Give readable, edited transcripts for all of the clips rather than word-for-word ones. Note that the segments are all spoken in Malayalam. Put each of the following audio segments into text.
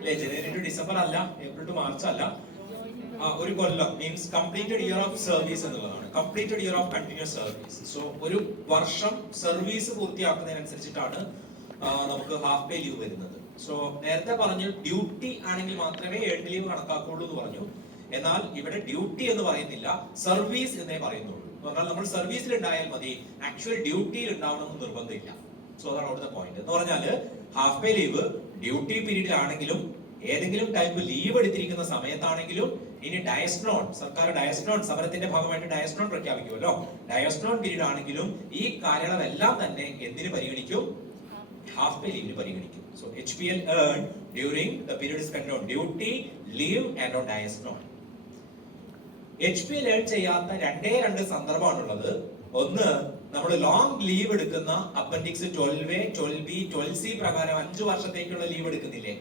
അല്ലെ? ജനുവരി ടു ഡിസംബർ അല്ല, ഏപ്രിൽ ടു മാർച്ച് അല്ല, ഒരു കൊല്ലം means completed year of service എന്നുള്ളതാണ്. Completed year of continuous service. So ഒരു വർഷം സർവീസ് പൂർത്തിയാക്കുന്നതിനനുസരിച്ചിട്ടാണ് നമുക്ക് ഹാഫ് പേ ലീവ് വരുന്നത്. സോ നേരത്തെ പറഞ്ഞു ഡ്യൂട്ടി ആണെങ്കിൽ മാത്രമേ ഏൺ ലീവ് കണക്കാക്കുള്ളൂ എന്ന് പറഞ്ഞു. എന്നാൽ ഇവിടെ ഡ്യൂട്ടി എന്ന് പറയുന്നില്ല, സർവീസ് എന്നേ പറയുന്നുള്ളൂ. പറഞ്ഞാൽ നമ്മൾ സർവീസിൽ ഉണ്ടായാൽ മതി, ആക്ച്വൽ ഡ്യൂട്ടിയിൽ ഉണ്ടാവണമെന്ന് നിർബന്ധമില്ല. സോ അതാണ് അവിടുത്തെ പോയിന്റ്. എന്ന് പറഞ്ഞാല് ഹാഫ് പേ ലീവ് ഡ്യൂട്ടി പീരീഡിലാണെങ്കിലും ഏതെങ്കിലും ടൈപ്പ് ലീവ് എടുത്തിരിക്കുന്ന സമയത്താണെങ്കിലും, ഇനി ഡയസ്നോൺ, സർക്കാർ ഡയസ്നോൺ സമരത്തിന്റെ ഭാഗമായിട്ട് ഡയസ്നോൺ പ്രഖ്യാപിക്കുമല്ലോ, ഡയസ്നോൺ പീരീഡ് ആണെങ്കിലും ഈ കാലയളവെല്ലാം തന്നെ എന്തിനു പരിഗണിക്കും? ഹാഫ് പേ ലീവിന് പരിഗണിക്കും. So HPL earned during the period spent on duty, leave and on dies non. HPL earn ചെയ്യാത്ത രണ്ട് സന്ദർഭമാണുള്ളത്. ഒന്ന്, നമ്മൾ ലോങ് ലീവ് എടുക്കുന്ന അപ്പൻഡിക്സ് 12A, 12B, 12C പ്രകാരം 5 വർഷത്തേക്കുള്ള ലീവ് എടുക്കുന്നില്ലേ?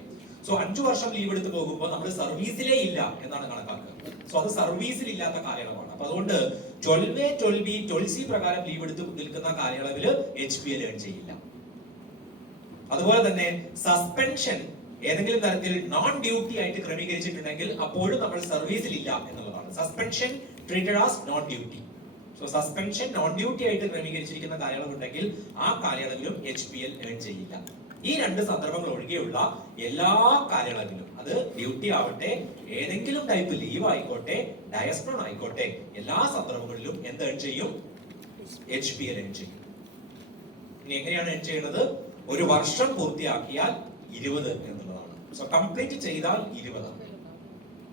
സോ 5 വർഷം ലീവ് എടുത്ത് പോകുമ്പോൾ നമ്മൾ സർവീസിലേ ഇല്ല എന്നാണ് കണക്കാക്കുക. സോ അത് സർവീസിൽ ഇല്ലാത്ത കാലയളവാണ്. അപ്പൊ അതുകൊണ്ട് 12A, 12B, 12C പ്രകാരം ലീവ് എടുത്ത് നിൽക്കുന്ന കാലയളവില് HPL earn ചെയ്യില്ല. അതുപോലെ തന്നെ സസ്പെൻഷൻ ഏതെങ്കിലും തരത്തിൽ നോൺ ഡ്യൂട്ടി ആയിട്ട് ക്രമീകരിച്ചിട്ടുണ്ടെങ്കിൽ അപ്പോഴും നമ്മൾ സർവീസിൽ ഇല്ല എന്നുള്ളതാണ്. Suspension treated as non duty. So suspension non duty ആയിട്ട് ക്രമീകരിച്ചിരിക്കുന്ന കാലയളവ് ഉണ്ടെങ്കിൽ ആ കാലയളവിലും HPL earn ചെയ്യില്ല. ഈ രണ്ട് സന്ദർഭങ്ങൾ ഒഴികെയുള്ള എല്ലാ കാലയളവിലും, അത് ഡ്യൂട്ടി ആവട്ടെ, ഏതെങ്കിലും ടൈപ്പ് ലീവ് ആയിക്കോട്ടെ, ഡയസ്നോൺ ആയിക്കോട്ടെ, എല്ലാ സന്ദർഭങ്ങളിലും എന്ത് earn ചെയ്യും? HPL earn ചെയ്യും. ഇനി എങ്ങനെയാണ് earn ചെയ്യുന്നത്? ഒരു വർഷം പൂർത്തിയാക്കിയാൽ 20 എന്നുള്ളതാണ്. സോ കംപ്ലീറ്റ് ചെയ്താൽ 20 ആണ്.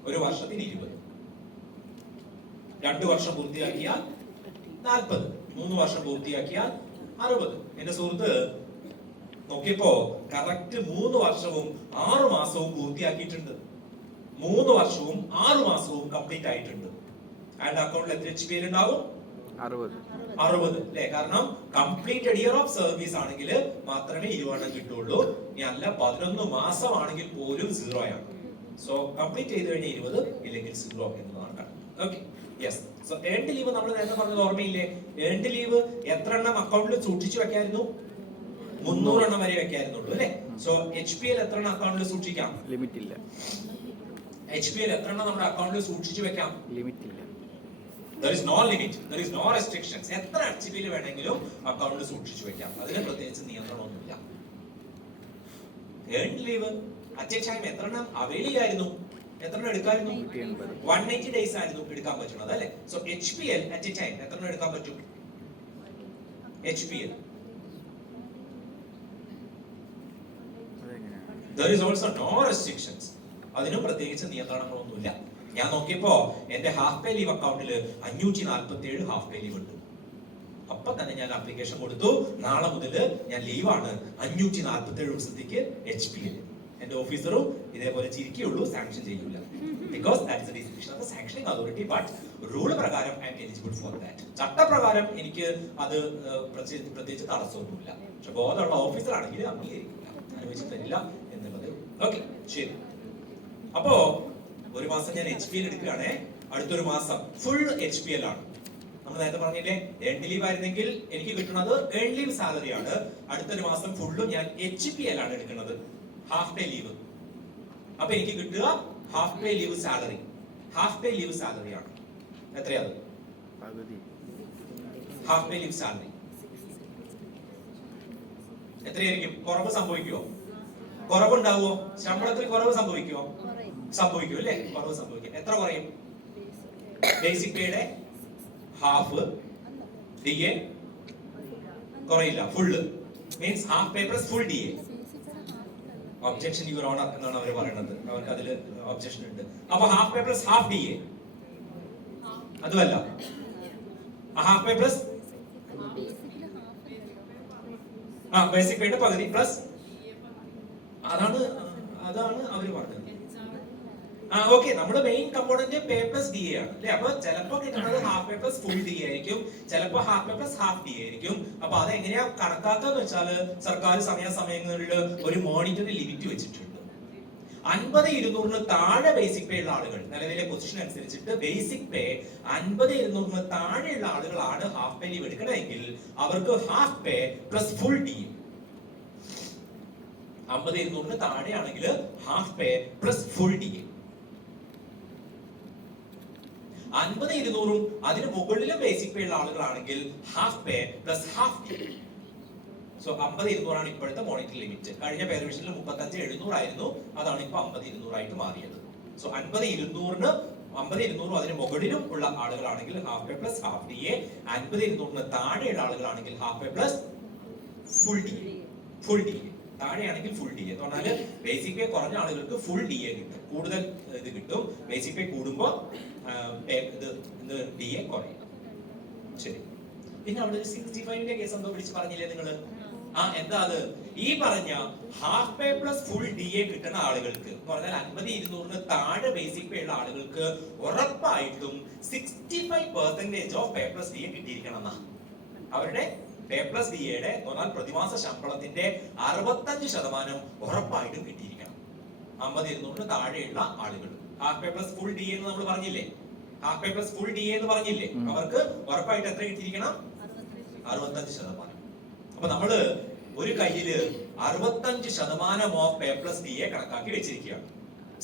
ഒരു വർഷത്തിന് 20. 2 വർഷം പൂർത്തിയാക്കിയാൽ 40, 3 വർഷം പൂർത്തിയാക്കിയാൽ 60. എന്റെ സുഹൃത്ത് നോക്കിയപ്പോ കറക്റ്റ് 3 വർഷവും 6 മാസവും പൂർത്തിയാക്കിയിട്ടുണ്ട്. 3 വർഷവും 6 മാസവും കംപ്ലീറ്റ് ആയിട്ടുണ്ട്. അയാളുടെ അക്കൗണ്ടിൽ എത്ര HPL ഉണ്ടാവും? 60 അല്ലെ? കാരണം കംപ്ലീറ്റഡ് ഇയർ ഓഫ് സർവീസ് ആണെങ്കിൽ മാത്രമേ 20 കിട്ടുള്ളൂ. ഇനി അല്ല 11 മാസം ആണെങ്കിൽ പോലും 0 ആണ്. സോ കംപ്ലീറ്റ് ചെയ്ത് കഴിഞ്ഞാൽ 20, ഇല്ലെങ്കിൽ 0 എന്നതാണ് കണക്ക്. Okay, yes. So earned leave നമ്മൾ നേരത്തെ പറഞ്ഞത് ഓർമ്മയില്ലേ? ഏൺഡ് ലീവ് എത്ര എണ്ണം അക്കൗണ്ടിൽ സൂക്ഷിച്ചു വെക്കായിരുന്നു? 300 എണ്ണം വരെ വെക്കായിരുന്നുള്ളൂ അല്ലെ? സോ HPL എത്ര എണ്ണം അക്കൗണ്ടിൽ സൂക്ഷിക്കാം? ലിമിറ്റ് ഇല്ല. HPL എത്ര എണ്ണം നമ്മുടെ അക്കൗണ്ടിൽ സൂക്ഷിച്ചു വെക്കാം? ലിമിറ്റ് ഇല്ല. There is no limit, there is no restrictions. എത്ര HPL വേണമെങ്കിലും അക്കൗണ്ടിൽ സൂക്ഷിച്ചു വെക്കാം. അതിന് പ്രത്യേകിച്ച് നിയന്ത്രണമൊന്നുമില്ല. Earned leave at a time എത്ര എണ്ണം അവൈൽ ചെയ്യായിരുന്നു? എത്ര എണ്ണം എടുക്കായിരുന്നു? 180 ഡേയ്സ് ആയിരുന്നു എടുക്കാൻ പറ്റുന്നത് അല്ലെ? So HPL at a time എത്ര എണ്ണം എടുക്കാൻ പറ്റും? HPL there is also no restrictions. അതിനും പ്രത്യേകിച്ച് നിയന്ത്രണങ്ങളൊന്നുമില്ല. ഞാൻ നോക്കിയപ്പോ എന്റെ ഹാഫ് പേ ലീവ് അക്കൗണ്ടിൽ 547 ഹാഫ് പേ ലീവ് ഉണ്ട്. അപ്പൊ തന്നെ ഞാൻ ആപ്ലിക്കേഷൻ കൊടുത്തു, നാളെ മുതൽ ഞാൻ ലീവാണ്, 547 ദിവസത്തേക്ക് HPL. എന്റെ ഓഫീസറും ഇതേപോലെ ചിരിക്കുള്ളൂ, സാങ്ഷൻ ചെയ്യൂല. Because that is a decision of the sanctioning authority. But rule പ്രകാരം I am eligible for that. ചട്ടപ്രകാരം എനിക്ക് അത് പ്രത്യേകിച്ച് തടസ്സമൊന്നുമില്ല. പക്ഷെ ബോധമുള്ള ഓഫീസർ ആണെങ്കിൽ അംഗീകരിക്കില്ല, അനുവദിച്ചു തരില്ല എന്നുള്ളത്. ഓക്കെ, ശരി. അപ്പോ ഒരു മാസം ഞാൻ HPL എടുക്കുകയാണേ, അടുത്തൊരു മാസം ഫുൾ HPL ആണ്. നമ്മൾ നേരത്തെ പറഞ്ഞില്ലേ, ഏൺഡ് ലീവ് ആയിരുന്നെങ്കിൽ എനിക്ക് കിട്ടുന്നത് ഏൺ ലീവ് സാലറി ആണ്. അടുത്തൊരു മാസം ഫുള്ളും ഞാൻ HPL ആണ് എടുക്കുന്നത്, ഹാഫ് പേ ലീവ്. അപ്പൊ എനിക്ക് കിട്ടുക half pay leave salary. Half pay leave salary ആണ്. എത്രയാണ്? ഹാഫ് പേ ലീവ് സാലറി എത്രയായിരിക്കും? കുറവ് സംഭവിക്കുമോ? കുറവുണ്ടാവുമോ? ശമ്പളത്തിൽ കുറവ് സംഭവിക്കുമോ? സംഭവിക്കും അല്ലേ? കുറവ് സംഭവിക്കും. എത്ര കുറയും? ബേസിക് പേയുടെ ഹാഫ്. DA കുറയില്ല, full. Means half pay plus full DA. Objection your honour എന്നാണ് അവർ പറയുന്നത്. അവർക്ക് അതിൽ ഒബ്ജക്ഷൻ ഉണ്ട്. അപ്പൊ half pay plus half DA അതുമല്ല, ഹാഫ് പേ പ്ലസ് ബേസിക് പേയുടെ പകുതി പ്ലസ്, അതാണ് അവര് പറഞ്ഞത്. ഓക്കെ, നമ്മുടെ main component pay plus DA ആണ് അല്ലെ? അപ്പൊ ചിലപ്പോ കിട്ടുന്നത് half pay plus full DA ആയിരിക്കും, ചിലപ്പോ half pay plus half DA ആയിരിക്കും. അപ്പൊ അത് എങ്ങനെയാ കണക്കാക്കാന്ന് വെച്ചാല് സർക്കാർ സമയങ്ങളിൽ ഒരു മോണിറ്ററി ലിമിറ്റ് വെച്ചിട്ടുണ്ട്. 50-200 താഴെ ബേസിക് പേ ഉള്ള ആളുകൾ, നിലവിലെ പൊസിഷൻ അനുസരിച്ചിട്ട് ബേസിക് പേ 50-200 താഴെയുള്ള ആളുകളാണ് ഹാഫ് പേ ലീവ് എടുക്കണമെങ്കിൽ അവർക്ക് half pay plus full DA. 50-200 താഴെയാണെങ്കിൽ half pay plus full D A. 50-200 അതിന് മുകളിലും ബേസിക് പേ ഉള്ള ആളുകളാണെങ്കിൽ half pay plus half D A. So 50-200 ആണ് ഇപ്പോഴത്തെ മോണിറ്ററി ലിമിറ്റ്. കഴിഞ്ഞ പേ റിവിഷനിൽ 35-700 ആയിരുന്നു, അതാണ് ഇപ്പൊ 50-200 ആയിട്ട് മാറിയത്. സോ 50-200 അതിന് മുകളിലും ഉള്ള ആളുകളാണെങ്കിൽ half pay plus half D A. 50-200 താഴെയുള്ള ആളുകളാണെങ്കിൽ half pay plus full D A. Full D A താഴെയാണെങ്കിൽ ഫുൾ ഡി എ എന്ന് പറഞ്ഞാൽ ബേസിക് പേ കുറഞ്ഞ ആളുകൾക്ക് ഫുൾ ഡി എ കിട്ടും, കൂടുതൽ ഇത് കിട്ടും. ബേസിക് പേ കൂടുമ്പോൾ ഡി എ കുറയും. ശരി, പിന്നെ അവിടെ 65ന്റെ കേസ് എന്തോ വിളിച്ച് പറഞ്ഞില്ലേ നിങ്ങള്? എന്താ അത്? ഈ പറഞ്ഞ half pay plus full D A കിട്ടുന്ന ആളുകൾക്ക് എന്ന് പറഞ്ഞാൽ 50-200 താഴെ ബേസിക് പേ ഉള്ള ആളുകൾക്ക് ഉറപ്പായിട്ടും 65% of pay plus D A കിട്ടിയിരിക്കണം എന്നാ. അവരുടെ പേ പ്ലസ് ഡി എയുടെ പ്രതിമാസ ശമ്പളത്തിന്റെ 65% ഉറപ്പായിട്ടും കിട്ടിയിരിക്കണം 50-200 താഴെയുള്ള ആളുകൾ. Half pay plus full D എന്ന് നമ്മൾ പറഞ്ഞില്ലേ, half pay plus full D എന്ന് പറഞ്ഞില്ലേ, അവർക്ക് ഉറപ്പായിട്ട് എത്ര കിട്ടിയിരിക്കണം? 65%. അപ്പൊ നമ്മള് ഒരു കയ്യില് 65% of pay plus D A കണക്കാക്കി വെച്ചിരിക്കുകയാണ്,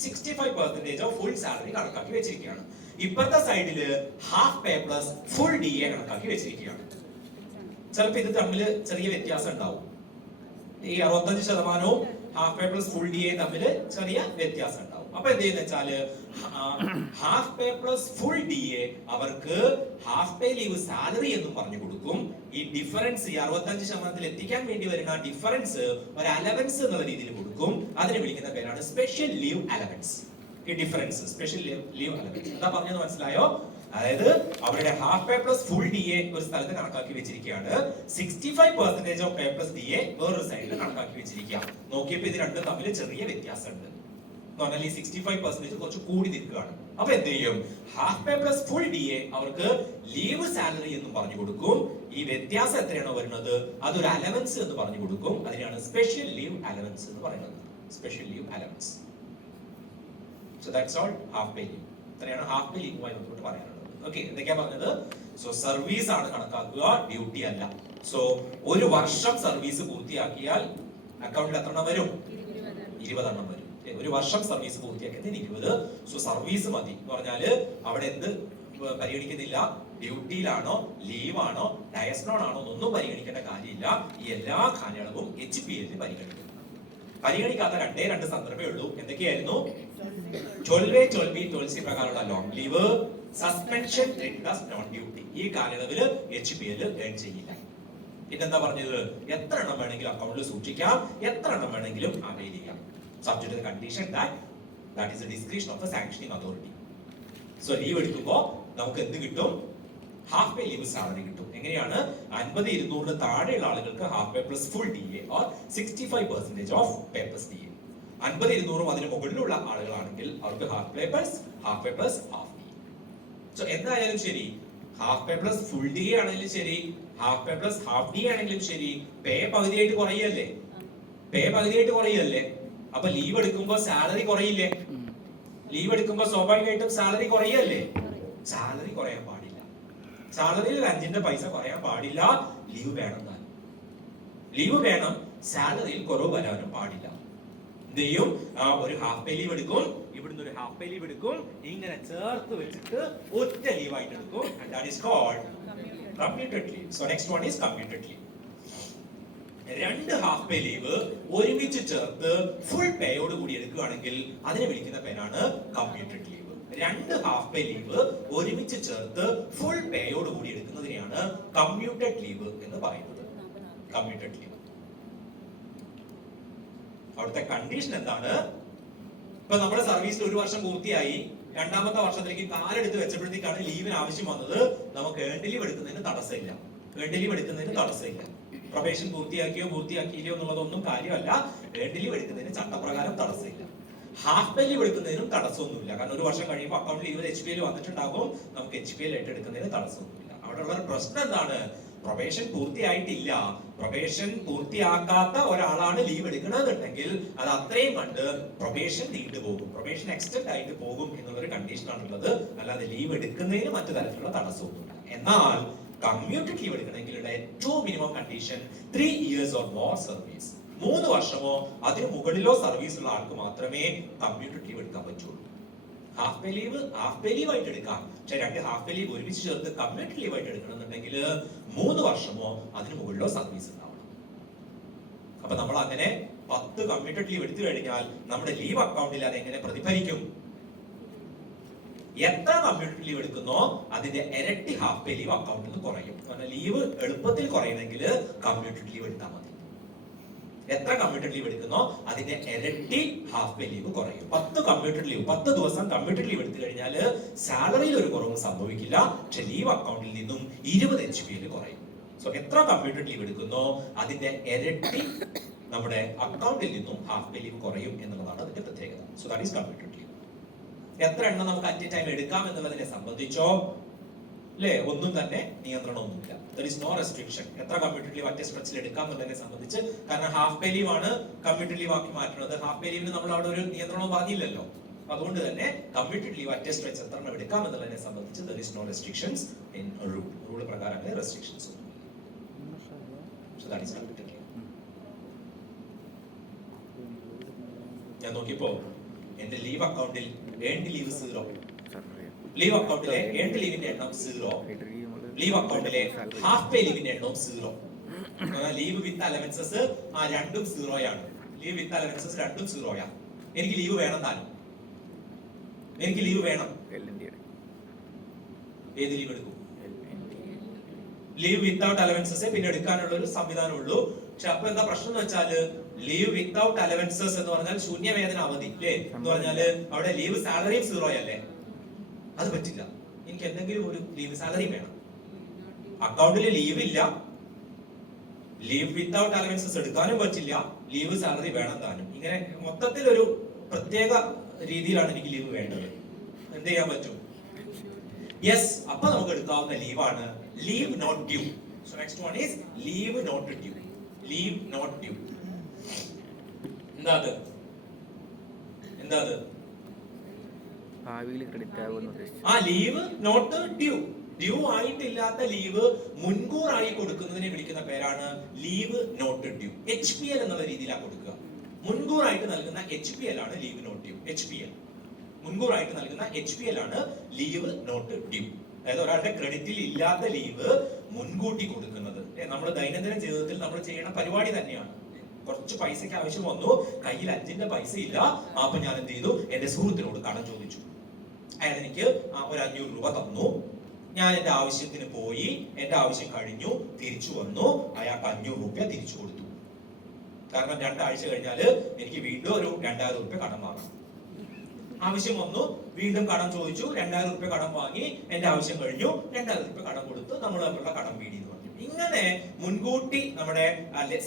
65% ഓഫ് ഫുൾ സാലറി കണക്കാക്കി വെച്ചിരിക്കുകയാണ്. ഇപ്പുറത്തെ സൈഡില് half pay plus full D A കണക്കാക്കി വെച്ചിരിക്കുകയാണ്. ചിലപ്പോ ഇത് തമ്മിൽ ചെറിയ വ്യത്യാസം ഉണ്ടാവും. ഈ 65%വും half pay plus full D A തമ്മിൽ ചെറിയ വ്യത്യാസം ഉണ്ടാവും. അപ്പൊ എന്ത് ചെയ്യുന്ന വെച്ചാല് half pay plus full D A അവർക്ക് ഹാഫ് പേ ലീവ് സാലറി എന്നും പറഞ്ഞു കൊടുക്കും. ഈ ഡിഫറൻസ് ഈ 65% എത്തിക്കാൻ വേണ്ടി വരുന്ന ഡിഫറൻസ് ഒരു അലവൻസ് എന്നുള്ള രീതിയിൽ കൊടുക്കും. അതിനെ വിളിക്കുന്ന പേരാണ് സ്പെഷ്യൽ ലീവ് അലവൻസ്. ഈ ഡിഫറൻസ് സ്പെഷ്യൽ ലീവ് അലവൻസ് എന്താ പറഞ്ഞത് മനസ്സിലായോ? അതായത് അവരുടെ half pay plus full D A ഒരു സ്ഥലത്ത് കണക്കാക്കി വെച്ചിരിക്കുകയാണ്, 65% of pay plus D A വേറൊരു സൈഡിൽ കണക്കാക്കി വെച്ചിരിക്കുക. നോക്കിയപ്പോ ഇത് രണ്ടും തമ്മിൽ ചെറിയ വ്യത്യാസമുണ്ട്. ഈ 65% കുറച്ച് കൂടി നിൽക്കുകയാണ്. അപ്പൊ എന്ത് ചെയ്യും? Half pay plus full D A അവർക്ക് ലീവ് സാലറി എന്നും പറഞ്ഞു കൊടുക്കും. ഈ വ്യത്യാസം എത്രയാണോ വരുന്നത് അതൊരു അലവൻസ് എന്ന് പറഞ്ഞു കൊടുക്കും. അതിനാണ് സ്പെഷ്യൽ ലീവ് അലവൻസ് എന്ന് പറയുന്നത്. Special leave allowance. So that's all half pay leave. ഇത്രയാണ് ഹാഫ് പേ ലീവുമായി ബന്ധപ്പെട്ട് പറയാനുള്ളത്. ഓക്കെ, എന്തൊക്കെയാ പറഞ്ഞത്? സോ സർവീസ് ആണ് കണക്കാക്കുക, ഡ്യൂട്ടി അല്ല. സോ ഒരു വർഷം സർവീസ് പൂർത്തിയാക്കിയാൽ അക്കൗണ്ടിൽ എത്ര എണ്ണം വരും? 20 എണ്ണം വരും. ഒരു വർഷം സർവീസ് പൂർത്തിയാക്കിയതിന് 20. സോ സർവീസ് മതി എന്ന് പറഞ്ഞാല് അവിടെ എന്ത് പരിഗണിക്കുന്നില്ല, ഡ്യൂട്ടിയിലാണോ ലീവാണോ ഡയസ്നോൺ ആണോ എന്നൊന്നും പരിഗണിക്കേണ്ട കാര്യമില്ല. ഈ എല്ലാ കാലയളവും HPL പരിഗണിക്കും. പരിഗണിക്കാത്ത 2 സന്ദർഭമേ ഉള്ളൂ. എന്തൊക്കെയായിരുന്നു? 12A, 12B, 12C പ്രകാരമുള്ള long leave, suspension non duty. ഈ കാലയളവില് HPL ഏൺ ചെയ്യില്ല. പിന്നെന്താ പറഞ്ഞത്? എത്ര എണ്ണം വേണമെങ്കിലും അക്കൗണ്ടിൽ സൂക്ഷിക്കാം, എത്ര എണ്ണം വേണമെങ്കിലും അവൈൽ ചെയ്യാം, subject to the condition that is the discretion of the sanctioning authority. So leave എടുക്കുമ്പോൾ നമുക്ക് എന്ത് കിട്ടും? ഹാഫ് പേ ലീവ് സാലറി കിട്ടും. എങ്ങനെയാണ്? 50-200 താഴെയുള്ള ആളുകൾക്ക് half pay plus full D A or 65% of pay plus D A. 50-200 അതിന് മുകളിലുള്ള ആളുകളാണെങ്കിൽ അവർക്ക് half pay plus half D. So എന്തായാലും ശരി, half pay plus full D A ആണെങ്കിലും ശരി, half pay plus half D ആണെങ്കിലും ശരി, പേ പകുതിയായിട്ട് കുറയല്ലേ? പേ പകുതിയായിട്ട് കുറയല്ലേ? അപ്പൊ ലീവ് എടുക്കുമ്പോ സാലറി കുറയില്ലേ? ലീവ് എടുക്കുമ്പോ സ്വാഭാവികമായിട്ടും സാലറി കുറയല്ലേ? സാലറി കുറയാൻ പാടില്ല. സാലറിയിൽ 5ന്റെ പൈസ കുറയാൻ പാടില്ല. ലീവ് വേണം. ലീവ് വേണം. സാലറിയിൽ കുറവ് വരാനും പാടില്ല. എന്ത് ചെയ്യും? ഒരു ഹാഫ് പേ ലീവ് എടുക്കും, ഇവിടുന്ന് ഒരു ഹാഫ് പേ ലീവ് എടുക്കും, ഇങ്ങനെ ചേർത്ത് വെച്ചിട്ട് ഒറ്റ ലീവ് ആയിട്ട് എടുക്കും. And that is called commuted leave. So next one is commuted leave. 2 half pay leave ഒരുമിച്ച് ചേർത്ത് ഫുൾ പേയോട് കൂടി എടുക്കുകയാണെങ്കിൽ അതിനെ വിളിക്കുന്ന പേരാണ് commuted leave. 2 half pay leave ഒരുമിച്ച് ചേർത്ത് ഫുൾ പേയോട് കൂടി എടുക്കുന്നതിനെയാണ് കമ്മ്യൂട്ടഡ് ലീവ് എന്ന് പറയുന്നത്. Commuted leave. അവിടുത്തെ കണ്ടീഷൻ എന്താണ്? ഇപ്പൊ നമ്മുടെ സർവീസിൽ 1 വർഷം പൂർത്തിയായി, 2ാമത്തെ വർഷത്തിലേക്ക് കാലെടുത്ത് വെച്ചപ്പോഴത്തേക്കാണ് ലീവിന് ആവശ്യം വന്നത്. നമുക്ക് ഏൺഡ് ലീവ് എടുക്കുന്നതിന് തടസ്സമില്ല. ഏൺഡ് ലീവ് എടുക്കുന്നതിന് തടസ്സമില്ല. പ്രൊബേഷൻ പൂർത്തിയാക്കിയില്ലയോ എന്നുള്ളതൊന്നും കാര്യമല്ല. ഏൺഡ് ലീവ് എടുക്കുന്നതിന് ചട്ടപ്രകാരം തടസ്സമില്ല. ഹാഫ് പേ ലീവ് എടുക്കുന്നതിനും തടസ്സമൊന്നുമില്ല. കാരണം 1 വർഷം കഴിയുമ്പോൾ അക്കൗണ്ടിൽ ലീവ് HPL വന്നിട്ടുണ്ടാകും. നമുക്ക് HPL ആയിട്ട് എടുക്കുന്നതിന് തടസ്സമൊന്നുമില്ല. അവിടെ ഉള്ള ഒരു പ്രശ്നം എന്താണ്? പ്രൊബേഷൻ പൂർത്തിയായിട്ടില്ല. പ്രൊബേഷൻ പൂർത്തിയാക്കാത്ത ഒരാളാണ് ലീവ് എടുക്കണമെന്നുണ്ടെങ്കിൽ അത് അത്രയും കണ്ട് പ്രൊബേഷൻ നീണ്ടുപോകും, പ്രൊബേഷൻ എക്സ്റ്റെൻഡ് ആയിട്ട് പോകും എന്നുള്ളൊരു കണ്ടീഷനാണുള്ളത്. അല്ലാതെ ലീവ് എടുക്കുന്നതിന് മറ്റു തരത്തിലുള്ള തടസ്സമൊന്നുമില്ല. എന്നാൽ കമ്മ്യൂട്ടഡ് ലീവ് എടുക്കണമെങ്കിലുള്ള ഏറ്റവും minimum condition 3 years or more service. 3 വർഷമോ അതിന് മുകളിലോ സർവീസ് ഉള്ള ആൾക്ക് മാത്രമേ കമ്മ്യൂണിറ്റി ലീവ് എടുക്കാൻ പറ്റുള്ളൂ. ഹാഫ് പേ ലീവ് ആയിട്ട് എടുക്കാം. പക്ഷെ 2 ഹാഫ് പേ ലീവ് ഒരുമിച്ച് ചേർത്ത് കമ്മ്യൂണിറ്റി ലീവ് ആയിട്ട് എടുക്കണമെന്നുണ്ടെങ്കിൽ 3 വർഷമോ അതിന് മുകളിലോ സർവീസ് ഉണ്ടാവണം. അപ്പൊ നമ്മൾ അങ്ങനെ 10 കമ്മ്യൂണിറ്റി ലീവ് എടുത്തു കഴിഞ്ഞാൽ നമ്മുടെ ലീവ് അക്കൗണ്ടിൽ അത് എങ്ങനെ പ്രതിഫലിക്കും? എത്ര കമ്മ്യൂണിറ്റി ലീവ് എടുക്കുന്നോ അതിന്റെ ഇരട്ടി ഹാഫ് പേ ലീവ് അക്കൗണ്ടിൽ നിന്ന് കുറയും. ലീവ് എളുപ്പത്തിൽ കുറയണമെങ്കിൽ കമ്മ്യൂണിറ്റി ലീവ് എടുത്താൽ മതി. എത്ര കമ്മ്യൂണിറ്റി ലീവ് എടുക്കുന്നോ അതിന്റെ ഇരട്ടി ഹാഫ് പേ ലീവ് കുറയും. 10 കമ്മ്യൂണിറ്റി ലീവ് 10 ദിവസം കമ്മ്യൂണിറ്റി ലീവ് എടുത്തു കഴിഞ്ഞാൽ സാലറിയിൽ ഒരു കുറവും സംഭവിക്കില്ല. പക്ഷെ ലീവ് അക്കൗണ്ടിൽ നിന്നും 20 HPL കുറയും. സോ എത്ര കമ്മ്യൂണിറ്റി ലീവ് എടുക്കുന്നോ അതിന്റെ ഇരട്ടി നമ്മുടെ അക്കൗണ്ടിൽ നിന്നും ഹാഫ് പേ ലീവ് കുറയും എന്നുള്ളതാണ് അതിന്റെ പ്രത്യേകത. So that is community leave. എത്ര എണ്ണം നമുക്ക് അറ്റ് എ ടൈം എടുക്കാം എന്നുള്ളതിനെ സംബന്ധിച്ചോ അല്ലേ ഒന്നും തന്നെ നിയന്ത്രണമൊന്നുമില്ല. There is no restriction. എത്ര കമ്മ്യൂണിറ്റി ലീവ് അറ്റ് സ്ട്രെച്ചിൽ എടുക്കാം എന്നുള്ളതിനെ സംബന്ധിച്ച്. കാരണം ഹാഫ് പേ ലീവ് ആണ് കമ്മ്യൂണിറ്റി ലീവ് ആക്കി മാറ്റുന്നത്. ഹാഫ് പേ ലീവിന് നമ്മൾ അവിടെ ഒരു നിയന്ത്രണവും പറഞ്ഞില്ലല്ലോ. അതുകൊണ്ട് തന്നെ കമ്മ്യൂണിറ്റി ലീവ് അറ്റ് സ്ട്രെച്ച് എത്ര എണ്ണം എടുക്കാം എന്നുള്ളതിനെ സംബന്ധിച്ച് there is no restrictions in rule പ്രകാരം റെസ്ട്രിക്ഷൻസ് ഒന്നും. So that is community leave. ഞാൻ നോക്കിയപ്പോ എന്റെ ലീവ് അക്കൗണ്ടിൽ ഏൺഡ് ലീവ് 0, ലീവ് അക്കൗണ്ടിലെ ഏൺഡ് ലീവിന്റെ എണ്ണം 0, ലീവ് അക്കൗണ്ടിലെ ഹാഫ് പേ ലീവിന്റെ എണ്ണം 0. ലീവ് വിത്ത് അലവൻസസ് രണ്ടും 0 ആണ്. ലീവ് വിത്ത് അലവൻസസ് രണ്ടും 0 ആണ്. എനിക്ക് ലീവ് വേണം താനും. എനിക്ക് ലീവ് വേണം. ഏത് ലീവ് എടുക്കും? ലീവ് വിത്തൗട്ട് അലവൻസസ് പിന്നെ എടുക്കാനുള്ള ഒരു സംവിധാനം ഉള്ളൂ. പക്ഷെ അപ്പൊ എന്താ പ്രശ്നം എന്ന് വെച്ചാല് ലീവ് വിത്തൗട്ട് അലവൻസസ് എന്ന് പറഞ്ഞാൽ ശൂന്യവേതന അവധി അല്ലേ എന്ന് പറഞ്ഞാല് അവിടെ ലീവ് സാലറിയും 0 അല്ലേ? അത് പറ്റില്ല. എനിക്ക് എന്തെങ്കിലും ഒരു ലീവ് സാലറി വേണം. അക്കൗണ്ടിൽ ലീവ് ഇല്ല, ലീവ് വിത്തൗട്ട് അലവൻസസ് എടുക്കാനും പറ്റില്ല, ലീവ് സാലറി വേണം താനും. ഇങ്ങനെ മൊത്തത്തിൽ ഒരു പ്രത്യേക രീതിയിലാണ് എനിക്ക് ലീവ് വേണ്ടത്. എന്ത് ചെയ്യാൻ പറ്റും? യെസ്, അപ്പൊ നമുക്ക് എടുക്കാവുന്ന ലീവാണ് leave not due. So next one is leave not due. Leave not due എന്താ അത്? Leave not due. ഡ്യൂ ആയിട്ടില്ലാത്ത ലീവ് മുൻകൂറായി കൊടുക്കുന്നതിനെ വിളിക്കുന്ന പേരാണ് ലീവ് നോട്ട് ഡ്യൂ. HPL എന്നുള്ള രീതിയിലാണ് കൊടുക്കുക. മുൻകൂറായിട്ട് നൽകുന്ന HPL ആണ് ലീവ് നോട്ട് ഡ്യൂ. HPL മുൻകൂറായിട്ട് നൽകുന്ന HPL ആണ് ലീവ് നോട്ട് ഡ്യൂ. അതായത് ഒരാളുടെ ക്രെഡിറ്റിൽ ഇല്ലാത്ത ലീവ് മുൻകൂട്ടി കൊടുക്കുന്നത്. നമ്മുടെ ദൈനംദിന ജീവിതത്തിൽ നമ്മൾ ചെയ്യുന്ന പരിപാടി തന്നെയാണ്. കുറച്ച് പൈസക്ക് ആവശ്യം വന്നു, കയ്യിൽ 5ന്റെ പൈസ ഇല്ല. അപ്പൊ ഞാൻ എന്ത് ചെയ്തു? എന്റെ സുഹൃത്തിനോട് കടം ചോദിച്ചു. അയാൾ എനിക്ക് ഒരു 500 രൂപ തന്നു. ഞാൻ എന്റെ ആവശ്യത്തിന് പോയി, എന്റെ ആവശ്യം കഴിഞ്ഞു, തിരിച്ചു വന്നു. അയാൾക്ക് 500 രൂപ തിരിച്ചു കൊടുത്തു. കാരണം 2 ആഴ്ച കഴിഞ്ഞാല് എനിക്ക് വീണ്ടും ഒരു 2000 രൂപ കടം വാങ്ങണം. ആവശ്യം വന്നു, വീണ്ടും കടം ചോദിച്ചു, 2000 രൂപ കടം വാങ്ങി, എന്റെ ആവശ്യം കഴിഞ്ഞു, 2000 രൂപ കടം കൊടുത്ത് നമ്മൾ തമ്മിലുള്ള കടം വീടി എന്ന് പറഞ്ഞു. ഇങ്ങനെ മുൻകൂട്ടി നമ്മുടെ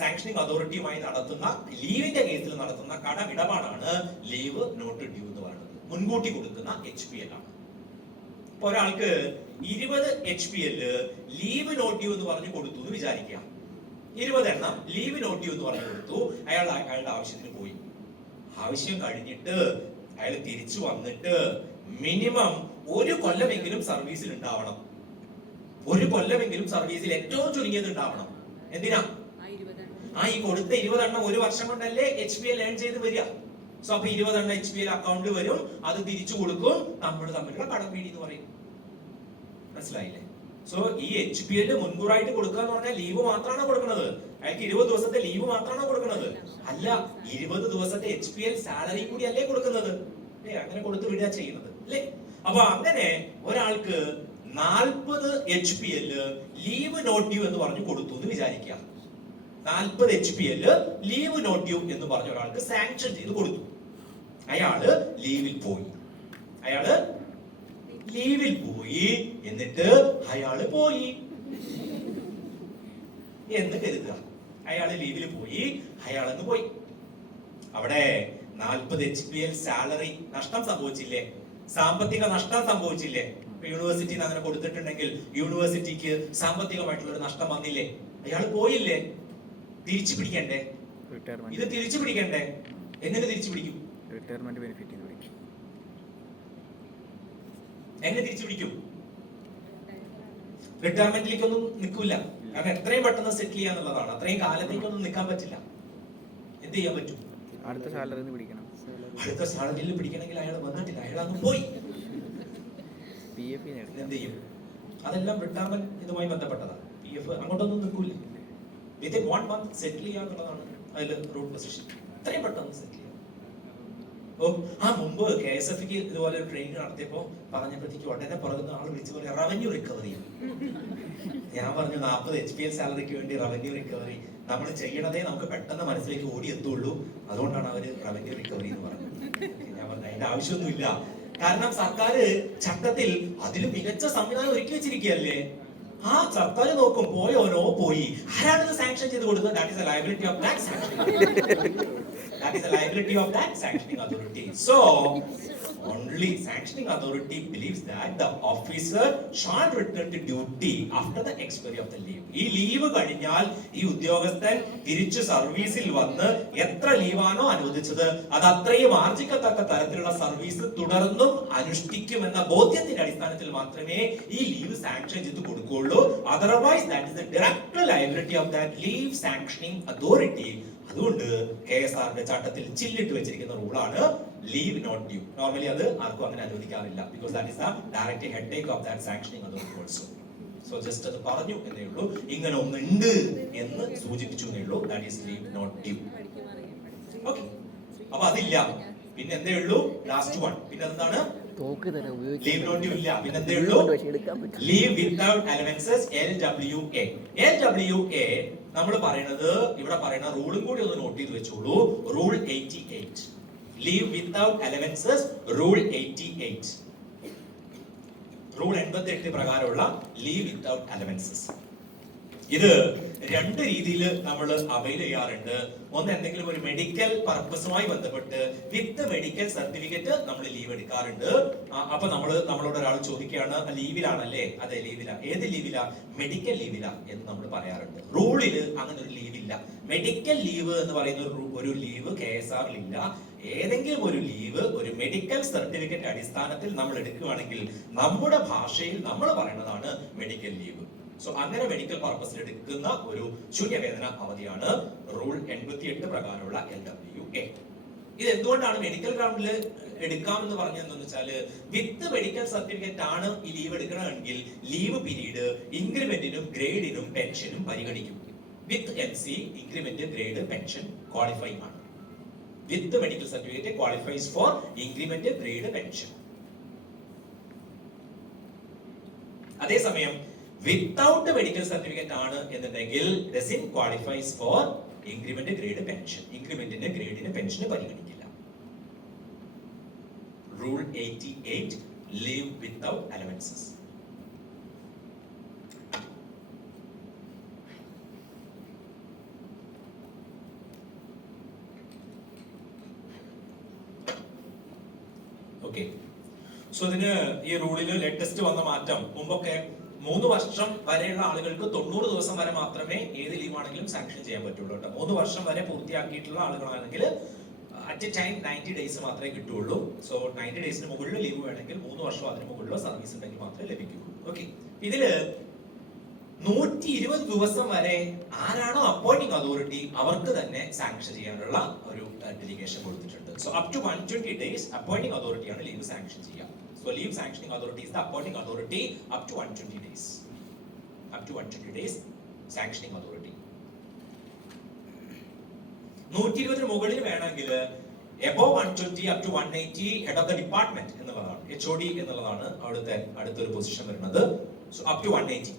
സാങ്ഷനിങ് അതോറിറ്റിയുമായി നടത്തുന്ന ലീവിന്റെ കേസിൽ നടത്തുന്ന കടമിടപാടാണ് ലീവ് നോട്ട് ഡ്യൂ എന്ന് പറയുന്നത്. മുൻകൂട്ടി കൊടുക്കുന്ന HPL ആണ്. ഇപ്പൊ ഒരാൾക്ക് 20 HPL ലീവ് നോട്ട് ഡ്യൂ എന്ന് പറഞ്ഞു കൊടുത്തു എന്ന് വിചാരിക്കുക. 20 എണ്ണം ലീവ് നോട്ട് ഡ്യൂ എന്ന് പറഞ്ഞു കൊടുത്തു. അയാളുടെ ആവശ്യത്തിന് പോയി. ആവശ്യം കഴിഞ്ഞിട്ട് അയാൾ തിരിച്ചു വന്നിട്ട് മിനിമം 1 കൊല്ലമെങ്കിലും സർവീസിൽ ഉണ്ടാവണം. 1 കൊല്ലമെങ്കിലും സർവീസിൽ ഏറ്റവും ചുരുങ്ങിയത് ഉണ്ടാവണം. എന്തിനാ? ഈ കൊടുത്ത 20 എണ്ണം 1 വർഷം കൊണ്ടല്ലേ HPL ഏൺ ചെയ്ത് വരിക. സോ അപ്പൊ 20 എണ്ണം HPL അക്കൗണ്ട് വരും, അത് തിരിച്ചു കൊടുക്കും, നമ്മൾ തമ്മിലുള്ള കടം വീടി എന്ന് പറയും. മനസ്സിലായില്ലേ? സോ ഈ HPL മുൻകൂറായിട്ട് കൊടുക്കുക എന്ന് പറഞ്ഞാൽ ലീവ് മാത്രമാണോ കൊടുക്കുന്നത്? അയാൾക്ക് 20 ദിവസത്തെ ലീവ് മാത്രമാണോ കൊടുക്കുന്നത്? അല്ല, 20 ദിവസത്തെ HPL സാലറി കൂടി അല്ലേ കൊടുക്കുന്നത്? അങ്ങനെ കൊടുത്തു വിടുക ചെയ്യുന്നത് അല്ലേ? അപ്പൊ അങ്ങനെ ഒരാൾക്ക് 40 HPL ലീവ് നോട്ട് ഡ്യൂ എന്ന് പറഞ്ഞു കൊടുത്തു എന്ന് വിചാരിക്കുക. 40 HPL ലീവ് നോട്ട് ഡ്യൂ എന്ന് പറഞ്ഞ ഒരാൾക്ക് സാങ്ഷൻ ചെയ്ത് കൊടുത്തു. അയാള് ലീവിൽ പോയി. എന്നിട്ട് അയാള് പോയി എന്ന് കരുതുക. അയാള് ലീവിൽ പോയി, അയാളെന്ന് പോയി. അവിടെ 40 HPL സാലറി നഷ്ടം സംഭവിച്ചില്ലേ? സാമ്പത്തിക നഷ്ടം സംഭവിച്ചില്ലേ? യൂണിവേഴ്സിറ്റിയിൽ അങ്ങനെ കൊടുത്തിട്ടുണ്ടെങ്കിൽ യൂണിവേഴ്സിറ്റിക്ക് സാമ്പത്തികമായിട്ടുള്ള ഒരു നഷ്ടം വന്നില്ലേ? അയാൾ പോയില്ലേ? തിരിച്ചു പിടിക്കണ്ടേ? ഇത് തിരിച്ചു പിടിക്കണ്ടേ? എങ്ങനെ തിരിച്ചു പിടിക്കും? റിട്ടയർമെന്റ് ബെനിഫിറ്റ് എങ്ങനെ തിരിച്ചു പിടിക്കും? റിട്ടയർമെന്റിലേക്കൊന്നും നിൽക്കില്ല. കാരണം എത്രയും പെട്ടെന്ന് സെറ്റിൽ ചെയ്യാന്നുള്ളതാണ്. അത്രയും കാലത്തേക്കൊന്നും നിൽക്കാൻ പറ്റില്ല. എന്ത് ചെയ്യാൻ പറ്റും? അടുത്ത സാലറിയിൽ പിടിക്കണം. അടുത്ത സാലറിയിൽ പിടിക്കണമെങ്കിൽ അയാൾ വന്നിട്ടില്ല, അയാൾ അങ്ങ് പോയി. എന്ത് ചെയ്യും? അതെല്ലാം റിട്ടയർമെന്റ് ഇതുമായി ബന്ധപ്പെട്ടതാണ്. PF അങ്ങോട്ടൊന്നും നിൽക്കൂല. വിത്തിൻ 1 month സെറ്റിൽ ചെയ്യാന്നുള്ളതാണ് അതിൽ റൂട്ട് പൊസിഷൻ. ഇത്രയും പെട്ടെന്ന് സെറ്റിൽ ചെയ്യാം. മുമ്പ് KSFക്ക് ഇതുപോലെ ഒരു ട്രെയിനിങ് നടത്തിയപ്പോ പറഞ്ഞപ്പോഴത്തേക്ക് ഉടനെ പുറകുന്ന ആൾ വിളിച്ചു പറയാം റവന്യൂ റിക്കവറി. ഞാൻ പറഞ്ഞു 40 HPL സാലറിക്ക് വേണ്ടി റവന്യൂ റിക്കവറി നമ്മൾ ചെയ്യണതേ നമുക്ക് പെട്ടെന്ന് മനസ്സിലേക്ക് ഓടി എത്തുള്ളൂ, അതുകൊണ്ടാണ് അവര് റവന്യൂ റിക്കവറി എന്ന് പറഞ്ഞത്. ഞാൻ പറഞ്ഞു അതിന്റെ ആവശ്യമൊന്നുമില്ല, കാരണം സർക്കാർ ചട്ടത്തിൽ അതിലും മികച്ച സംവിധാനം ഒരുക്കി വെച്ചിരിക്കുകയല്ലേ. ആ സർക്കാർ നോക്കും പോയോനോ പോയി, ആരാണിത് സാങ്ഷൻ ചെയ്ത് കൊടുത്തത്? That is A liability of that sanctioning. That is the liability of that sanctioning authority. So, only sanctioning authority believes that the officer shall return to duty after the expiry of the leave. ഈ ലീവ് കഴിഞ്ഞാൽ ഈ ഉദ്യോഗസ്ഥൻ തിരിച്ചു സർവീസിൽ വന്ന് എത്ര ലീവാണോ അനുവദിച്ചത് അത് അത്രയും ആർജിക്കത്തക്ക തരത്തിലുള്ള സർവീസ് തുടർന്നും അനുഷ്ഠിക്കുമെന്ന ബോധ്യത്തിന്റെ അടിസ്ഥാനത്തിൽ മാത്രമേ ഈ ലീവ് സാങ്ഷൻ ചെയ്ത് കൊടുക്കുകയുള്ളൂ. Otherwise that is the direct liability of that leave sanctioning authority. അതുകൊണ്ട് KSRന്റെ ചട്ടത്തിൽ ചില്ലിട്ട് വെച്ചിരിക്കുന്ന റൂളാണ് ലീവ് നോട്ട് ഡ്യൂ. നോർമലി അത് ആർക്കും അങ്ങനെ അനുവദിക്കാറില്ല, because that is the direct headache of that sanctioning authority also. So just അത് പറഞ്ഞു എന്നേ ഉള്ളൂ, ഇങ്ങനെ ഒന്നുണ്ട് എന്ന് സൂചിപ്പിച്ചു എന്നേ ഉള്ളൂ. That is leave not due. Okay, അപ്പൊ അതില്ല. പിന്നെ എന്തേ ഉള്ളൂ? Last one. പിന്നെ എന്താണ്? ലീവ് നോട്ട് ഡ്യൂ ഇല്ല. പിന്നെ എന്തേ ഉള്ളൂ? Leave without allowances, LWA. LWA നമ്മൾ പറയുന്നത്, ഇവിടെ പറയുന്ന റൂളും കൂടി ഒന്ന് നോട്ട് ചെയ്ത് വെച്ചോളൂ. Rule 88, leave without allowances, rule 88. Rule 88 പ്രകാരമുള്ള ലീവ് വിത്തൗട്ട് അലവൻസസ്. ഇത് രണ്ട് രീതിയിൽ നമ്മൾ അവൈൽ ചെയ്യാറുണ്ട്. ഒന്ന്, എന്തെങ്കിലും ഒരു മെഡിക്കൽ പർപ്പസുമായി ബന്ധപ്പെട്ട് വിത്ത് മെഡിക്കൽ സർട്ടിഫിക്കറ്റ് നമ്മൾ ലീവ് എടുക്കാറുണ്ട്. അപ്പൊ നമ്മളോട് ഒരാൾ ചോദിക്കുകയാണ് ലീവിലാണല്ലേ? അതെ ലീവിലാ. ഏത് ലീവിലാ? മെഡിക്കൽ ലീവിലാ എന്ന് നമ്മൾ പറയാറുണ്ട്. റൂളിൽ അങ്ങനെ ഒരു ലീവില്ല. മെഡിക്കൽ ലീവ് എന്ന് പറയുന്ന ഒരു ലീവ് KSRൽ ഇല്ല. ഏതെങ്കിലും ഒരു ലീവ് ഒരു മെഡിക്കൽ സർട്ടിഫിക്കറ്റ് അടിസ്ഥാനത്തിൽ നമ്മൾ എടുക്കുകയാണെങ്കിൽ നമ്മുടെ ഭാഷയിൽ നമ്മൾ പറയുന്നതാണ് മെഡിക്കൽ ലീവ്. സോ അങ്ങനെ മെഡിക്കൽ പർപ്പസിൽ എടുക്കുന്ന ഒരു ശൂന്യവേതന അവധിയാണ് റൂൾ 88 പ്രകാരമുള്ള LWA. ഇത് എന്തുകൊണ്ടാണ് മെഡിക്കൽ ഗ്രൗണ്ടിൽ എടുക്കാമെന്ന് പറഞ്ഞതെന്ന് വെച്ചാല് വിത്ത് മെഡിക്കൽ സർട്ടിഫിക്കറ്റ് ആണ് ഈ ലീവ് എടുക്കണമെങ്കിൽ ലീവ് പീരീഡ് ഇൻക്രിമെന്റിനും ഗ്രേഡിനും പെൻഷനും പരിഗണിക്കും. With MC increment grade pension qualify ആണ്. With medical certificate qualifies for increment grade pension. അതേസമയം വിത്തൗട്ട് മെഡിക്കൽ സർട്ടിഫിക്കറ്റ് ആണ് എന്നുണ്ടെങ്കിൽ doesn't qualifies for increment grade pension. ഇൻക്രിമെന്റിന്റെ ഗ്രേഡിന് പെൻഷന് പരിഗണിക്കില്ല. Rule 88, leave without allowances. Okay, so ഇതിന് ഈ റൂളില് ലേറ്റസ്റ്റ് വന്ന മാറ്റം, മുമ്പൊക്കെ 3 വർഷം വരെയുള്ള ആളുകൾക്ക് 90 ദിവസം വരെ മാത്രമേ ഏത് ലീവ് ആണെങ്കിലും സാങ്ഷൻ ചെയ്യാൻ പറ്റുള്ളൂ കേട്ടോ. 3 വർഷം വരെ പൂർത്തിയാക്കിയിട്ടുള്ള ആളുകളാണെങ്കിൽ അറ്റ് എ ടൈം 90 ഡേയ്സ് മാത്രമേ കിട്ടുള്ളൂ. സോ 90 ഡേയ്സിന് മുകളിൽ ലീവ് വേണമെങ്കിൽ 3 വർഷം അതിന് മുകളിലോ സർവീസ് ഉണ്ടെങ്കിൽ മാത്രമേ ലഭിക്കുള്ളൂ. ഓക്കെ, ഇതില് 120 ദിവസം വരെ ആരാണോ അപ്പോയിന്റിംഗ് അതോറിറ്റി അവർക്ക് തന്നെ സാങ്ഷൻ ചെയ്യാനുള്ള ഒരു ഡെലിഗേഷൻ കൊടുത്തിട്ടുണ്ട്. So up to 120 days appointing അതോറിറ്റിയാണ് ലീവ് സാങ്ഷൻ ചെയ്യുക. So leave sanctioning authority is the appointing authority up to 120 days. Up to 120 days sanctioning authority. 120 മുകളിൽ വേണമെങ്കിൽ above 120 up to 180 head of the department എന്നുള്ളതാണ്, HOD എന്നുള്ളതാണ് അവിടുത്തെ അടുത്തൊരു പൊസിഷൻ വരുന്നത്. So up to 180,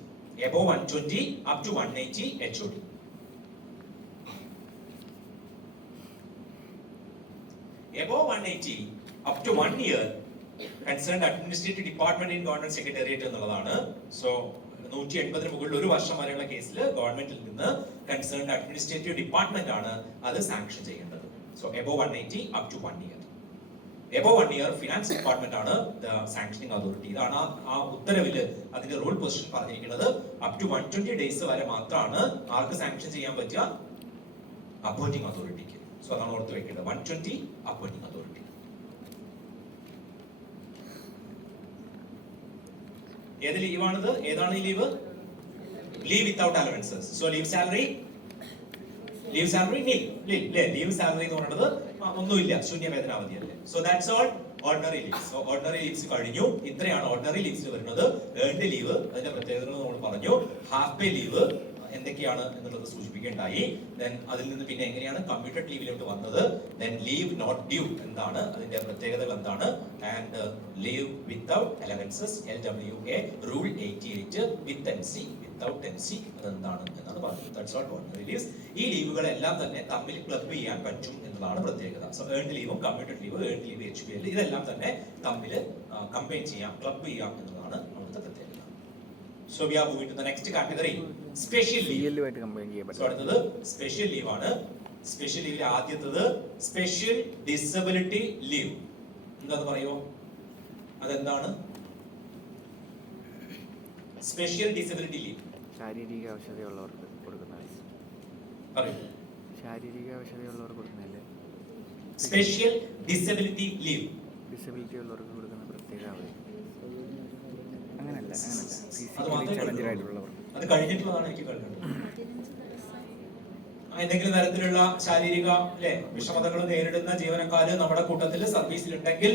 above 120 up to 180 HOD. Above 180 up to 1 year concerned administrative department in government secretariat എന്നുള്ളതാണ്. സോ 180 മുകളിൽ 1 വർഷം വരെയുള്ള കേസിൽ ഗവൺമെന്റിൽ നിന്ന് കൺസേൺഡ് അഡ്മിനിസ്ട്രേറ്റീവ് ഡിപ്പാർട്ട്മെന്റ് ആണ് അത് സാങ്ഷൻ ചെയ്യേണ്ടത്. So above 180 up to 1 year. Above 1 year finance department ആണ് ദ സാങ്ഷനിങ് അതോറിറ്റി. ഇതാണ് ആ ഉത്തരവില് അതിന്റെ റൂൾ പൊസിഷൻ പറഞ്ഞിരിക്കുന്നത്. അപ് ടു 120 ഡേയ്സ് വരെ മാത്രമാണ് ആർക്ക് സാങ്ഷൻ ചെയ്യാൻ പറ്റുക? അപ്പോയിന്റിംഗ് അതോറിറ്റിക്ക്. സോ അതാണ് ഓർത്ത് വെക്കേണ്ടത്, 120 അപ്പോയിന്റിംഗ് അതോറിറ്റി. ഏത് ലീവാണിത്? ഏതാണ് ഈ leave? Leave without allowances. So leave salary, leave salary leave salary എന്ന് പറയുന്നത് ഒന്നുമില്ല, ശൂന്യവേതനാവധിയല്ലേ. So that's all ordinary leaves. So ordinary leaves കഴിഞ്ഞു. ഇത്രയാണ് ഓർഡിനറി ലീവ്സ് വരുന്നത്. ഏൺഡ് ലീവ് അതിന്റെ പ്രത്യേകതകൾ നമ്മൾ പറഞ്ഞു. ഹാഫ് പേ ലീവ് എന്തൊക്കെയാണ് എന്നുള്ളത് സൂചിപ്പിക്കേണ്ടായി. ദെൻ അതിൽ നിന്ന് പിന്നെ എങ്ങനെയാണ് കമ്പ്യൂട്ടഡ് ലീവിലോട്ട് വന്നത്. ദെൻ ലീവ് നോട്ട് ഡ്യൂ എന്താണ്, അതിന്റെ പ്രത്യേകതകൾ എന്താണ്, and leave without allowances LWA rule 88 with NC without NC അതെന്താണ് എന്നാണ് പറഞ്ഞത്. That's all ordinary leaves. ഈ ലീവുകളെല്ലാം തന്നെ തമ്മിൽ ക്ലബ് ചെയ്യാൻ പറ്റും എന്നതാണ് പ്രത്യേകത. സോ ഏൺഡ് ലീവും commuted leave, earned leave HPL ഇതെല്ലാം തന്നെ തമ്മിൽ കമ്പൈൻ ചെയ്യാം, ക്ലബ് ചെയ്യാം എന്നതാണ് അവിടുത്തെ പ്രത്യേകത. So we are moving to the next category, special leave. So അടുത്തത് സ്പെഷ്യൽ ലീവ് ആണ്. സ്പെഷ്യൽ ലീവിൽ ആദ്യത്തേത് സ്പെഷ്യൽ ഡിസബിലിറ്റി ലീവ്. എന്താന്ന് പറയുമോ? അതെന്താണ് സ്പെഷ്യൽ ഡിസബിലിറ്റി ലീവ്? ശാരീരിക അവശതയുള്ളവർക്ക് കൊടുക്കുന്നതല്ലേ? പറയൂ. ശാരീരിക അവശതയുള്ളവർക്ക് കൊടുക്കുന്നതല്ലേ സ്പെഷ്യൽ ഡിസബിലിറ്റി ലീവ്? ഡിസബിലിറ്റി ഉള്ളവർക്ക് കൊടുക്കുന്ന പ്രത്യേക അവധി. അങ്ങനല്ല അത് കഴിഞ്ഞിട്ടുള്ളതാണ് എനിക്ക് കേൾക്കുന്നത്. എന്തെങ്കിലും തരത്തിലുള്ള ശാരീരിക വിഷമതകൾ നേരിടുന്ന ജീവനക്കാര് നമ്മുടെ കൂട്ടത്തിൽ സർവീസിലുണ്ടെങ്കിൽ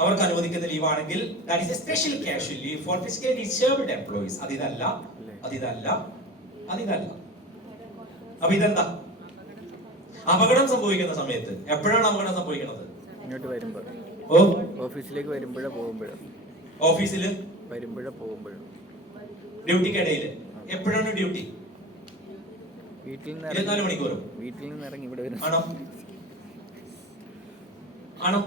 അവർക്ക് അനുവദിക്കുന്ന ലീവാണെങ്കിൽ that is a special casual leave for physically disabled employees. അതിതല്ല. അപ്പൊ ഇതെന്താ? അപകടം സംഭവിക്കുന്ന സമയത്ത്. എപ്പോഴാണ് അപകടം സംഭവിക്കുന്നത്? ഇങ്ങോട്ട് വരുമ്പോൾ, ഓഫീസിലേക്ക് വരുമ്പോഴോ പോകുമ്പോഴോ, ഓഫീസിൽ വരുമ്പോഴോ പോകുമ്പോഴോ, ഡ്യൂട്ടിക്കിടയിൽ. എപ്പോഴാണ് ഡ്യൂട്ടി? വീട്ടിൽ നിന്ന് 24 മണിക്കൂറും. വീട്ടിൽ നിന്ന് ഇറങ്ങി ഇവിടെ വരും. ആണോ? ആണോ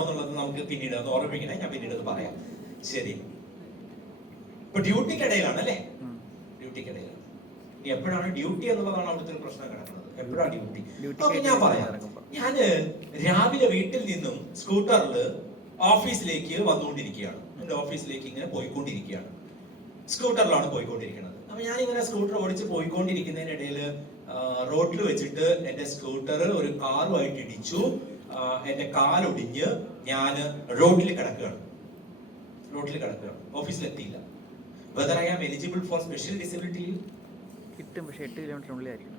എന്നുള്ളത് നമുക്ക് പിന്നീട് അത് ഓർമ്മിപ്പിക്കണേ, ഞാൻ പിന്നീട് അത് പറയാം. ശരി, ഇപ്പൊ ഡ്യൂട്ടിക്കിടയിലാണ് അല്ലേ? ഡ്യൂട്ടിക്കിടയിലാണ്. ഇനി എപ്പോഴാണ് ഡ്യൂട്ടി എന്നുള്ളതാണ് അവിടുത്തെ ഒരു പ്രശ്നം കിടക്കുന്നത്. എപ്പോഴാണ് ഡ്യൂട്ടി? ഞാൻ പറയാം. ഞാന് രാവിലെ വീട്ടിൽ നിന്നും സ്കൂട്ടറിൽ ഓഫീസിലേക്ക് വന്നുകൊണ്ടിരിക്കുകയാണ്. എന്റെ ഓഫീസിലേക്ക് ഇങ്ങനെ പോയിക്കൊണ്ടിരിക്കുകയാണ്. സ്കൂട്ടറിലാണ് പോയിക്കൊണ്ടിരിക്കുന്നത്. അപ്പൊ ഞാൻ ഇങ്ങനെ സ്കൂട്ടർ ഓടിച്ച് പോയിക്കൊണ്ടിരിക്കുന്നതിനിടയിൽ റോഡിൽ വെച്ചിട്ട് എന്റെ സ്കൂട്ടർ ഒരു കാറുമായിട്ട് ഇടിച്ചു. എന്റെ കാലൊടിഞ്ഞ് ഞാൻ റോഡിൽ കിടക്കുകയാണ്. ഓഫീസിലെത്തിയില്ല. Whether I am eligible for special disability leave? കിട്ടും, പക്ഷേ 8 കിലോമീറ്ററിനുള്ളിലായിരിക്കും.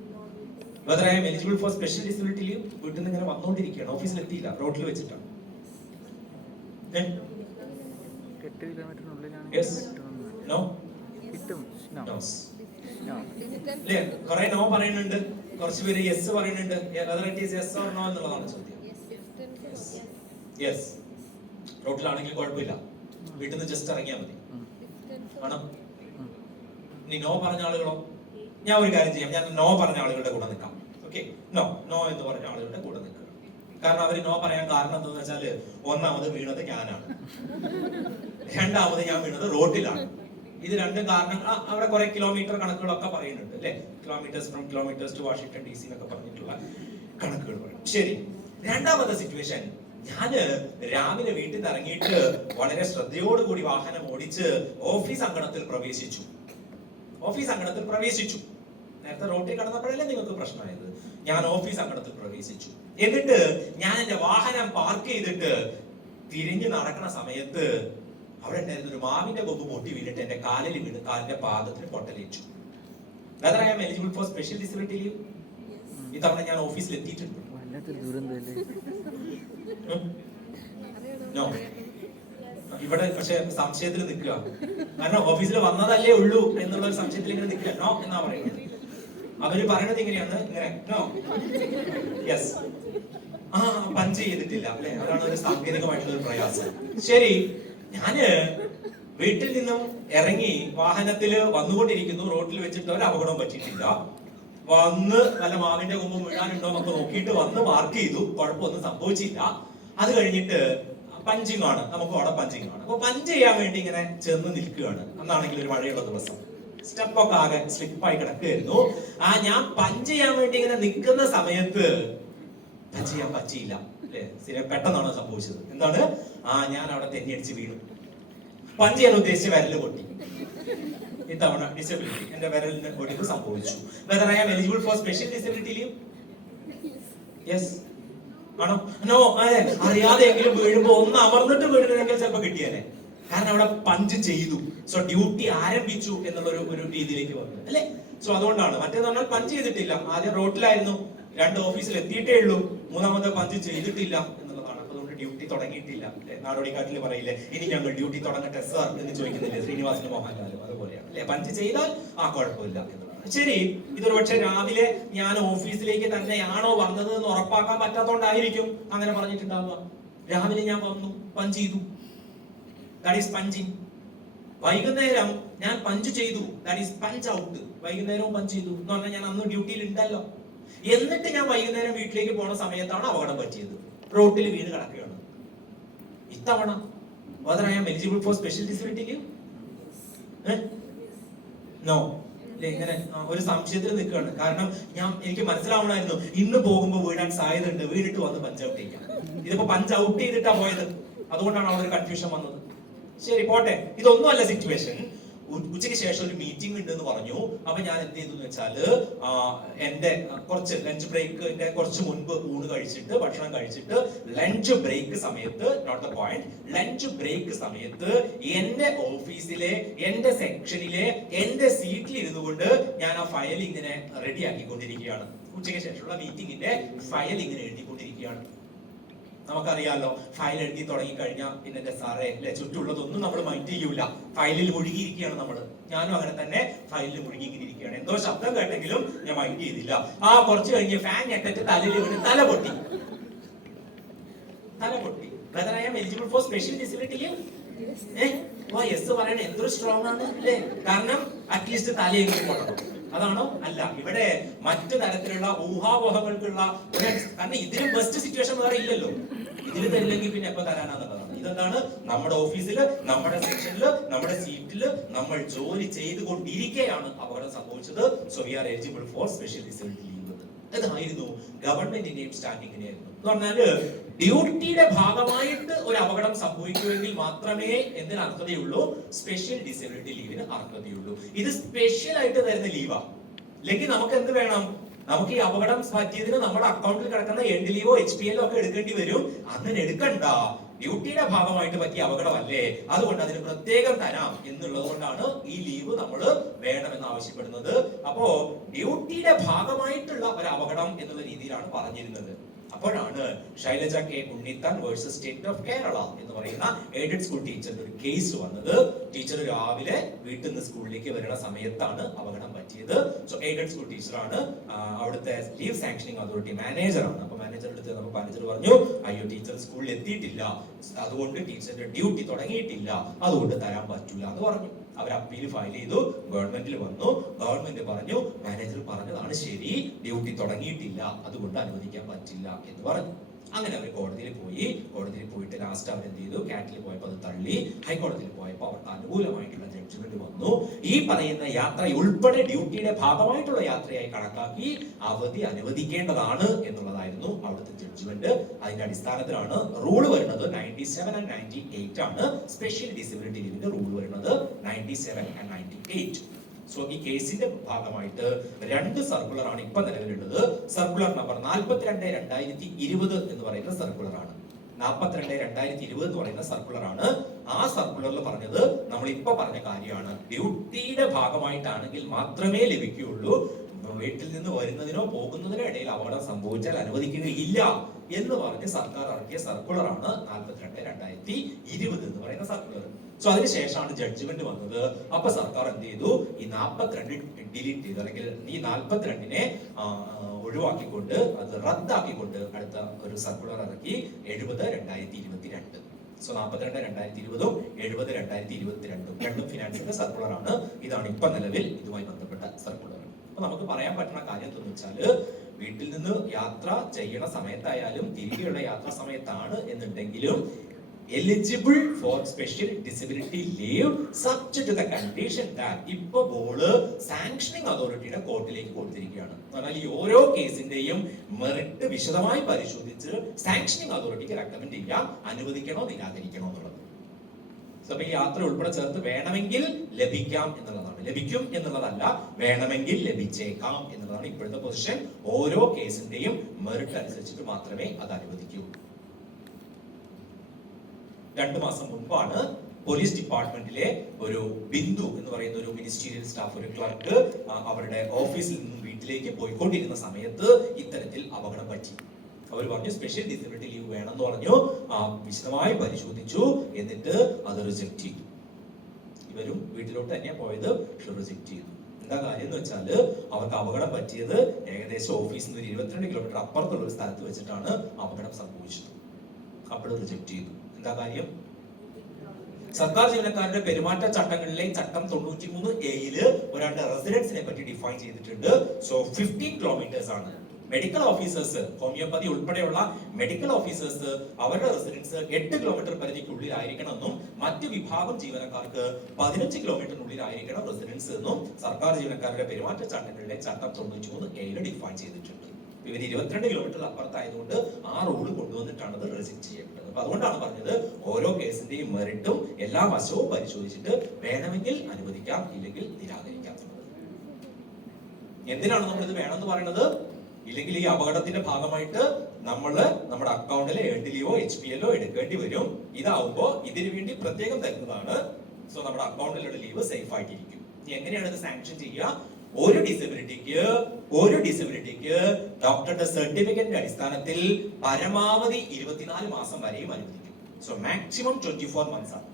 Whether I am eligible for special disability leave? വീട്ടിൽ നിന്ന് ഇങ്ങനെ വന്നുകൊണ്ടിരിക്കുകയാണ്, ഓഫീസിലെത്തിയില്ല, റോഡിൽ വെച്ചിട്ടാണ്. 8 കിലോമീറ്ററിനുള്ളിലാണ്. നോ കിട്ടും. കുറെ നോ പറയുന്നുണ്ട്, കുറച്ച് പേര് യെസ് പറയുന്നുണ്ട്. Whether it is yes or no എന്നുള്ളതാണ് ചോദ്യം. യെസ്. റോഡിലാണെങ്കിൽ കുഴപ്പമില്ല, വീട്ടിൽ നിന്ന് ജസ്റ്റ് ഇറങ്ങിയാൽ മതി. ആണോ? ഇനി നോ പറഞ്ഞ ആളുകളോ? ഞാൻ ഒരു കാര്യം ചെയ്യാം, ഞാൻ നോ പറഞ്ഞ ആളുകളുടെ കൂടെ നിൽക്കാം. ഓക്കെ, നോ എന്ന് പറഞ്ഞ ആളുകളുടെ കൂടെ നിൽക്കുക. കാരണം അവര് നോ പറയാൻ കാരണം എന്താന്ന് വെച്ചാല്, ഒന്നാമത് വീണത് ഞാനാണ്, രണ്ടാമത് ഞാൻ വീണത് റോഡിലാണ്. ഇത് രണ്ടും കാരണം. അവിടെ കുറെ കിലോമീറ്റർ കണക്കുകളൊക്കെ പറയുന്നുണ്ട് അല്ലെ? കിലോമീറ്റേഴ്സ് ടു വാഷിംഗ്ടൺ DC എന്നൊക്കെ പറഞ്ഞിട്ടുള്ള കണക്കുകൾ പറയും. ശരി, രണ്ടാമത്തെ സിറ്റുവേഷൻ, ഞാന് രാവിലെ വീട്ടിൽ നിന്ന് ഇറങ്ങിയിട്ട് വളരെ ശ്രദ്ധയോടുകൂടി വാഹനം ഓടിച്ച് ഓഫീസ് അങ്കണത്തിൽ പ്രവേശിച്ചു. നേരത്തെ റോഡിൽ കടന്നപ്പോഴല്ലേ നിങ്ങൾക്ക് പ്രശ്നമായത്? ഞാൻ ഓഫീസ് അങ്കണത്തിൽ പ്രവേശിച്ചു. എന്നിട്ട് ഞാൻ എന്റെ വാഹനം പാർക്ക് ചെയ്തിട്ട് തിരിഞ്ഞു നടക്കുന്ന സമയത്ത് അവിടെ ഉണ്ടായിരുന്ന ഒരു മാവിന്റെ കൊമ്പ് പൊട്ടി വീണിട്ട് എന്റെ കാലിൽ വീണ് കാലിന്റെ പാദത്തിന് പൊട്ടലേറ്റു. Whether I am eligible for special disability leave? ഇത്തവണ ഞാൻ ഓഫീസിൽ എത്തിയിട്ടുണ്ട്. നോ. ഇവിടെ പക്ഷെ സംശയത്തിൽ നിൽക്കുക. കാരണം ഓഫീസിൽ വന്നതല്ലേ ഉള്ളൂ എന്നുള്ള ഒരു സംശയത്തിൽ ഇങ്ങനെ നിൽക്കുക. നോ എന്നാ പറയുന്നത്. അവര് പറയണത് ഇങ്ങനെയാണ്, ഇങ്ങനെ നോ യെസ്. പഞ്ച് ചെയ്തിട്ടില്ല അല്ലെ? അതാണ് ഒരു സാങ്കേതികമായിട്ടുള്ള ഒരു പ്രയാസം. ശരി, ഞാന് വീട്ടിൽ നിന്നും ഇറങ്ങി വാഹനത്തിൽ വന്നുകൊണ്ടിരിക്കുന്നു. റോഡിൽ വെച്ചിട്ട് ഒരു അപകടം പറ്റിയിട്ടില്ല. വന്ന് നല്ല മാവിന്റെ കൊമ്പ് വീഴാനുണ്ടോ എന്നൊക്കെ നോക്കിയിട്ട് വന്ന് പാർക്ക് ചെയ്തു. കുഴപ്പമൊന്നും സംഭവിച്ചില്ല. അത് കഴിഞ്ഞിട്ട് പഞ്ചിങ് ആണ്, നമുക്ക് അവിടെ പഞ്ചിങ് ആണ്. അപ്പൊ പഞ്ച് ചെയ്യാൻ വേണ്ടി ഇങ്ങനെ ചെന്ന് നിൽക്കുകയാണ്. അന്നാണെങ്കിൽ ഒരു മഴയുള്ള ദിവസം, സ്റ്റെപ്പൊക്കെ ആകെ സ്ലിപ്പായി കിടക്കുകയായിരുന്നു. ഞാൻ പഞ്ച് ചെയ്യാൻ വേണ്ടി ഇങ്ങനെ നിൽക്കുന്ന സമയത്ത് പഞ്ച് ചെയ്യാൻ പറ്റിയില്ല അല്ലെ? പെട്ടെന്നാണ് സംഭവിച്ചത്. എന്താണ്? ഞാൻ അവിടെ തെന്നിയടിച്ച് വീണു. പഞ്ച് ചെയ്യാൻ ഉദ്ദേശിച്ച വിരല് പൊട്ടി. ഇത്തവണ ഡിസബിലിറ്റി, എന്റെ വിരലിന് ഒടിവ് സംഭവിച്ചു. Whether I am eligible for special disability leave? Yes ആണോ? നോ. അറിയാതെ എങ്കിലും വീഴുമ്പോ ഒന്ന് അമർന്നിട്ട് വീണിരുന്നെങ്കിൽ ചിലപ്പോ കിട്ടിയേനെ. കാരണം അവിടെ പഞ്ച് ചെയ്തു. സോ ഡ്യൂട്ടി ആരംഭിച്ചു എന്നുള്ള ഒരു രീതിയിലേക്ക് വന്നു അല്ലെ. സോ അതുകൊണ്ടാണ്. മറ്റേന്ന് പറഞ്ഞാൽ പഞ്ച് ചെയ്തിട്ടില്ല, ആദ്യം റോട്ടിലായിരുന്നു, 2 ഓഫീസിൽ എത്തിയിട്ടേ ഉള്ളൂ, 3ാമത്തെ പഞ്ച് ചെയ്തിട്ടില്ല എന്നുള്ളതാണ്. അപ്പൊ അതുകൊണ്ട് ഡ്യൂട്ടി തുടങ്ങിയിട്ടില്ല. നാടോടിക്കാട്ടിൽ പറയില്ലേ, ഇനി ഞങ്ങൾ ഡ്യൂട്ടി തുടങ്ങട്ടെ സർ എന്ന് ചോദിക്കുന്നില്ലേ ശ്രീനിവാസന് മോഹൻലാലും, അതുപോലെയാണ് അല്ലെ. പഞ്ച് ചെയ്താൽ കുഴപ്പമില്ല എന്നുള്ളതാണ്. ശരി, ഇതൊരു പക്ഷെ രാവിലെ ഞാൻ ഓഫീസിലേക്ക് തന്നെയാണോ വന്നത് എന്ന് ഉറപ്പാക്കാൻ പറ്റാത്തോണ്ടായിരിക്കും അങ്ങനെ പറഞ്ഞിട്ടുണ്ടാവുക. രാവിലെ ഞാൻ വന്നു, പഞ്ച് ചെയ്തു, ദാറ്റ് ഈസ് പഞ്ചിങ്. വൈകുന്നേരം ഞാൻ പഞ്ച് ചെയ്തു, ദാറ്റ് ഈസ് പഞ്ച് ഔട്ട്. വൈകുന്നേരവും പഞ്ച് ചെയ്തു എന്ന് പറഞ്ഞാൽ ഞാൻ അന്ന് ഡ്യൂട്ടിയിൽ ഉണ്ടല്ലോ. എന്നിട്ട് ഞാൻ വൈകുന്നേരം വീട്ടിലേക്ക് പോണ സമയത്താണ് അപകടം പറ്റിയത്, റോട്ടിൽ വീണ് കിടക്കുകയാണ്. ഇത്തവണ whether I am eligible for special disability leave? No. ഇങ്ങനെ ഒരു സംശയത്തിൽ നിൽക്കുകയാണ്. കാരണം എനിക്ക് മനസ്സിലാവണമായിരുന്നു ഇന്ന് പോകുമ്പോൾ വീഴാൻ സാധ്യതയുണ്ട്, വീണിട്ട് വന്ന് പഞ്ച് ഔട്ട് ചെയ്യാം. ഇതിപ്പോ പഞ്ച് ഔട്ട് ചെയ്തിട്ടാ പോയത്, അതുകൊണ്ടാണ് അവിടെ ഒരു കൺഫ്യൂഷൻ വന്നത്. ശരി, പോട്ടെ. ഇതൊന്നുമല്ല സിറ്റുവേഷൻ. ഉച്ചയ്ക്ക് ശേഷം ഒരു മീറ്റിംഗ് ഉണ്ട് എന്ന് പറഞ്ഞു. അപ്പൊ ഞാൻ എന്ത് ചെയ്തു എന്ന് വെച്ചാല് എന്റെ കുറച്ച് ലഞ്ച് ബ്രേക്കിന്റെ കുറച്ച് മുൻപ് ഊണ് കഴിച്ചിട്ട്, ഭക്ഷണം കഴിച്ചിട്ട്, ലഞ്ച് ബ്രേക്ക് സമയത്ത്, not the point, lunch break സമയത്ത് എന്റെ ഓഫീസിലെ എന്റെ സെക്ഷനിലെ എന്റെ സീറ്റിൽ ഇരുന്നു കൊണ്ട് ഞാൻ ആ ഫയൽ ഇങ്ങനെ റെഡി ആക്കിക്കൊണ്ടിരിക്കുകയാണ്. ഉച്ചയ്ക്ക് ശേഷമുള്ള മീറ്റിംഗിന്റെ ഫയൽ ഇങ്ങനെ എഴുതിക്കൊണ്ടിരിക്കുകയാണ്. നമുക്കറിയാലോ, ഫയൽ എഴുതി തുടങ്ങി കഴിഞ്ഞാൽ പിന്നെ എന്റെ സാറേ അല്ലെ, ചുറ്റുള്ളതൊന്നും നമ്മൾ മൈൻഡ് ചെയ്യൂല, ഫയലിൽ മുഴുകിയിരിക്കുകയാണ് നമ്മള്. ഞാനും അങ്ങനെ തന്നെ ഫയലിൽ മുഴുകിയിരിക്കുകയാണ്. എന്തോ ശബ്ദം കേട്ടെങ്കിലും ഞാൻ മൈൻഡ് ചെയ്തില്ല. കുറച്ച് കഴിഞ്ഞ് ഫാൻ ഞെട്ടിട്ട് തലയിൽ വീണ് തല പൊട്ടി. Whether I am eligible for special disability leave? Yes പറയണേ, എന്തൊരു സ്ട്രോങ് ആണ് അല്ലേ. കാരണം അറ്റ്ലീസ്റ്റ് തലയെങ്കിലും കൊള്ളണം. അതാണോ? അല്ല. ഇവിടെ മറ്റു തരത്തിലുള്ള ഊഹാപോഹങ്ങൾക്കുള്ള കാരണം ഇതിലും ബെസ്റ്റ് സിറ്റുവേഷൻ വേറെ ഇല്ലല്ലോ. ഇതിൽ തരില്ലെങ്കിൽ പിന്നെ എപ്പോ തരാനാന്നുള്ളതാണ്. ഇതെന്താണ്, നമ്മുടെ ഓഫീസില്, നമ്മുടെ സെക്ഷനില്, നമ്മുടെ സീറ്റില് നമ്മൾ ജോലി ചെയ്തുകൊണ്ടിരിക്കെയാണ് അപകടം സംഭവിച്ചത്. So we are eligible for special disability leave. അതായിരുന്നു ഗവൺമെന്റിന്റെയും സ്റ്റാൻഡിങ്ങിനെയായിരുന്നു. എന്ന് പറഞ്ഞാല് ഡ്യൂട്ടിയുടെ ഭാഗമായിട്ട് ഒരു അപകടം സംഭവിക്കുമെങ്കിൽ മാത്രമേ എന്തിന് അർഹതയുള്ളൂ, സ്പെഷ്യൽ ഡിസബിലിറ്റി ലീവിന് അർഹതയുള്ളൂ. ഇത് സ്പെഷ്യൽ ആയിട്ട് തരുന്ന ലീവാ. അല്ലെങ്കിൽ നമുക്ക് എന്ത് വേണം, നമുക്ക് ഈ അപകടം പറ്റിയതിന് നമ്മുടെ അക്കൗണ്ടിൽ കിടക്കുന്ന എൻഡ് ലീവോ HPL ഒക്കെ എടുക്കേണ്ടി വരും. അങ്ങനെ എടുക്കണ്ട, ഡ്യൂട്ടിയുടെ ഭാഗമായിട്ട് പറ്റിയ അപകടമല്ലേ, അതുകൊണ്ട് അതിന് പ്രത്യേകം തരാം എന്നുള്ളത് കൊണ്ടാണ് ഈ ലീവ് നമ്മൾ വേണമെന്ന് ആവശ്യപ്പെടുന്നത്. അപ്പോ ഡ്യൂട്ടിയുടെ ഭാഗമായിട്ടുള്ള ഒരു അപകടം എന്നുള്ള രീതിയിലാണ് പറഞ്ഞിരുന്നത്. അപ്പോഴാണ് Shailaja K Unnithan versus state of Kerala എന്ന് പറയുന്ന എയ്ഡഡ് സ്കൂൾ ടീച്ചറിന്റെ ഒരു കേസ് വന്നത്. ടീച്ചർ രാവിലെ വീട്ടിൽ നിന്ന് സ്കൂളിലേക്ക് വരുന്ന സമയത്താണ് അപകടം പറ്റിയത്. സോ എയ്ഡഡ് സ്കൂൾ ടീച്ചറാണ്, അവിടുത്തെ ലീവ് സാങ്ഷനിങ് അതോറിറ്റി മാനേജറാണ്. അപ്പൊ മാനേജറുടെ അടുത്ത് നമുക്ക് മാനേജർ പറഞ്ഞു, അയ്യോ ടീച്ചർ സ്കൂളിൽ എത്തിയിട്ടില്ല, അതുകൊണ്ട് ടീച്ചറിന്റെ ഡ്യൂട്ടി തുടങ്ങിയിട്ടില്ല, അതുകൊണ്ട് തരാൻ പറ്റൂല എന്ന് പറഞ്ഞു. അവർ അപ്പീൽ ഫയൽ ചെയ്തു, ഗവൺമെന്റിൽ വന്നു. ഗവൺമെന്റ് പറഞ്ഞു, മാനേജർ പറഞ്ഞതാണ് ശരി, ഡ്യൂട്ടി തുടങ്ങിയിട്ടില്ല, അതുകൊണ്ട് അനുവദിക്കാൻ പറ്റില്ല എന്ന് പറഞ്ഞു. അങ്ങനെ അവർ കോടതിയിൽ പോയിട്ട് ലാസ്റ്റ് അവർ എന്ത് ചെയ്തു, കാറ്റിൽ പോയപ്പോൾ അത് തള്ളി. ഹൈക്കോടതിയിൽ പോയപ്പോൾ അവർക്ക് അനുകൂലമായിട്ടുള്ള ജഡ്ജ്മെന്റ് വന്നു. ഈ പറയുന്ന യാത്ര ഉൾപ്പെടെ ഡ്യൂട്ടിയുടെ ഭാഗമായിട്ടുള്ള യാത്രയായി കണക്കാക്കി അവധി അനുവദിക്കേണ്ടതാണ് എന്നുള്ളതായിരുന്നു അവിടുത്തെ ജഡ്ജ്മെന്റ്. അതിന്റെ അടിസ്ഥാനത്തിലാണ് റൂൾ വരുന്നത്. 97 and 98 ആണ് സ്പെഷ്യൽ ഡിസബിലിറ്റി ലീവിന്റെ റൂൾ വരുന്നത്. 97 and 98. സോ ഈ കേസിന്റെ ഭാഗമായിട്ട് 2 സർക്കുലർ ആണ് ഇപ്പൊ നിലവിലുള്ളത്. സർക്കുലർ നമ്പർ 42/2020 എന്ന് പറയുന്ന സർക്കുലർ ആണ്. 42/2020 എന്ന് പറയുന്ന സർക്കുലർ ആണ്. ആ സർക്കുലറിൽ പറഞ്ഞത് നമ്മൾ ഇപ്പൊ പറഞ്ഞ കാര്യമാണ്. ഡ്യൂട്ടിയുടെ ഭാഗമായിട്ടാണെങ്കിൽ മാത്രമേ ലഭിക്കുകയുള്ളൂ. വീട്ടിൽ നിന്ന് വരുന്നതിനോ പോകുന്നതിനോ ഇടയിൽ അപകടം സംഭവിച്ചാൽ അനുവദിക്കുകയില്ല എന്ന് പറഞ്ഞ് സർക്കാർ ഇറക്കിയ സർക്കുലർ ആണ് 42/2020 എന്ന് പറയുന്ന സർക്കുലർ. സോ അതിനുശേഷമാണ് ജഡ്ജ്മെന്റ് വന്നത്. അപ്പൊ സർക്കാർ എന്ത് ചെയ്തു, ഈ 42 ഡിലീറ്റ് ചെയ്തു, അല്ലെങ്കിൽ ഈ 42നെ ഒഴിവാക്കിക്കൊണ്ട് അത് റദ്ദാക്കിക്കൊണ്ട് അടുത്ത ഒരു സർക്കുലർ ഇറക്കി 70/2022. സോ 42/2020 70/2022 രണ്ടും ഫിനാൻസിന്റെ സർക്കുലർ ആണ്. ഇതാണ് ഇപ്പൊ നിലവിൽ ഇതുമായി ബന്ധപ്പെട്ട സർക്കുലർ. അപ്പൊ നമുക്ക് പറയാൻ പറ്റുന്ന കാര്യം എന്താണെന്ന് വെച്ചാല്, വീട്ടിൽ നിന്ന് യാത്ര ചെയ്യണ സമയത്തായാലും തിരികെയുള്ള യാത്രാ സമയത്താണ് എന്നുണ്ടെങ്കിലും eligible for special disability leave subject to the condition that ഇപ്പൊ ബോർഡ് സാങ്ഷനിങ് അതോറിറ്റിയുടെ കോർട്ടിലേക്ക് കൊടുത്തിരിക്കുകയാണ്. എന്നാൽ ഈ ഓരോ കേസിന്റെയും മെറിറ്റ് വിശദമായി പരിശോധിച്ച് സാങ്ഷനിങ് അതോറിറ്റിക്ക് റെക്കമെൻഡ് ചെയ്യാം, അനുവദിക്കണോ നിരാകരിക്കണോ എന്നുള്ളത്. അപ്പൊ ഈ യാത്ര ഉൾപ്പെടെ ചേർത്ത് വേണമെങ്കിൽ ലഭിക്കാം എന്നുള്ളതാണ്. ലഭിക്കും എന്നുള്ളതല്ല, വേണമെങ്കിൽ ലഭിച്ചേക്കാം എന്നുള്ളതാണ് ഇപ്പോഴത്തെ പൊസിഷൻ. ഓരോ കേസിന്റെയും മെറിറ്റ് അനുസരിച്ചിട്ട് മാത്രമേ അത് അനുവദിക്കൂ. 2 മാസം മുൻപാണ് പോലീസ് ഡിപ്പാർട്ട്മെന്റിലെ ഒരു ബിന്ദു എന്ന് പറയുന്ന ഒരു മിനിസ്റ്റീരിയൽ സ്റ്റാഫ്, ഒരു ക്ലർക്ക് അവരുടെ ഓഫീസിൽ നിന്നും വീട്ടിലേക്ക് പോയിക്കൊണ്ടിരുന്ന സമയത്ത് ഇത്തരത്തിൽ അപകടം പറ്റി. അവർ പറഞ്ഞു സ്പെഷ്യൽ ഡിസബിലിറ്റി ലീവ് വേണമെന്ന് പറഞ്ഞു. വിശദമായി പരിശോധിച്ചു, എന്നിട്ട് അത് റിജക്ട് ചെയ്തു. ഇവരും വീട്ടിലോട്ട് തന്നെ പോയത്, പക്ഷെ റിജക്ട് ചെയ്തു. എന്താ കാര്യം എന്ന് വെച്ചാല് അവർക്ക് അപകടം പറ്റിയത് ഏകദേശം ഓഫീസിൽ നിന്ന് 22 കിലോമീറ്റർ അപ്പുറത്തുള്ള ഒരു സ്ഥലത്ത് വെച്ചിട്ടാണ് അപകടം സംഭവിച്ചത്. അപ്പോൾ റിജക്ട് ചെയ്തു. എന്താ കാര്യം? സർക്കാർ ജീവനക്കാരുടെ പെരുമാറ്റ ചട്ടങ്ങളിലെ ചട്ടം 93A ഒരാളുടെ റെസിഡൻസിനെ പറ്റി ഡിഫൈൻ ചെയ്തിട്ടുണ്ട്. സോ 15 കിലോമീറ്റേഴ്സ് ആണ്. മെഡിക്കൽ ഓഫീസേഴ്സ്, ഹോമിയോപ്പതി ഉൾപ്പെടെയുള്ള മെഡിക്കൽ ഓഫീസേഴ്സ് അവരുടെ റെസിഡൻസ് 8 കിലോമീറ്റർ പരിധിക്കുള്ളിലായിരിക്കണമെന്നും മറ്റ് വിഭാഗം ജീവനക്കാർക്ക് 15 കിലോമീറ്ററിനുള്ളിലായിരിക്കണം റെസിഡൻസ് എന്നും സർക്കാർ ജീവനക്കാരുടെ പെരുമാറ്റ ചട്ടങ്ങളിലെ ചട്ടം 93A ഡിഫൈൻ ചെയ്തിട്ടുണ്ട്. ഇവർ 22 കിലോമീറ്റർ അപ്പുറത്തായതുകൊണ്ട് ആ റൂൾ കൊണ്ടുവന്നിട്ടാണ് അത് റിജക്ട് ചെയ്യപ്പെട്ടത്. അപ്പൊ അതുകൊണ്ടാണ് പറഞ്ഞത് ഓരോ കേസിന്റെയും മെറിറ്റും എല്ലാ വശവും പരിശോധിച്ചിട്ട് വേണമെങ്കിൽ അനുവദിക്കാം, ഇല്ലെങ്കിൽ നിരാകരിക്കാം. എന്തിനാണ് നമ്മൾ ഇത് വേണമെന്ന് പറയുന്നത്? ഇല്ലെങ്കിൽ ഈ അപകടത്തിന്റെ ഭാഗമായിട്ട് നമ്മുടെ അക്കൗണ്ടിലെ ഏൺഡ് ലീവോ HPLോ എടുക്കേണ്ടി വരും. ഇതാവുമ്പോ ഇതിനു വേണ്ടി പ്രത്യേകം തരുന്നതാണ്. സോ നമ്മുടെ അക്കൗണ്ടിലുള്ള ലീവ് സേഫ് ആയിട്ടിരിക്കും. എങ്ങനെയാണ് ഇത് സാങ്ഷൻ ചെയ്യുക? ഒരു ഡിസബിലിറ്റിക്ക് ഡോക്ടറുടെ സർട്ടിഫിക്കറ്റിന്റെ അടിസ്ഥാനത്തിൽ പരമാവധി 24 മാസം വരെയും അനുവദിക്കും. സോ മാക്സിമം 24 months ആണ്.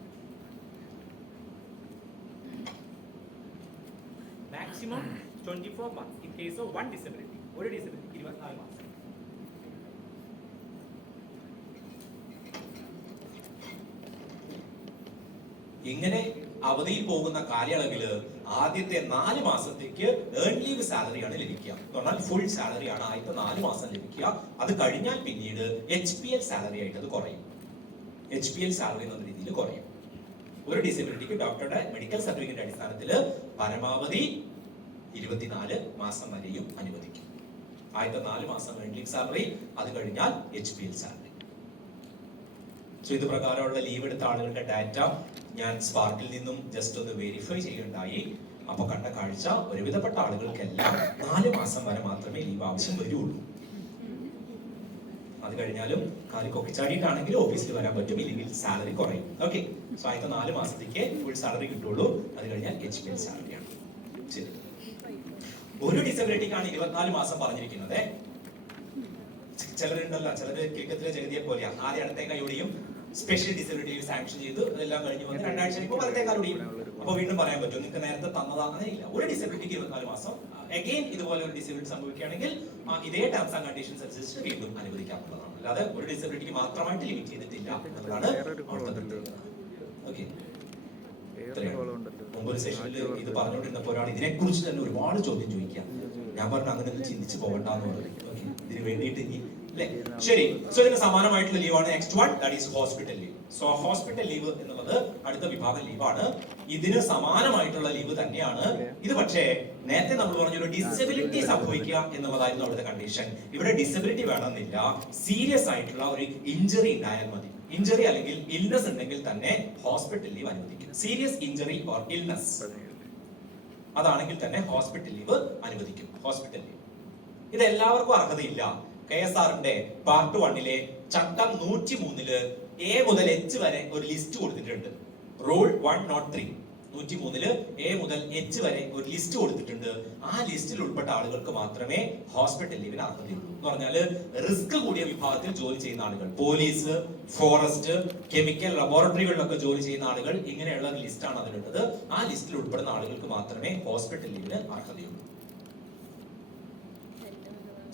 Maximum 24 months in case of one disability. ഒരു ഡിസബിലിറ്റി 24 മാസം. ഇങ്ങനെ അവധിയിൽ പോകുന്ന കാലയളവില് ആദ്യത്തെ 4 മാസത്തേക്ക് ഏൺ ലീവ് സാലറിയാണ് ലഭിക്കുക. പറഞ്ഞാൽ ഫുൾ സാലറിയാണ് ആദ്യത്തെ 4 മാസം ലഭിക്കുക. അത് കഴിഞ്ഞാൽ പിന്നീട് HPL സാലറി ആയിട്ട് അത് കുറയും. HPL സാലറി എന്ന രീതിയിൽ കുറയും. ഒരു ഡിസബിലിറ്റിക്ക് ഡോക്ടറുടെ മെഡിക്കൽ സർട്ടിഫിക്കറ്റ് അടിസ്ഥാനത്തിൽ പരമാവധി 24 മാസം വരെയും അനുവദിക്കും. ആദ്യത്തെ 4 മാസം ഏൺ ലീവ് സാലറി, അത് കഴിഞ്ഞാൽ HPL സാലറി. സോ ഇത് പ്രകാരമുള്ള ലീവ് എടുത്ത ആളുകളുടെ ഡാറ്റ ഞാൻ സ്പാർക്കിൽ നിന്നും ജസ്റ്റ് ഒന്ന് വെരിഫൈ ചെയ്യുകയുണ്ടായി. അപ്പൊ കണ്ട കാഴ്ച ഒരുവിധപ്പെട്ട ആളുകൾക്കെല്ലാം 4 മാസം വരെ മാത്രമേ ലീവ് ആവശ്യം വരുള്ളൂ. അത് കഴിഞ്ഞാലും കാലി കൊക്കിച്ചാടിയിട്ടാണെങ്കിൽ ഓഫീസിൽ വരാൻ പറ്റും, ഇല്ലെങ്കിൽ സാലറി കുറയും. ഓക്കെ, സോ ആദ്യത്തെ 4 മാസത്തേക്ക് ഫുൾ സാലറി കിട്ടുള്ളൂ. അത് കഴിഞ്ഞാൽ HPL സാലറിയാണ്. ശരി, ഒരു ഡിസബിലിറ്റിക്കാണ് 24 മാസം പറഞ്ഞിരിക്കുന്നത്. ചിലരുണ്ടല്ലോ, ചിലര് ക്രിക്കറ്റിലെ ചെറുതിയെ പോലെയാ, ആദ്യം അടുത്ത കൈയോടെയും സ്പെഷ്യൽ ഡിസബിലിറ്റി സാങ്ഷൻ ചെയ്തു, അതെല്ലാം കഴിഞ്ഞ് വന്ന് 2 ആഴ്ച ഇപ്പോൾ വലത്തേക്കാരോടെയും. അപ്പൊ വീണ്ടും പറയാൻ പറ്റും നിങ്ങൾക്ക് നേരത്തെ തന്നതാണെന്നേ ഇല്ല. ഒരു ഡിസബിലിറ്റിക്ക് 24 മാസം. അഗെയിൻ ഇതുപോലെ ഒരു ഡിസബിലിറ്റി സംഭവിക്കുകയാണെങ്കിൽ ഇതേ ടേംസ് ആൻഡ് കണ്ടീഷൻസ് അനുസരിച്ച് വീണ്ടും അനുവദിക്കാവുന്നതാണ്. അല്ലാതെ ഒരു ഡിസബിലിറ്റിക്ക് മാത്രമായിട്ട് ലിമിറ്റ് ചെയ്തിട്ടില്ല എന്നുള്ളതാണ് അവിടുത്തെ പ്രത്യേകത. ഓക്കെ, മുമ്പൊരു സെഷനിൽ ഇത് പറഞ്ഞുകൊണ്ടിരുന്നപ്പോൾ ഒരാൾ ഇതിനെ കുറിച്ച് തന്നെ ഒരുപാട് ചോദ്യം ചോദിക്കുക. ഞാൻ പറഞ്ഞു അങ്ങനെ ഒന്നും ചിന്തിച്ച് പോകണ്ടെന്ന് പറഞ്ഞു. ഓക്കെ, ഇതിന് വേണ്ടിയിട്ട് ഇനി അല്ലേ? ശരി, സോ ഇതിന് സമാനമായിട്ടുള്ള ലീവാണ് next one, that is hospital leave. So hospital leave എന്നുള്ളത് അടുത്ത വിഭാഗം ലീവാണ്. ഇതിന് സമാനമായിട്ടുള്ള ലീവ് തന്നെയാണ് ഇത്. പക്ഷേ നേരത്തെ നമ്മൾ പറഞ്ഞ ഒരു ഡിസബിലിറ്റി സംഭവിക്കുക എന്നുള്ളതായിരുന്നു അവിടുത്തെ കണ്ടീഷൻ. ഇവിടെ ഡിസബിലിറ്റി വേണമെന്നില്ല, സീരിയസ് ആയിട്ടുള്ള ഒരു ഇഞ്ചറി ഉണ്ടായാൽ മതി. ഇഞ്ചറി അല്ലെങ്കിൽ ഇൽനസ് ഉണ്ടെങ്കിൽ തന്നെ ഹോസ്പിറ്റൽ ലീവ് അനുവദിക്കും. സീരിയസ് ഇഞ്ചറി ഓർ ഇൽനസ് അതാണെങ്കിൽ തന്നെ ഹോസ്പിറ്റൽ ലീവ് അനുവദിക്കും. ഹോസ്പിറ്റൽ ലീവ് ഇത് എല്ലാവർക്കും അർഹതയില്ല. KSRന്റെ പാർട്ട് 1 ചട്ടം 103 A മുതൽ H വരെ ഒരു ലിസ്റ്റ് കൊടുത്തിട്ടുണ്ട്. റൂൾ 103 103 A മുതൽ H വരെ ഒരു ലിസ്റ്റ് കൊടുത്തിട്ടുണ്ട്. ആ ലിസ്റ്റിൽ ഉൾപ്പെട്ട ആളുകൾക്ക് മാത്രമേ ഹോസ്പിറ്റൽ ലീവിന് അർഹതയുള്ളൂ. എന്ന് പറഞ്ഞാല് റിസ്ക് കൂടിയ വിഭാഗത്തിൽ ജോലി ചെയ്യുന്ന ആളുകൾ, പോലീസ്, ഫോറസ്റ്റ്, കെമിക്കൽ ലബോറട്ടറികളിലൊക്കെ ജോലി ചെയ്യുന്ന ആളുകൾ, ഇങ്ങനെയുള്ള ലിസ്റ്റാണ് അതിലുള്ളത്. ആ ലിസ്റ്റിൽ ഉൾപ്പെടുന്ന ആളുകൾക്ക് മാത്രമേ ഹോസ്പിറ്റൽ ലീവിന് അർഹതയുള്ളൂ.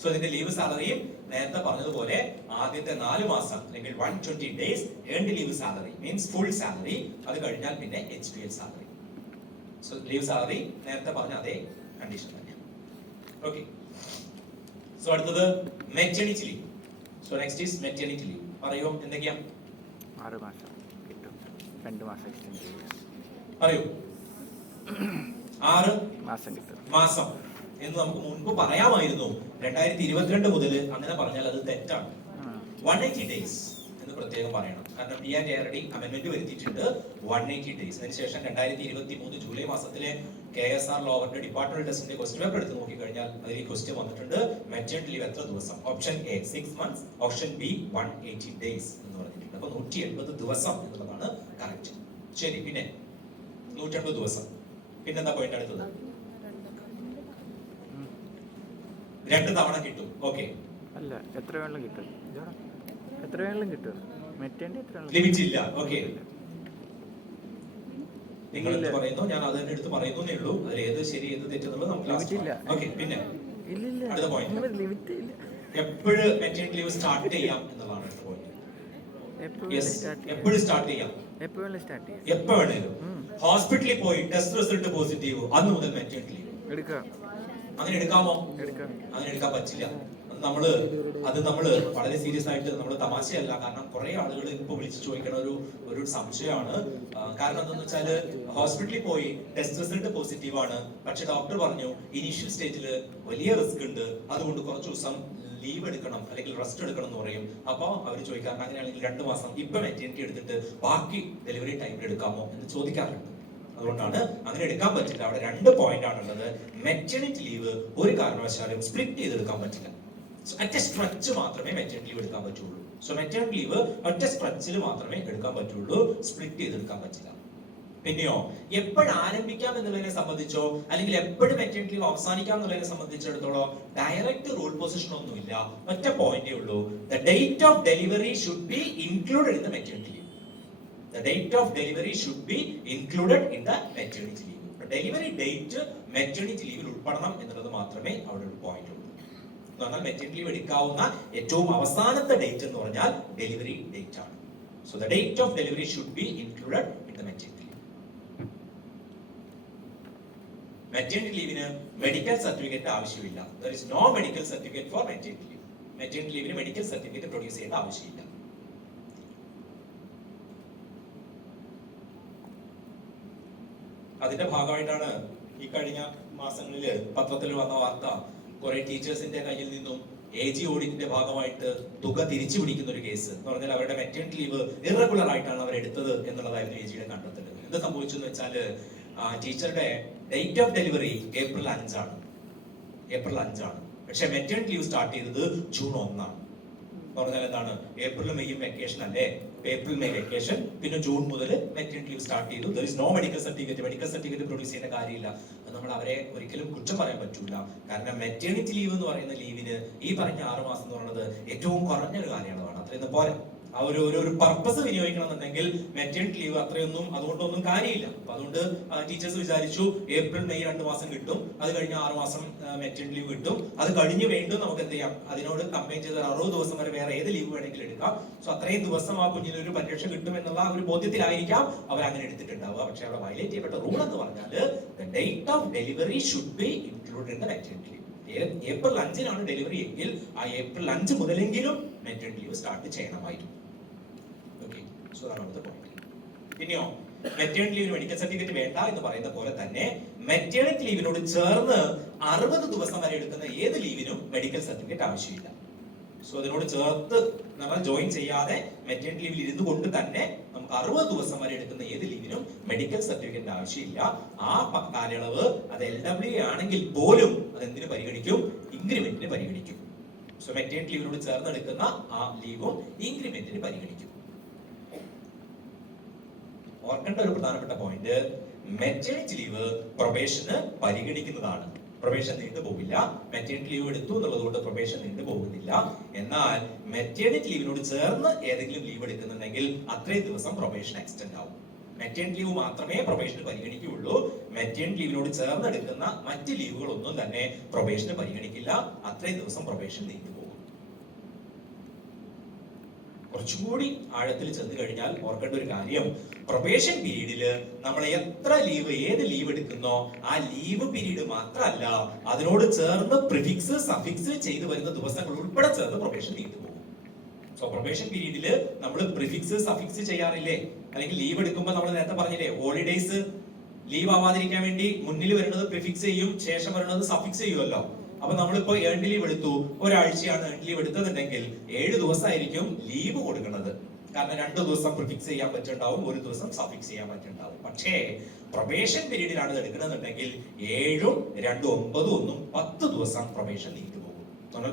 സോ ഇതിന്റെ ലീവ് സാലറിയും നേരത്തെ പറഞ്ഞതുപോലെ ആദ്യത്തെ 4 മാസം അല്ലെങ്കിൽ 120 days earned leave salary means full salary, അത് കഴിഞ്ഞാൽ പിന്നെ HPL salary. So leave salary നേരത്തെ പറഞ്ഞ അതേ കണ്ടീഷൻ തന്നെയാണ്. ഓക്കെ, സോ അടുത്തത് maternity leave. So next is maternity leave. പറയൂ എന്തൊക്കെയാ? 6 മാസം കിട്ടും, 2 മാസം എക്സ്റ്റെൻഡ് ചെയ്യും. പറയൂ. 6 മാസം കിട്ടും. മാസം എന്ന് നമുക്ക് മുൻപ് പറയാമായിരുന്നു. 2022 മുതൽ അങ്ങനെ പറഞ്ഞാൽ അത് തെറ്റാണ്. 180 ഡേയ്സ് എന്ന് പ്രത്യേകം പറയണം. കാരണം PNARD അമെന്റ്മെന്റ് വരുത്തിയിട്ടുണ്ട് 180 ഡേയ്സ്. അതിനുശേഷം 2023 ജൂലൈ മാസത്തിലെ KSR ലോവറിന്റെ ഡിപ്പാർട്ട്മെന്റൽ ടെസ്റ്റിന്റെ ക്വസ്റ്റ്യൻ പേപ്പർ എടുത്ത് നോക്കിക്കഴിഞ്ഞാൽ അതിൽ ഈ ക്വസ്റ്റ്യൻ വന്നിട്ടുണ്ട്. മെറ്റേണിറ്റി ലീവ് എത്ര ദിവസം? Option A 6 months, option B 180 days എന്ന് പറഞ്ഞിട്ടുണ്ട്. അപ്പൊ 180 ദിവസം എന്നുള്ളതാണ് കറക്റ്റ്. ശരി, പിന്നെ 150 ദിവസം. പിന്നെന്താ പോയിന്റ് അടുത്തത്? 2 തവണ കിട്ടും. ഓക്കെ, അല്ല, എത്ര വേണം കിട്ടും? എത്ര വേണം കിട്ടും? മെറ്റേണ്ടി എത്ര ലിമിറ്റ് ഇല്ല. ഓക്കെ, നിങ്ങൾ എന്ത് പറയുന്നു ഞാൻ അത് തന്നെ എടുത്ത് പറയുന്നേ ഉള്ളൂ. അതിൽ ഏത് ശരി ഏത് തെറ്റെന്നുള്ളത് നമുക്ക്. ഓക്കെ, പിന്നെ അടുത്ത പോയിന്റ്, ലിമിറ്റ് ഇല്ല. എപ്പോഴും മെറ്റേണിറ്റി ലീവ് സ്റ്റാർട്ട് ചെയ്യാം എന്നുള്ളതാണ് അടുത്ത പോയിന്റ്. എപ്പോഴും സ്റ്റാർട്ട് ചെയ്യാം, എപ്പോ വേണേലും. ഹോസ്പിറ്റലിൽ പോയി ടെസ്റ്റ് റിസൾട്ട് പോസിറ്റീവ്, അന്ന് മുതൽ മെറ്റേണിറ്റി ലീവ് എടുക്കാം. അങ്ങനെ എടുക്കാമോ? അങ്ങനെ എടുക്കാൻ പറ്റില്ല. അത് നമ്മള് വളരെ സീരിയസ് ആയിട്ട് നമ്മൾ തമാശയല്ല. കാരണം കുറെ ആളുകൾ ഇപ്പൊ വിളിച്ചു ചോദിക്കണ ഒരു സംശയമാണ്. കാരണം എന്താണെന്ന് വെച്ചാല് ഹോസ്പിറ്റലിൽ പോയി ടെസ്റ്റ് റിസൾട്ട് പോസിറ്റീവ് ആണ്, പക്ഷെ ഡോക്ടർ പറഞ്ഞു ഇനീഷ്യൽ സ്റ്റേജിൽ വലിയ റിസ്ക് ഉണ്ട്, അതുകൊണ്ട് കുറച്ച് ദിവസം ലീവ് എടുക്കണം അല്ലെങ്കിൽ റെസ്റ്റ് എടുക്കണം എന്ന് പറയും. അപ്പൊ അവർ ചോദിക്കാറുണ്ട് അങ്ങനെയാണെങ്കിൽ 2 മാസം ഇപ്പൊ മെറ്റേണിറ്റി എടുത്തിട്ട് ബാക്കി ഡെലിവറി ടൈമിൽ എടുക്കാമോ എന്ന് ചോദിക്കാറുണ്ട്. അതുകൊണ്ടാണ് അങ്ങനെ എടുക്കാൻ പറ്റില്ല. അവിടെ 2 പോയിന്റ് ആണുള്ളത്. മെറ്റേണിറ്റി ലീവ് ഒരു കാരണവശാലും സ്പ്ലിറ്റ് ചെയ്തെടുക്കാൻ പറ്റില്ല. ഒറ്റ സ്ട്രെച്ച് മാത്രമേ മെറ്റേണിറ്റി ലീവ് എടുക്കാൻ പറ്റുള്ളൂ. സോ മെറ്റേണിറ്റി ലീവ് ഒറ്റ സ്ട്രെച്ചിൽ മാത്രമേ എടുക്കാൻ പറ്റുള്ളൂ, സ്പ്ലിറ്റ് ചെയ്തെടുക്കാൻ പറ്റില്ല. പിന്നെയോ എപ്പോഴും ആരംഭിക്കാം എന്നുള്ളതിനെ സംബന്ധിച്ചോ അല്ലെങ്കിൽ എപ്പോഴും മെറ്റേണിറ്റി ലീവ് അവസാനിക്കാം എന്നുള്ളതിനെ സംബന്ധിച്ചിടത്തോളം ഡയറക്റ്റ് റൂൾ പൊസിഷൻ ഒന്നുമില്ല. ഒറ്റ പോയിന്റേ ഉള്ളൂ. The date of delivery should be included in the maternity leave. The date of delivery should be included in the maternity leave. Delivery date maternity ലീവിൽ ഉൾപ്പെടണം എന്നുള്ളത് മാത്രമേ അവിടെ ഒരു പോയിന്റ് ഉള്ളൂ. എന്നാൽ മെറ്റേണിറ്റി ലീവ് എടുക്കാവുന്ന ഏറ്റവും അവസാനത്തെ ഡേറ്റ് എന്ന് പറഞ്ഞാൽ ഡെലിവറി ഡേറ്റ് ആണ്. So the date of delivery should be included in the maternity leave. Maternity ലീവിന് മെഡിക്കൽ സർട്ടിഫിക്കറ്റ് ആവശ്യമില്ല. there is no medical certificate for maternity leave. Maternity ലീവിന് മെഡിക്കൽ സർട്ടിഫിക്കറ്റ് പ്രൊഡ്യൂസ് ചെയ്യേണ്ട ആവശ്യമില്ല. അതിന്റെ ഭാഗമായിട്ടാണ് ഈ കഴിഞ്ഞ മാസങ്ങളിൽ പത്രത്തിൽ വന്ന വാർത്ത, കുറെ ടീച്ചേഴ്സിന്റെ കയ്യിൽ നിന്നും AG ഓഡിറ്റിന്റെ ഭാഗമായിട്ട് തുക തിരിച്ചു പിടിക്കുന്ന ഒരു കേസ്. എന്ന് പറഞ്ഞാൽ അവരുടെ മെറ്റേണിറ്റി ലീവ് ഇറഗുലർ ആയിട്ടാണ് അവർ എടുത്തത് എന്നുള്ളതായിരുന്നു AGയുടെ കണ്ടെത്തൽ. എന്ത് സംഭവിച്ചു എന്ന് വെച്ചാൽ ടീച്ചറുടെ ഡേറ്റ് ഓഫ് ഡെലിവറി ഏപ്രിൽ 5 ആണ്. പക്ഷെ മെറ്റേണിറ്റി ലീവ് സ്റ്റാർട്ട് ചെയ്തത് ജൂൺ 1 ആണ്. എന്ന് പറഞ്ഞാൽ എന്താണ്, ഏപ്രിലും മെയ്യും വെക്കേഷൻ അല്ലേ? ഏപ്രിൽ മെയ് വെക്കേഷൻ, പിന്നെ ജൂൺ മുതൽ മെറ്റേണിറ്റി ലീവ് സ്റ്റാർട്ട് ചെയ്തു. there is no medical certificate. Medical certificate produce ചെയ്യേണ്ട കാര്യമില്ല. നമ്മൾ അവരെ ഒരിക്കലും കുറ്റം പറയാൻ പറ്റൂല. കാരണം മെറ്റേണിറ്റി ലീവ് എന്ന് പറയുന്ന ലീവിന് ഈ പറഞ്ഞ 6 മാസം എന്ന് പറയുന്നത് ഏറ്റവും കുറഞ്ഞൊരു കാലയളവാണ്. അത്രയൊന്നും പോരാ. ആ ഒരു പർപ്പസ് വിനിയോഗിക്കണം എന്നുണ്ടെങ്കിൽ മെറ്റേണിറ്റി ലീവ് അത്രയൊന്നും അതുകൊണ്ടൊന്നും കാര്യമില്ല. അപ്പൊ അതുകൊണ്ട് ടീച്ചേഴ്സ് വിചാരിച്ചു ഏപ്രിൽ മെയ് 2 മാസം കിട്ടും, അത് കഴിഞ്ഞ് 6 മാസം മെറ്റേണിറ്റി ലീവ് കിട്ടും, അത് കഴിഞ്ഞ് വീണ്ടും നമുക്ക് എന്ത് ചെയ്യാം, അതിനോട് കമ്പൈൻ ചെയ്ത് 60 ദിവസം വരെ വേറെ ഏത് ലീവ് വേണമെങ്കിലും എടുക്കാം. സോ അത്രയും ദിവസം ആ കുഞ്ഞിന് ഒരു പരിരക്ഷ കിട്ടും എന്നുള്ള ഒരു ബോധ്യത്തിലായിരിക്കാം അവർ അങ്ങനെ എടുത്തിട്ടുണ്ടാവുക. പക്ഷെ അവിടെ വയലേറ്റ് ചെയ്യപ്പെട്ട റൂൾ എന്ന് പറഞ്ഞാൽ the date of delivery should be included in the maternity leave. April 5-നാണ് ഡെലിവറി എങ്കിൽ ആ ഏപ്രിൽ 5 മുതലെങ്കിലും മെറ്റേണിറ്റി ലീവ് സ്റ്റാർട്ട് ചെയ്യണമായിരുന്നു. സോ അതാണ് അടുത്ത പോയിന്റ്. പിന്നെയോ മെറ്റേണിറ്റി ലീവിന് മെഡിക്കൽ സർട്ടിഫിക്കറ്റ് വേണ്ട എന്ന് പറയുന്ന പോലെ തന്നെ മെറ്റേണിറ്റി ലീവിനോട് ചേർന്ന് 60 ദിവസം വരെ എടുക്കുന്ന ഏത് ലീവിനും മെഡിക്കൽ സർട്ടിഫിക്കറ്റ് ആവശ്യമില്ല. സോ അതിനോട് ചേർത്ത് നമ്മൾ ജോയിൻ ചെയ്യാതെ മെറ്റേണിറ്റി ലീവിൽ ഇരുന്നു കൊണ്ട് തന്നെ നമുക്ക് 60 ദിവസം വരെ എടുക്കുന്ന ഏത് ലീവിനും മെഡിക്കൽ സർട്ടിഫിക്കറ്റ് ആവശ്യമില്ല. ആ കാലയളവ് അത് LWA ആണെങ്കിൽ പോലും അത് എന്തിനു പരിഗണിക്കും? ഇൻക്രിമെന്റിന് പരിഗണിക്കും. സോ മെറ്റേണിറ്റി ലീവിനോട് ചേർന്ന് എടുക്കുന്ന ആ ലീവും ഇൻക്രിമെന്റിന് പരിഗണിക്കും. ഓർക്കേണ്ട ഒരു പ്രധാനപ്പെട്ട പോയിന്റ്, മെറ്റേണിറ്റി ലീവ് പ്രൊബേഷന് പരിഗണിക്കുന്നതാണ്. പ്രൊബേഷൻ നീണ്ടുപോകില്ല. മെറ്റേണിറ്റി ലീവ് എടുത്തു എന്നുള്ളത് കൊണ്ട് പ്രൊബേഷൻ നീണ്ടുപോകുന്നില്ല. എന്നാൽ മെറ്റേണിറ്റി ലീവിനോട് ചേർന്ന് ഏതെങ്കിലും ലീവ് എടുക്കുന്നുണ്ടെങ്കിൽ അത്രയും ദിവസം പ്രൊബേഷൻ എക്സ്റ്റെൻഡ് ആവും. മെറ്റേണിറ്റി ലീവ് മാത്രമേ പ്രൊബേഷന് പരിഗണിക്കുകയുള്ളൂ. മെറ്റേണിറ്റി ലീവിനോട് ചേർന്ന് എടുക്കുന്ന മറ്റ് ലീവുകളൊന്നും തന്നെ പ്രൊബേഷന് പരിഗണിക്കില്ല. അത്രയും ദിവസം പ്രൊബേഷൻ നീണ്ടുപോകും. കുറച്ചുകൂടി ആഴത്തിൽ ചെന്ന് കഴിഞ്ഞാൽ ഓർക്കേണ്ട ഒരു കാര്യം, പ്രൊബേഷൻ പീരീഡില് നമ്മൾ എത്ര ലീവ് ഏത് ലീവ് എടുക്കുന്നോ ആ ലീവ് പീരീഡ് മാത്രമല്ല അതിനോട് ചേർന്ന് പ്രിഫിക്സ് സഫിക്സ് ചെയ്തു വരുന്ന ദിവസങ്ങൾ ഉൾപ്പെടെ ചേർന്ന് പ്രൊബേഷൻ നീണ്ടുപോകും. സോ പ്രൊബേഷൻ പീരീഡില് നമ്മൾ പ്രിഫിക്സ് സഫിക്സ് ചെയ്യാറില്ലേ? അല്ലെങ്കിൽ ലീവ് എടുക്കുമ്പോൾ നമ്മൾ നേരത്തെ പറഞ്ഞില്ലേ, ഹോളിഡേയ്സ് ലീവ് ആവാതിരിക്കാൻ വേണ്ടി മുന്നിൽ വരുന്നത് പ്രിഫിക്സ് ചെയ്യും, ശേഷം വരുന്നത് സഫിക്സ് ചെയ്യുമല്ലോ. അപ്പൊ നമ്മളിപ്പോ ഏൺഡ് ലീവ് എടുത്തു, ഒരാഴ്ചയാണ് ഏൺഡ് ലീവ് എടുത്തതുണ്ടെങ്കിൽ 7 ദിവസമായിരിക്കും ലീവ് കൊടുക്കുന്നത്. കാരണം 2 ദിവസം പ്രിഫിക്സ് ചെയ്യാൻ പറ്റുണ്ടാവും, 1 ദിവസം സഫിക്സ് ചെയ്യാൻ പറ്റുണ്ടാവും. പക്ഷേ പ്രൊബേഷൻ പീരീഡിലാണ് ഇത് എടുക്കണമെന്നുണ്ടെങ്കിൽ 7ഉം 2 9 10 ദിവസം പ്രൊബേഷൻ നീണ്ടുപോകും.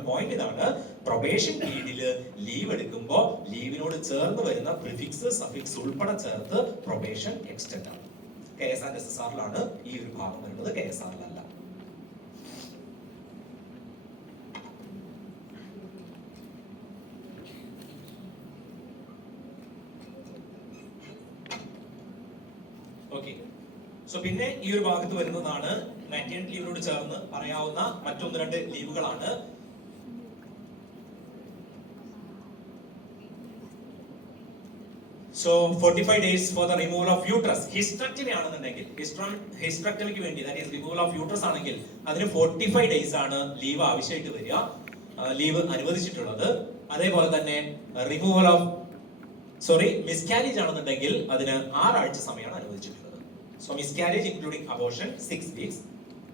പോയിന്റ് ഇതാണ്, പ്രൊബേഷൻ പീരീഡിൽ ലീവ് എടുക്കുമ്പോൾ ലീവിനോട് ചേർന്ന് വരുന്ന പ്രിഫിക്സ് സഫിക്സ് ഉൾപ്പെടെ ചേർത്ത് പ്രൊബേഷൻ എക്സ്റ്റെൻഡ് ആണ്. KSR-SSR-ലാണ് ഈ ഒരു ഭാഗം വരുന്നത്, KSR-ലല്ല. ഓക്കെ. സോ പിന്നെ ഈ ഒരു ഭാഗത്ത് വരുന്നതാണ് മാറ്റേണിറ്റി ലീവിനോട് ചേർന്ന് പറയാവുന്ന മറ്റൊന്ന് രണ്ട് ലീവുകളാണ്. So 45 days for the removal of uterus. Hysterectomy ആണെന്നുണ്ടെങ്കിൽ, ഹിസ്റ്ററക്ടമിക്ക് വേണ്ടി that is removal of uterus ആണെങ്കിൽ അതിന് 45 days ആണ് ലീവ് ആവശ്യമായിട്ട് വരിക, ലീവ് അനുവദിച്ചിട്ടുള്ളത്. അതേപോലെ തന്നെ റിമൂവൽ ഓഫ് മിസ്കാരേജ് ആണെന്നുണ്ടെങ്കിൽ അതിന് 6 ആഴ്ച സമയമാണ് അനുവദിച്ചിട്ടുള്ളത്. So miscarriage including abortion 6 weeks,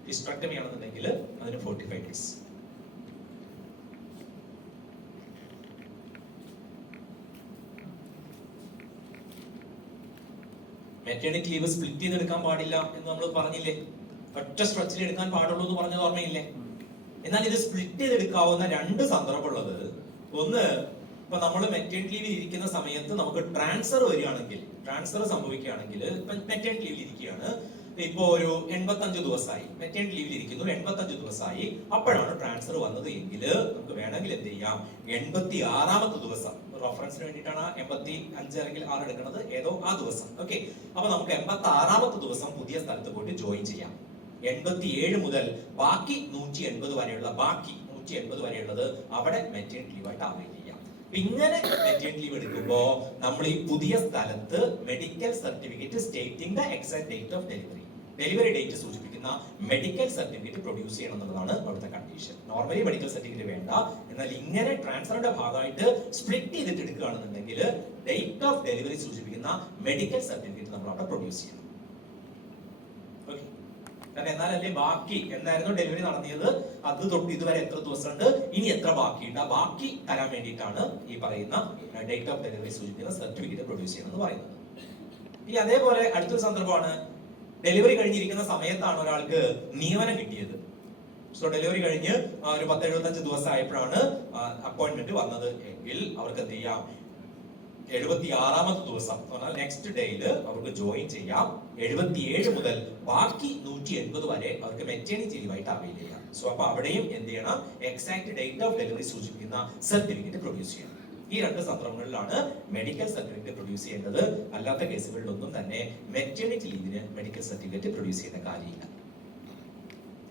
hysterectomy ആണെന്നുണ്ടെങ്കിൽ അതിന് 45 days. മെറ്റേണിറ്റി ലീവ് സ്പ്ലിറ്റ് ചെയ്തെടുക്കാൻ പാടില്ല എന്ന് നമ്മൾ പറഞ്ഞില്ലേ? ഒറ്റ സ്ട്രെച്ചിൽ എടുക്കാൻ പാടുള്ളൂ എന്ന് പറഞ്ഞത് ഓർമ്മയില്ലേ? എന്നാൽ ഇത് സ്പ്ലിറ്റ് ചെയ്തെടുക്കാവുന്ന രണ്ട് സന്ദർഭമുള്ളത്. ഒന്ന്, ഇപ്പൊ നമ്മൾ മെറ്റേണിറ്റി ലീവിൽ ഇരിക്കുന്ന സമയത്ത് നമുക്ക് ട്രാൻസ്ഫർ വരികയാണെങ്കിൽ, ട്രാൻസ്ഫർ സംഭവിക്കുകയാണെങ്കിൽ, മെറ്റേണിറ്റി ലീവിൽ ഇരിക്കുകയാണ്, ഇപ്പോ ഒരു 85 ദിവസമായി മെറ്റേണിറ്റി ലീവിൽ ഇരിക്കുന്നു, 85 ദിവസമായി, അപ്പോഴാണ് ട്രാൻസ്ഫർ വന്നത് എങ്കിൽ നമുക്ക് വേണമെങ്കിൽ എന്ത് ചെയ്യാം, 86ാമത്തെ ദിവസം, റെഫറൻസിന് വേണ്ടിയിട്ടാണ് 85 അല്ലെങ്കിൽ 6 എടുക്കുന്നത്, ഏതോ ആ ദിവസം. ഓക്കെ, അപ്പൊ നമുക്ക് 86ാമത്തെ ദിവസം പുതിയ സ്ഥലത്ത് പോയിട്ട് ജോയിൻ ചെയ്യാം. 87 മുതൽ ബാക്കി 180 വരെയുള്ളത് അവിടെ മെറ്റേണിറ്റി ലീവായിട്ട് അവൈൽ ചെയ്യാം. ഇങ്ങനെ മെറ്റേണിറ്റി ലീവ് എടുക്കുമ്പോ നമ്മൾ ഈ പുതിയ സ്ഥലത്ത് medical certificate stating the exact date of delivery date സൂചിപ്പിക്കുന്ന മെഡിക്കൽ സർട്ടിഫിക്കറ്റ് പ്രൊഡ്യൂസ് ചെയ്യണം എന്നുള്ളതാണ് അവിടുത്തെ കണ്ടീഷൻ. നോർമലി മെഡിക്കൽ സർട്ടിഫിക്കറ്റ് വേണ്ട, എന്നാൽ ഇങ്ങനെ ട്രാൻസ്ഫറിന്റെ ഭാഗമായിട്ട് സ്പ്ലിറ്റ് ചെയ്തിട്ട് എടുക്കുകയാണെന്നുണ്ടെങ്കിൽ ഡേറ്റ് ഓഫ് ഡെലിവറി സൂചിപ്പിക്കുന്ന മെഡിക്കൽ സർട്ടിഫിക്കറ്റ് നമ്മൾ അവിടെ പ്രൊഡ്യൂസ് ചെയ്യണം. ഓക്കെ, കാരണം എന്നാലല്ലേ ബാക്കി എന്നായിരുന്നു ഡെലിവറി നടത്തിയത്, അത് തൊട്ട് ഇതുവരെ എത്ര ദിവസമുണ്ട്, ഇനി എത്ര ബാക്കിയുണ്ട്, ആ ബാക്കി തരാൻ വേണ്ടിയിട്ടാണ് ഈ പറയുന്ന ഡേറ്റ് ഓഫ് ഡെലിവറി സൂചിപ്പിക്കുന്ന സർട്ടിഫിക്കറ്റ് പ്രൊഡ്യൂസ് ചെയ്യണം എന്ന് പറയുന്നത്. ഇനി അതേപോലെ അടുത്തൊരു സന്ദർഭമാണ്, ഡെലിവറി കഴിഞ്ഞിരിക്കുന്ന സമയത്താണ് ഒരാൾക്ക് നിയമനം കിട്ടിയത്. സോ ഡെലിവറി കഴിഞ്ഞ് ഒരു 10-75 ദിവസം ആയപ്പോഴാണ് അപ്പോയിന്റ്മെന്റ് വന്നത് എങ്കിൽ അവർക്ക് എന്ത് ചെയ്യാം, 76ാമത്തെ ദിവസം നെക്സ്റ്റ് ഡേയില് അവർക്ക് ജോയിൻ ചെയ്യാം. 77 മുതൽ ബാക്കി 180 വരെ അവർക്ക് മെറ്റേണിറ്റി ലീവായിട്ട് അവൈൽ ചെയ്യാം. സോ അപ്പൊ അവിടെയും എന്ത് ചെയ്യണം, എക്സാക്ട് ഡേറ്റ് ഓഫ് ഡെലിവറി സൂചിപ്പിക്കുന്ന സർട്ടിഫിക്കറ്റ് പ്രൊഡ്യൂസ് ചെയ്യണം. ഈ രണ്ട് സന്ദർഭങ്ങളിലാണ് മെഡിക്കൽ സർട്ടിഫിക്കറ്റ് പ്രൊഡ്യൂസ് ചെയ്യേണ്ടത്. അല്ലാത്ത കേസുകളിലൊന്നും തന്നെ മെറ്റേണിറ്റി ലീവിന് മെഡിക്കൽ സർട്ടിഫിക്കറ്റ് പ്രൊഡ്യൂസ് ചെയ്യുന്ന കാര്യമില്ല.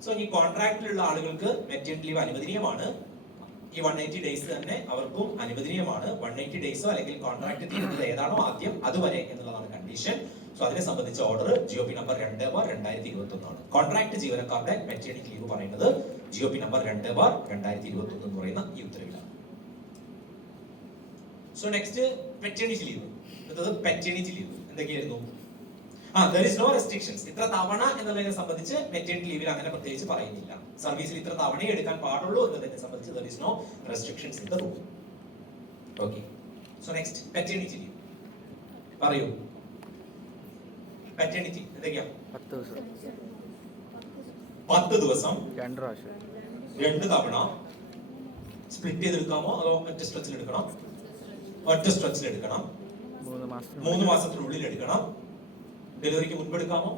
സോ ഈ കോൺട്രാക്റ്റിലുള്ള ആളുകൾക്ക് മെറ്റേണിറ്റി ലീവ് അനുവദനീയമാണ്. ഈ 180 days തന്നെ അവർക്കും അനുവദനീയമാണ്. 180 days അല്ലെങ്കിൽ കോൺട്രാക്ട് തീരുന്നത് ഏതാണോ ആദ്യം അതുവരെ എന്നുള്ളതാണ് കണ്ടീഷൻ. സോ അതിനെ സംബന്ധിച്ച ഓർഡർ GOP നമ്പർ 2/2021 ആണ്. കോൺട്രാക്ട് ജീവനക്കാരുടെ മെറ്റേണിറ്റി ലീവ് പറയുന്നത് GOP നമ്പർ 2/2021 എന്ന് പറയുന്ന ഈ ഉത്തരവിലാണ്. So next paternity leave. Paternity leave എന്തൊക്കെയായിരുന്നു? there is no restrictions. ഇത്ര തവണ എന്നുള്ളതിനെ സംബന്ധിച്ച് മെറ്റേണിറ്റി ലീവിൽ അങ്ങനെ പ്രത്യേകിച്ച് പറയുന്നില്ല. സർവീസിൽ ഇത്ര തവണയെ എടുക്കാൻ പാടുള്ളൂ എന്നതിനെ സംബന്ധിച്ച് there is no restrictions in the rule. Okay. So next, paternity leave. പറയൂ, paternity എന്തൊക്കെയാ? 10 ദിവസം 2 തവണ സ്പ്ലിറ്റ് ചെയ്തെടുക്കാമോ അതോ ഒറ്റ സ്ട്രെച്ചിൽ എടുക്കണം? ഒറ്റ സ്ട്രെച്ചിൽ എടുക്കണം. 3 മാസത്തിനുള്ളിൽ എടുക്കണം. ഡെലിവറിക്ക് മുൻപ് എടുക്കാമോ?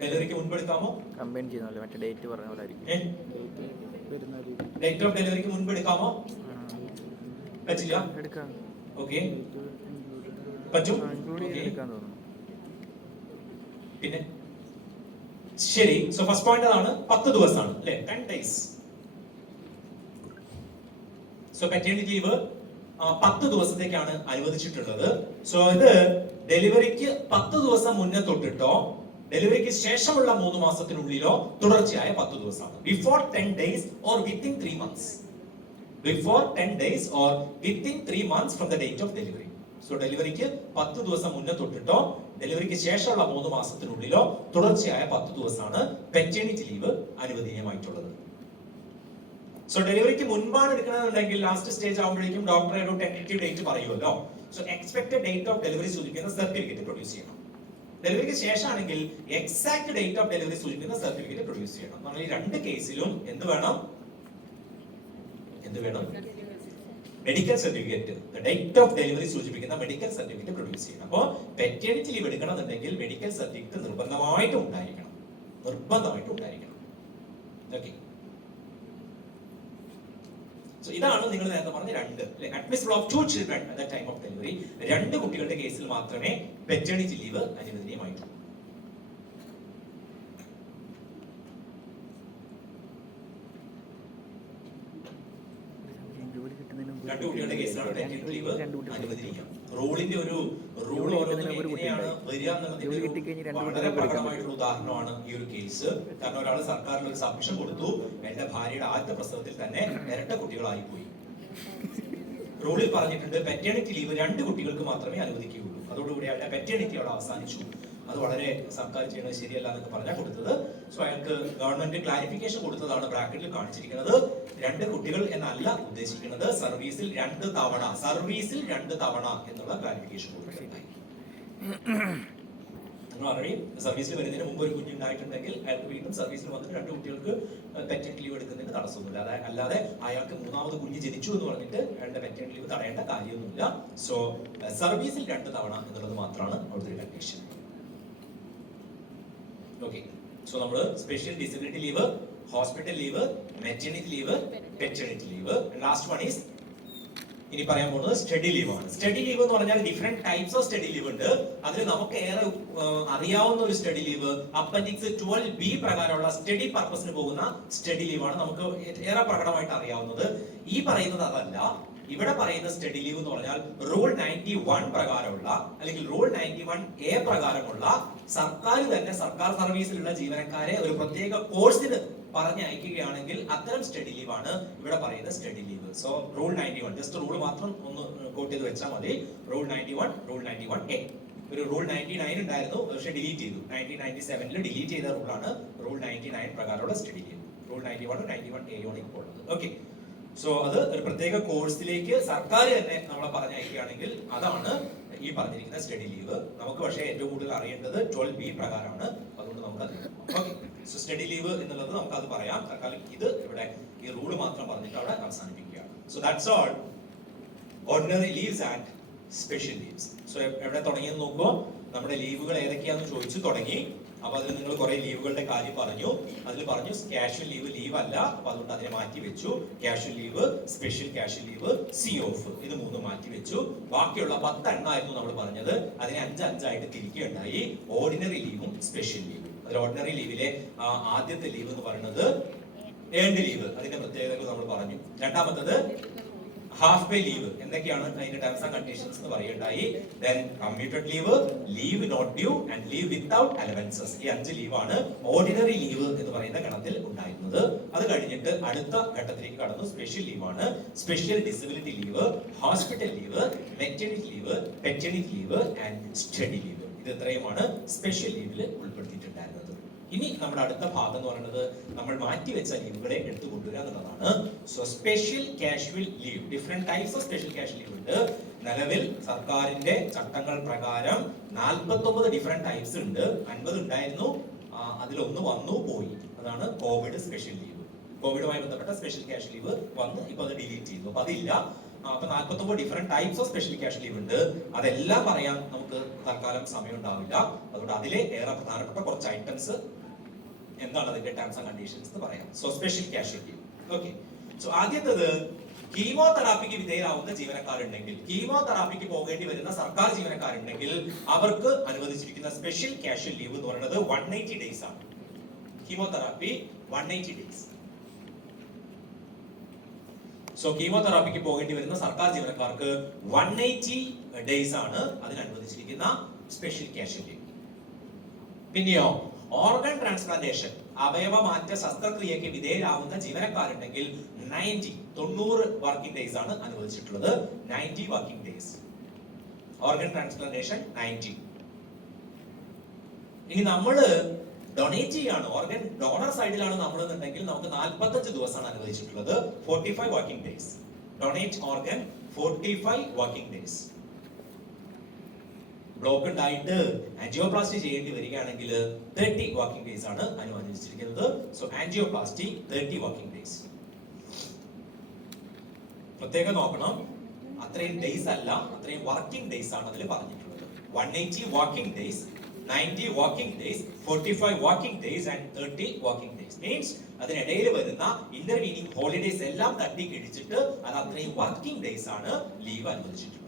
ഡെലിവറിക്ക് മുൻപ് എടുക്കാമോ? കമ്പൈൻ ചെയ്യുന്നല്ലോ, മറ്റേ ഡേറ്റ് പറഞ്ഞ പോലെ ആയിരിക്കും. ഡേറ്റ് ഓഫ് ഡെലിവറിക്ക് മുൻപ് എടുക്കാമോ? പറ്റില്ല. എടുക്കാം. ഓക്കേ, പറ്റും. എടുക്കാൻ തോന്നുന്നു. പിന്നെ ശരി. സോ ഫസ്റ്റ് പോയിന്റ് അതാണ്, 10 ദിവസമാണ് അല്ലേ, 10 days. സോ പെറ്റേണിറ്റി ലീവ് 10 ദിവസത്തേക്കാണ് അനുവദിച്ചിട്ടുള്ളത്. സോ ഇത് ഡെലിവറിക്ക് 10 ദിവസം മുന്നേ തൊട്ടിട്ടോ ഡെലിവറിക്ക് ശേഷമുള്ള 3 മാസത്തിനുള്ളിലോ തുടർച്ചയായ 10 ദിവസമാണ്. Before 10 days or within 3 months. Before 10 days or within 3 months from the date of delivery. So ഡെലിവറിക്ക് 10 ദിവസം മുന്നേ തൊട്ടിട്ടോ ഡെലിവറിക്ക് ശേഷമുള്ള 3 മാസത്തിനുള്ളിലോ തുടർച്ചയായ 10 ദിവസമാണ് പെറ്റേണിറ്റി ലീവ് അനുവദനീയമായിട്ടുള്ളത്. സോ ഡെലിവറിക്ക് മുൻപാണ് എടുക്കണമെന്നുണ്ടെങ്കിൽ ലാസ്റ്റ് സ്റ്റേജ് ആകുമ്പോഴേക്കും ഡോക്ടറെ ഒരു ടെന്റേറ്റീവ് ഡേറ്റ് പറയുമല്ലോ. So expected date of delivery സൂചിപ്പിക്കുന്ന സർട്ടിഫിക്കറ്റ് പ്രൊഡ്യൂസ് ചെയ്യണം. ഡെലിവറിക്ക് ശേഷമാണെങ്കിൽ എക്സാക്ട് ഡേറ്റ് ഓഫ് ഡെലിവറി സൂചിപ്പിക്കുന്ന സർട്ടിഫിക്കറ്റ് പ്രൊഡ്യൂസ് ചെയ്യണം. നമ്മൾ ഈ രണ്ട് കേസിലും എന്ത് വേണം? Medical certificate, date of delivery സൂചിപ്പിക്കുന്ന മെഡിക്കൽ സർട്ടിഫിക്കറ്റ് പ്രൊഡ്യൂസ് ചെയ്യണം. അപ്പോൾ പെറ്റേണിറ്റി ലീവ് എടുക്കണമെന്നുണ്ടെങ്കിൽ മെഡിക്കൽ സർട്ടിഫിക്കറ്റ് നിർബന്ധമായിട്ടും ഉണ്ടായിരിക്കണം. ഓക്കെ, സോ ഇതാണ് നിങ്ങൾ നേരത്തെ പറഞ്ഞ രണ്ട് admissible of 2 children at the time of delivery. രണ്ട് കുട്ടികളുടെ കേസിൽ മാത്രമേ പെറ്റേണിറ്റി ലീവ് അനുവദനീയമായിട്ടുള്ളൂ. രണ്ട് കുട്ടികളുടെ കേസിലാണ് പെറ്റേണിറ്റി ലീവ് അനുവദനീയം. റൂളിന്റെ ഒരു റൂൾ എങ്ങനെയാണ് വരിക എന്നുള്ളതിന്റെ വളരെ പ്രകടമായിട്ടുള്ള ഉദാഹരണമാണ് ഈ ഒരു കേസ്. കാരണം ഒരാൾ സർക്കാരിൽ ഒരു സബ്മിഷൻ കൊടുത്തു, എന്റെ ഭാര്യയുടെ ആദ്യത്തെ പ്രസവത്തിൽ തന്നെ ഇരട്ട കുട്ടികളായി പോയി. റൂളിൽ പറഞ്ഞിട്ടുണ്ട് പെറ്റേണിറ്റി ലീവ് 2 കുട്ടികൾക്ക് മാത്രമേ അനുവദിക്കുകയുള്ളൂ. അതോടുകൂടി അയാളുടെ പെറ്റേണിറ്റി അവിടെ അവസാനിച്ചു. അത് വളരെ സർക്കാർ ചെയ്യുന്നത് ശരിയല്ല എന്നൊക്കെ പറഞ്ഞാൽ കൊടുത്തത്. സോ അയാൾക്ക് ഗവൺമെന്റ് ക്ലാരിഫിക്കേഷൻ കൊടുത്തതാണ് ബ്രാക്കറ്റിൽ കാണിച്ചിരിക്കുന്നത്. 2 കുട്ടികൾ എന്നല്ല ഉദ്ദേശിക്കുന്നത്, സർവീസിൽ 2 തവണ എന്നുള്ള ക്ലാരിഫിക്കേഷൻ കൊടുത്തിട്ടുണ്ടായി. നിങ്ങൾ അറിയും, സർവീസിൽ വരുന്നതിന് മുമ്പ് ഒരു കുഞ്ഞുണ്ടായിട്ടുണ്ടെങ്കിൽ അയാൾക്ക് വീണ്ടും സർവീസിൽ വന്നിട്ട് 2 കുട്ടികൾക്ക് പെറ്റേണിറ്റി ലീവ് എടുക്കുന്നതിന് തടസ്സമൊന്നുമില്ല. അല്ലാതെ അയാൾക്ക് 3ാമത് കുഞ്ഞ് ജനിച്ചു എന്ന് പറഞ്ഞിട്ട് അയാളുടെ പെറ്റേണിറ്റി ലീവ് തടയേണ്ട കാര്യമൊന്നുമില്ല. സോ സർവീസിൽ 2 തവണ എന്നുള്ളത് മാത്രമാണ് അവിടുത്തെ ഒരു കണ്ടീഷൻ. ഓക്കെ, സോ നമ്മൾ special disability leave, hospital leave, maternity leave, paternity leave. Last one is ഇനി പറയാൻ പോകുന്നത് സ്റ്റഡി ലീവ് ആണ്. സ്റ്റഡി ലീവ് എന്ന് പറഞ്ഞാൽ different types of study leave ഉണ്ട്. അതിൽ നമുക്ക് ഏറെ അറിയാവുന്ന ഒരു സ്റ്റഡി ലീവ് അപ്പൻഡിക്സ് 12B പ്രകാരമുള്ള സ്റ്റഡി പർപ്പസിന് പോകുന്ന സ്റ്റഡി ലീവാണ് നമുക്ക് ഏറെ പ്രകടമായിട്ട് അറിയാവുന്നത്. ഈ പറയുന്നത് അതല്ല. ഇവിടെ പറയുന്ന സ്റ്റഡി ലീവ് എന്ന് പറഞ്ഞാൽ റൂൾ 91 പ്രകാരമുള്ള അല്ലെങ്കിൽ റൂൾ 91A പ്രകാരമുള്ള സർക്കാർ സർവീസിലുള്ള ജീവനക്കാരെ ഒരു പ്രത്യേക കോഴ്സിന് പറഞ്ഞയക്കുകയാണെങ്കിൽ അത്തരം സ്റ്റഡി ലീവാണ് ഇവിടെ പറയുന്ന study leave. So rule 91, just rule മാത്രം ഒന്ന് കോട്ട് ചെയ്ത് വെച്ചാൽ മതി. Rule 91, rule 91A. ഒരു റൂൾ 99 ഉണ്ടായിരുന്നു, പക്ഷേ ഡിലീറ്റ് ചെയ്തു. 1997 ഡിലീറ്റ് ചെയ്ത റൂളാണ് റൂൾ 99 പ്രകാരമുള്ള സ്റ്റഡി ലീവ്. റൂൾ 91, 91A ആണ് ഇപ്പോൾ ഉള്ളത്. ഓക്കെ, സോ അത് ഒരു പ്രത്യേക കോഴ്സിലേക്ക് സർക്കാർ തന്നെ നമ്മളെ പറഞ്ഞയക്കുകയാണെങ്കിൽ അതാണ് ഈ പറഞ്ഞിരിക്കുന്ന സ്റ്റഡി ലീവ്. നമുക്ക് പക്ഷേ ഏറ്റവും കൂടുതൽ അറിയേണ്ടത് 12B പ്രകാരമാണ്. അതുകൊണ്ട് നമുക്കത് ഓക്കെ. സോ സ്റ്റഡി ലീവ് എന്നുള്ളത് നമുക്കത് പറയാം. തൽക്കാലം ഇത് ഇവിടെ ഈ റൂള് മാത്രം പറഞ്ഞിട്ട് അവിടെ അവസാനിപ്പിക്കുകയാണ്. So that's all ordinary leaves and special leaves. So എവിടെ തുടങ്ങിയെന്ന് നോക്കുമ്പോൾ നമ്മുടെ ലീവുകൾ ഏതൊക്കെയാണെന്ന് ചോദിച്ചു തുടങ്ങി. അപ്പൊ അതിൽ നിങ്ങൾ കുറെ ലീവുകളുടെ കാര്യം പറഞ്ഞു. അതിൽ പറഞ്ഞു കാഷ്വൽ ലീവ് അല്ല, അപ്പൊ അതുകൊണ്ട് അതിനെ മാറ്റി വെച്ചു. Casual leave, special casual leave, C of, ഇത് 3 മാറ്റി വെച്ചു. ബാക്കിയുള്ള 10 എണ്ണമായിരുന്നു നമ്മൾ പറഞ്ഞത്. അതിനെ 5 തിരിക്കുകയുണ്ടായി. Ordinary ലീവും special ലീവും. അതിൽ ഓർഡിനറി ലീവിലെ ആദ്യത്തെ ലീവ് എന്ന് പറയുന്നത് ഏൺഡ് ലീവ്, അതിന്റെ പ്രത്യേകതകൾ നമ്മൾ പറഞ്ഞു. രണ്ടാമത്തത് ഹാഫ് പേ ലീവ്, എന്തൊക്കെയാണ് അതിന്റെ ടേംസ് ആൻഡ് കണ്ടീഷൻസ് എന്ന് പറയുണ്ടായി. Then commuted leave, leave not due and leave without allowances. ഈ 5 ലീവാണ് ഓർഡിനറി ലീവ് എന്ന് പറയുന്ന ഗണത്തിൽ ഉണ്ടായിരുന്നത്. അത് കഴിഞ്ഞിട്ട് അടുത്ത ഘട്ടത്തിലേക്ക് കടന്നു. സ്പെഷ്യൽ ലീവാണ്. Special disability leave, hospital leave, maternity leave, paternity leave and study leave. ഇത് ഇത്രയുമാണ് സ്പെഷ്യൽ ലീവിൽ ഉൾപ്പെടുത്തിയിട്ടുണ്ടായിരുന്നത്. ഇനി നമ്മുടെ അടുത്ത ഭാഗം എന്ന് പറയുന്നത് നമ്മൾ മാറ്റിവെച്ച ലീവുകളെ എടുത്തു കൊണ്ടുവരിക എന്നുള്ളതാണ്. So special casual leave, different types of special casual leave ഉണ്ട്. നിലവിൽ സർക്കാരിന്റെ ചട്ടങ്ങൾ പ്രകാരം 49 ഡിഫറെന്റ് ടൈപ്സ് ഉണ്ട്. 50 ഉണ്ടായിരുന്നു, അതിലൊന്ന് വന്നു പോയി. അതാണ് കോവിഡ് സ്പെഷ്യൽ ലീവ്. കോവിഡുമായി ബന്ധപ്പെട്ട സ്പെഷ്യൽ കാഷ്വൽ ലീവ് വന്നു, ഇപ്പൊ അത് ഡിലീറ്റ് ചെയ്തു. അപ്പൊ അതില്ല. അപ്പൊ 49 different types of special casual leave ഉണ്ട്. അതെല്ലാം പറയാൻ നമുക്ക് തൽക്കാലം സമയം ഉണ്ടാവില്ല. അതുകൊണ്ട് അതിലെ ഏറെ പ്രധാനപ്പെട്ട കുറച്ച് ഐറ്റംസ് എന്താണ് അതിന്റെ ടേംസ് ആൻഡ് കണ്ടീഷൻസ് എന്ന് പറയാം. So special casual leave. Okay, so ആദ്യത്തേത് കീമോതെറാപ്പിക്ക് വിധേയരാവുന്ന ജീവനക്കാരുണ്ടെങ്കിൽ, കീമോതെറാപ്പിക്ക് പോകേണ്ടി വരുന്ന സർക്കാർ ജീവനക്കാരുണ്ടെങ്കിൽ അവർക്ക് അനുവദിച്ചിരിക്കുന്ന സ്പെഷ്യൽ കാഷ്വൽ ലീവ് എന്ന് പറയുന്നത് 180 ഡേയ്സ് ആണ്. Chemotherapy 180 days. സോ കീമോതെറാപ്പിക്ക് പോകേണ്ടി വരുന്ന സർക്കാർ ജീവനക്കാർക്ക് 180 ഡേയ്സ് ആണ് അതിന് അനുവദിച്ചിരിക്കുന്ന സ്പെഷ്യൽ കാഷ്വൽ ലീവ്. പിന്നെയോ ഓർഗൻ ട്രാൻസ്പ്ലാന്റേഷൻ, അവയവമാറ്റ ശസ്ത്രക്രിയയ്ക്ക് വിധേയരാവുന്ന ജീവനക്കാരുണ്ടെങ്കിൽ 90 വർക്കിംഗ് ഡേയ്സ് ആണ് അനുവദിച്ചിട്ടുള്ളത്. 90 വർക്കിംഗ് ഡേയ്സ് ഓർഗൻ ട്രാൻസ്പ്ലാന്റേഷൻ 90. ഇനി നമ്മള് ഡൊണേറ്റ് ചെയ്യാണ്, ഓർഗൻ ഡോണർ സൈഡിലാണ് നമ്മൾ എന്നുണ്ടെങ്കിൽ നമുക്ക് 45 ദിവസമാണ് അനുവദിച്ചിട്ടുള്ളത്. 45 working days. Donate organ 45 working days. Block ഉണ്ടായിട്ട് ആൻജിയോപ്ലാസ്റ്റി ചെയ്യേണ്ടി വരികയാണെങ്കിൽ 30 വർക്കിംഗ് ഡേയ്സ് ആണ് അനുവദിച്ചിരിക്കുന്നത്. So angioplasty 30 working days. പ്രത്യേകം നോക്കണം, അത്രയും ഡേയ്സ് അല്ല, അത്രയും വർക്കിംഗ് ഡേയ്സ് ആണ് അതിൽ പറഞ്ഞിട്ടുള്ളത്. 180 working days, 90 working days, 45 working days and 30 working days. Means അതിനിടയിൽ വരുന്ന ഇന്റർവീനിങ് ഹോളിഡേയ്സ് എല്ലാം തട്ടി കിഴിച്ചിട്ട് അത് അത്രയും വർക്കിംഗ് ഡേയ്സ് ആണ് ലീവ് അനുവദിച്ചിട്ടുള്ളത്.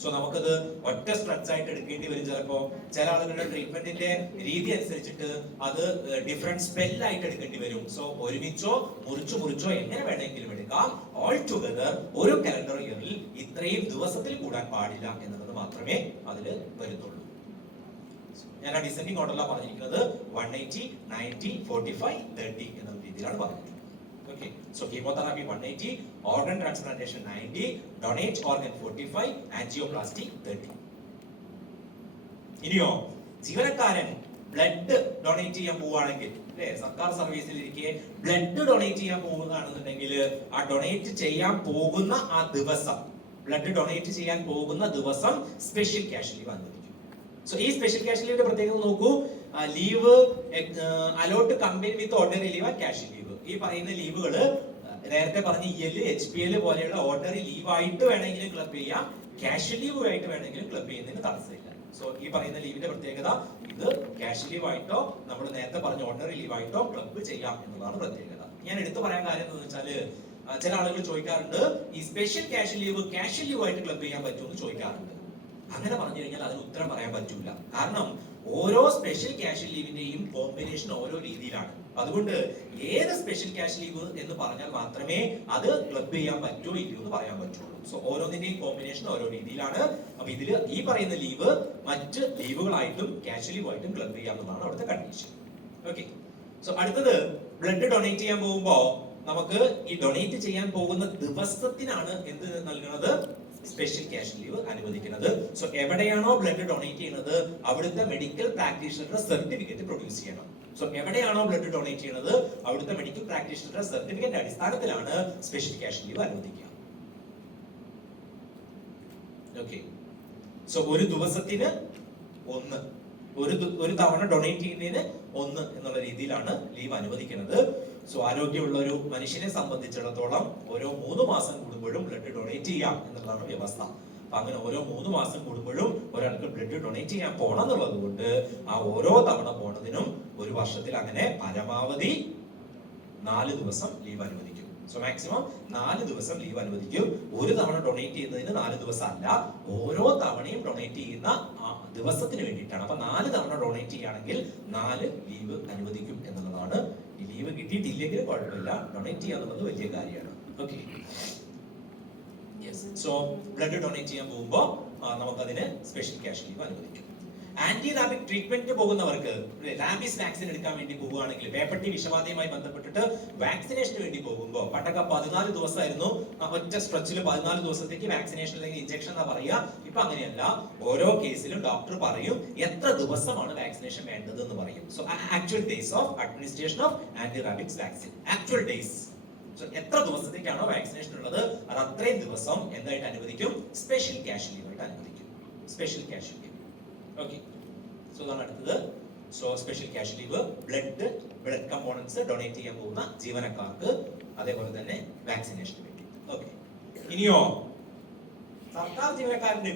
സോ നമുക്കത് ഒറ്റ സ്ട്രെച്ച് ആയിട്ട് എടുക്കേണ്ടി വരും. ചിലപ്പോ ചില ആളുകളുടെ ട്രീറ്റ്മെന്റിന്റെ രീതി അനുസരിച്ചിട്ട് അത് ഡിഫറെന്റ് സ്പെല്ലായിട്ട് എടുക്കേണ്ടി വരും. സോ ഒരുമിച്ചോ മുറിച്ചോ എങ്ങനെ വേണമെങ്കിലും എടുക്കാം. ഓൾ ടുഗദർ ഒരു കലണ്ടർ ഇയറിൽ ഇത്രയും ദിവസത്തിൽ കൂടാൻ പാടില്ല എന്നുള്ളത് മാത്രമേ അതിൽ വരുന്നുള്ളൂ. ഞാൻ ആ ഡിസെൻഡിങ് ഓർഡറിലാണ് പറഞ്ഞിരിക്കുന്നത്. 180, 90, 45, 30 എന്ന രീതിയിലാണ് പറഞ്ഞിട്ടുള്ളത്. Okay, so chemotherapy 180, organ transplantation 90, donate organ 45, angioplasty 30. ഇനിയോ ജീവനക്കാരൻ ബ്ലഡ് ഡൊണേറ്റ് ചെയ്യാൻ പോവുകയാണെങ്കിൽ, അല്ലെ, സർക്കാർ സർവീസിൽ ഇരിക്കെ ബ്ലഡ് ഡൊണേറ്റ് ചെയ്യാൻ പോകുകയാണെന്നുണ്ടെങ്കിൽ ആ ഡൊണേറ്റ് ചെയ്യാൻ പോകുന്ന ആ ദിവസം, ബ്ലഡ് ഡൊണേറ്റ് ചെയ്യാൻ പോകുന്ന ദിവസം സ്പെഷ്യൽ ക്യാഷ് ലീവ് അനുവദിക്കും. സോ ഈ സ്പെഷ്യൽ ക്യാഷ് ലീവിന്റെ പ്രത്യേകത നോക്കൂ. Leave allot company with ordinary leave and cash leave. ഈ പറയുന്ന ലീവുകള് നേരത്തെ പറഞ്ഞ EL, HPL പോലെയുള്ള ഓർഡിനറി ലീവ് ആയിട്ട് വേണമെങ്കിലും ക്ലബ് ചെയ്യാം, ക്യാഷ് ലീവ് ആയിട്ട് വേണമെങ്കിലും ക്ലബ് ചെയ്യുന്നതിന് തടസ്സമില്ല. സോ ഈ പറയുന്ന ലീവിന്റെ പ്രത്യേകത ഇത് ക്യാഷ് ലീവ് ആയിട്ടോ നമ്മൾ നേരത്തെ പറഞ്ഞ ഓർഡിനറി ലീവ് ആയിട്ടോ ക്ലബ് ചെയ്യാം എന്നുള്ളതാണ് പ്രത്യേകത. ഞാൻ എടുത്തു പറയാൻ കാര്യം എന്ന് വെച്ചാല് ചില ആളുകൾ ചോദിക്കാറുണ്ട്, ഈ സ്പെഷ്യൽ ക്യാഷ് ലീവ് ആയിട്ട് ക്ലബ് ചെയ്യാൻ പറ്റുമെന്ന് ചോദിക്കാറുണ്ട്. അങ്ങനെ പറഞ്ഞു കഴിഞ്ഞാൽ അതിന് ഉത്തരം പറയാൻ പറ്റൂല. കാരണം ഓരോ സ്പെഷ്യൽ ക്യാഷ് ലീവിന്റെയും കോമ്പിനേഷൻ ഓരോ രീതിയിലാണ്. അതുകൊണ്ട് ഏത് സ്പെഷ്യൽ ക്യാഷ് ലീവ് എന്ന് പറഞ്ഞാൽ മാത്രമേ അത് ക്ലബ് ചെയ്യാൻ പറ്റൂ ഇല്ലയോ എന്ന് പറയാൻ പറ്റുള്ളൂ. സോ ഓരോന്നിന്റെയും കോമ്പിനേഷൻ ഓരോ രീതിയിലാണ്. അപ്പൊ ഇതിൽ ഈ പറയുന്ന ലീവ് മറ്റ് ലീവുകളായിട്ടും ക്യാഷ് ലീവായിട്ടും ക്ലബ് ചെയ്യാമെന്നാണ് അവിടുത്തെ കണ്ടീഷൻ. ഓക്കെ, സോ അടുത്തത് ബ്ലഡ് ഡൊണേറ്റ് ചെയ്യാൻ പോകുമ്പോ നമുക്ക് ഈ ഡൊണേറ്റ് ചെയ്യാൻ പോകുന്ന ദിവസത്തിനാണ് എന്ത് നൽകുന്നത്? സ്പെഷ്യൽ ക്യാഷ് ലീവ് അനുവദിക്കുന്നത്. സോ എവിടെയാണോ ബ്ലഡ് ഡൊണേറ്റ് ചെയ്യുന്നത് അവിടുത്തെ മെഡിക്കൽ പ്രാക്ടീഷണറുടെ സർട്ടിഫിക്കറ്റ് പ്രൊഡ്യൂസ് ചെയ്യണം. സോ എവിടെയാണോ ബ്ലഡ് ഡൊണേറ്റ് ചെയ്യുന്നത് അവിടുത്തെ മെഡിക്കൽ പ്രാക്ടീഷണറുടെ സർട്ടിഫിക്കറ്റ് അടിസ്ഥാനത്തിലാണ് സ്പെഷ്യൽ ക്യാഷ് ലീവ് അനുവദിക്കുക. ഓക്കെ, സോ ഒരു ദിവസത്തിന് 1, ഒരു തവണ ഡൊണേറ്റ് ചെയ്യുന്നതിന് 1 എന്നുള്ള രീതിയിലാണ് ലീവ് അനുവദിക്കുന്നത്. സോ ആരോഗ്യമുള്ള ഒരു മനുഷ്യനെ സംബന്ധിച്ചിടത്തോളം ഓരോ 3 മാസം കൂടുമ്പോഴും ബ്ലഡ് ഡൊണേറ്റ് ചെയ്യാം എന്നുള്ളതാണ് വ്യവസ്ഥ. അപ്പൊ അങ്ങനെ ഓരോ 3 മാസം കൂടുമ്പോഴും ഒരാൾക്ക് ബ്ലഡ് ഡൊണേറ്റ് ചെയ്യാൻ പോകണം എന്നുള്ളത് കൊണ്ട് ആ ഓരോ തവണ പോണതിനും ഒരു വർഷത്തിൽ അങ്ങനെ പരമാവധി 4 ദിവസം ലീവ് അനുവദിക്കും. സോ മാക്സിമം 4 ദിവസം ലീവ് അനുവദിക്കും. ഒരു തവണ ഡൊണേറ്റ് ചെയ്യുന്നതിന് 4 ദിവസം അല്ല, ഓരോ തവണയും ഡൊണേറ്റ് ചെയ്യുന്ന ദിവസത്തിന് വേണ്ടിയിട്ടാണ്. അപ്പൊ 4 തവണ ഡൊണേറ്റ് ചെയ്യുകയാണെങ്കിൽ 4 ലീവ് അനുവദിക്കും എന്നുള്ളതാണ്. ഈ ലീവ് കിട്ടിയിട്ടില്ലെങ്കിലും കുഴപ്പമില്ല, ഡൊണേറ്റ് ചെയ്യാന്നുള്ളത് വലിയ കാര്യമാണ്. ഓക്കെ, സോ ബ്ലഡ് ഡൊണേറ്റ് ചെയ്യാൻ പോകുമ്പോൾ നമുക്കതിന് സ്പെഷ്യൽ ക്യാഷ് ലീവ് അനുവദിക്കും. ആന്റി റാബിക് ട്രീറ്റ്മെന്റ് പോകുന്നവർക്ക് റാബീസ് വാക്സിൻ എടുക്കാൻ വേണ്ടി പോകുകയാണെങ്കിൽ പേപ്പട്ടി വിഷബാധയുമായി ബന്ധപ്പെട്ടിട്ട് വാക്സിനേഷന് വേണ്ടി പോകുമ്പോൾ പണ്ടൊക്കെ 14 ദിവസമായിരുന്നു, ഒറ്റ സ്ട്രെച്ചിൽ 14 ദിവസത്തേക്ക് വാക്സിനേഷൻ അല്ലെങ്കിൽ ഇഞ്ചക്ഷൻ എന്നാ പറയുക. ഇപ്പൊ അങ്ങനെയല്ല, ഓരോ കേസിലും ഡോക്ടർ പറയും എത്ര ദിവസമാണ് വാക്സിനേഷൻ വേണ്ടത് എന്ന് പറയും. So actual days of administration of anti rabies vaccine, actual days. So എത്ര ദിവസത്തേക്കാണോ വാക്സിനേഷൻ ഉള്ളത് അത് അത്രയും ദിവസം എന്തായിട്ട് അനുവദിക്കും? സ്പെഷ്യൽ ക്യാഷ് ലീവ് ആയിട്ട് അനുവദിക്കും. Special cash leave. Okay, so അതാണ് അടുത്തത്. So special cash leave blood components donate ചെയ്യാൻ പോകുന്ന ജീവനക്കാർക്ക്, അതേപോലെ തന്നെ വാക്സിനേഷന് വേണ്ടി. ഓക്കെ, ഇനിയോ സർക്കാർ ജീവനക്കാരന്റെ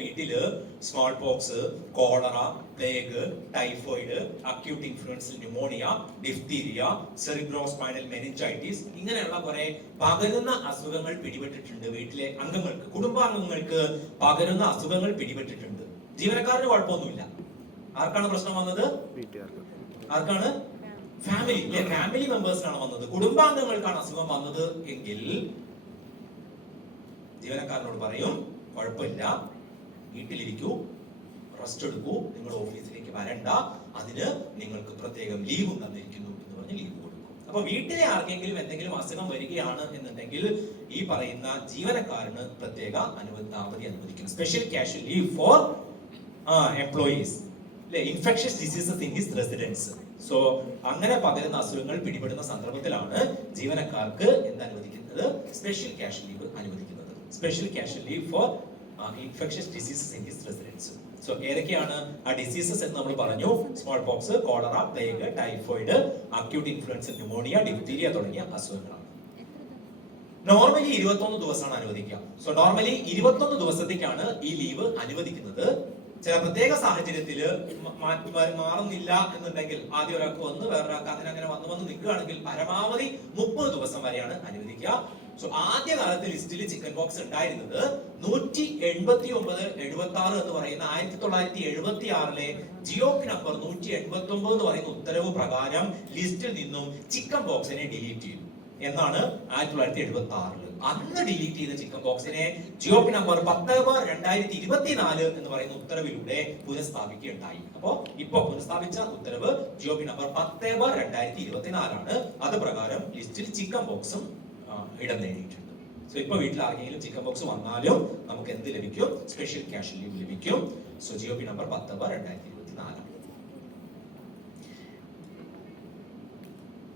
വീട്ടില് small pox, cholera, plague, typhoid, acute influenzal pneumonia, diphtheria, cerebrospinal meningitis, ഇങ്ങനെയുള്ള കുറെ പകരുന്ന അസുഖങ്ങൾ പിടിപെട്ടിട്ടുണ്ട്. വീട്ടിലെ അംഗങ്ങൾക്ക്, കുടുംബാംഗങ്ങൾക്ക് പകരുന്ന അസുഖങ്ങൾ പിടിപെട്ടിട്ടുണ്ട്. ജീവനക്കാരന് കുഴപ്പമൊന്നുമില്ല. ആർക്കാണ് പ്രശ്നം വന്നത്? ആർക്കാണ്? ഫാമിലി മെമ്പേഴ്സിനാണ് വന്നത്. കുടുംബാംഗങ്ങൾക്കാണ് അസുഖം വന്നത് എങ്കിൽ ജീവനക്കാരനോട് പറയും കുഴപ്പമില്ല, വീട്ടിലിരിക്കൂ, റെസ്റ്റ് എടുക്കൂ, നിങ്ങൾ ഓഫീസിലേക്ക് വരണ്ട, അതിന് നിങ്ങൾക്ക് പ്രത്യേകം ലീവും തന്നിരിക്കുന്നു എന്ന് പറഞ്ഞ് ലീവ് കൊടുക്കും. അപ്പൊ വീട്ടിലെ ആർക്കെങ്കിലും എന്തെങ്കിലും അസുഖം വരികയാണ് എന്നുണ്ടെങ്കിൽ ഈ പറയുന്ന ജീവനക്കാരന് പ്രത്യേക അവധി അനുവദിക്കും. Special cash leave for employees, infectious diseases in his residence. So അങ്ങനെ പകരുന്ന അസുഖങ്ങൾ പിടിപെടുന്ന സന്ദർഭത്തിലാണ് ജീവനക്കാർക്ക് എന്ത് അനുവദിക്കുന്നത്? അനുവദിക്കുന്നത് സ്പെഷ്യൽ ക്യാഷ് ലീവ് അനുവദിക്കുന്നത്. Special cash leave for infectious diseases in his residence. So ഏതൊക്കെയാണ് ആ ഡിസീസസ് എന്ന് നമ്മൾ പറഞ്ഞു? Small pox, cholera, plague, typhoid, acute influenza pneumonia, diphtheria തുടങ്ങിയ അസുഖങ്ങളാണ്. നോർമലി 21 ദിവസമാണ് അനുവദിക്കുക. സോ നോർമലി 21 ദിവസത്തേക്കാണ് ഈ ലീവ് അനുവദിക്കുന്നത്. ചില പ്രത്യേക സാഹചര്യത്തിൽ മാറുന്നില്ല എന്നുണ്ടെങ്കിൽ ആദ്യം ഒരാൾക്ക് വന്ന് വേറൊരാൾക്ക് അങ്ങനെ വന്ന് നിൽക്കുകയാണെങ്കിൽ പരമാവധി 30 ദിവസം വരെയാണ് അനുവദിക്കുക. സോ ആദ്യ കാലത്ത് ലിസ്റ്റിൽ ചിക്കൻ ബോക്സ് ഉണ്ടായിരുന്നത് 189/76 എന്ന് പറയുന്ന 1976 ജിയോപി നമ്പർ 189 എന്ന് പറയുന്ന ഉത്തരവ് പ്രകാരം ലിസ്റ്റിൽ നിന്നും ചിക്കൻ ബോക്സിനെ ഡിലീറ്റ് ചെയ്തു എന്നാണ് 1976. അന്ന് ഡിലീറ്റ് ചെയ്ത ചിക്കൻ ബോക്സിനെ ജിയോപി നമ്പർ 10/2024 എന്ന് പറയുന്ന ഉത്തരവിലൂടെ പുനഃസ്ഥാപിക്കുകയുണ്ടായി. അപ്പോ ഇപ്പൊ പുനഃസ്ഥാപിച്ച ഉത്തരവ് ജിയോപി നമ്പർ 10/2024 ആണ്. അത് പ്രകാരം ലിസ്റ്റിൽ ചിക്കൻ ബോക്സും ഇടം നേടിയിട്ടുണ്ട്. സോ ഇപ്പൊ വീട്ടിൽ ആർക്കെങ്കിലും ചിക്കൻ ബോക്സ് വന്നാലും നമുക്ക് എന്ത് ലഭിക്കും? സ്പെഷ്യൽ ക്യാഷ് ലീവ് ലഭിക്കും. So G O P number 10/2024.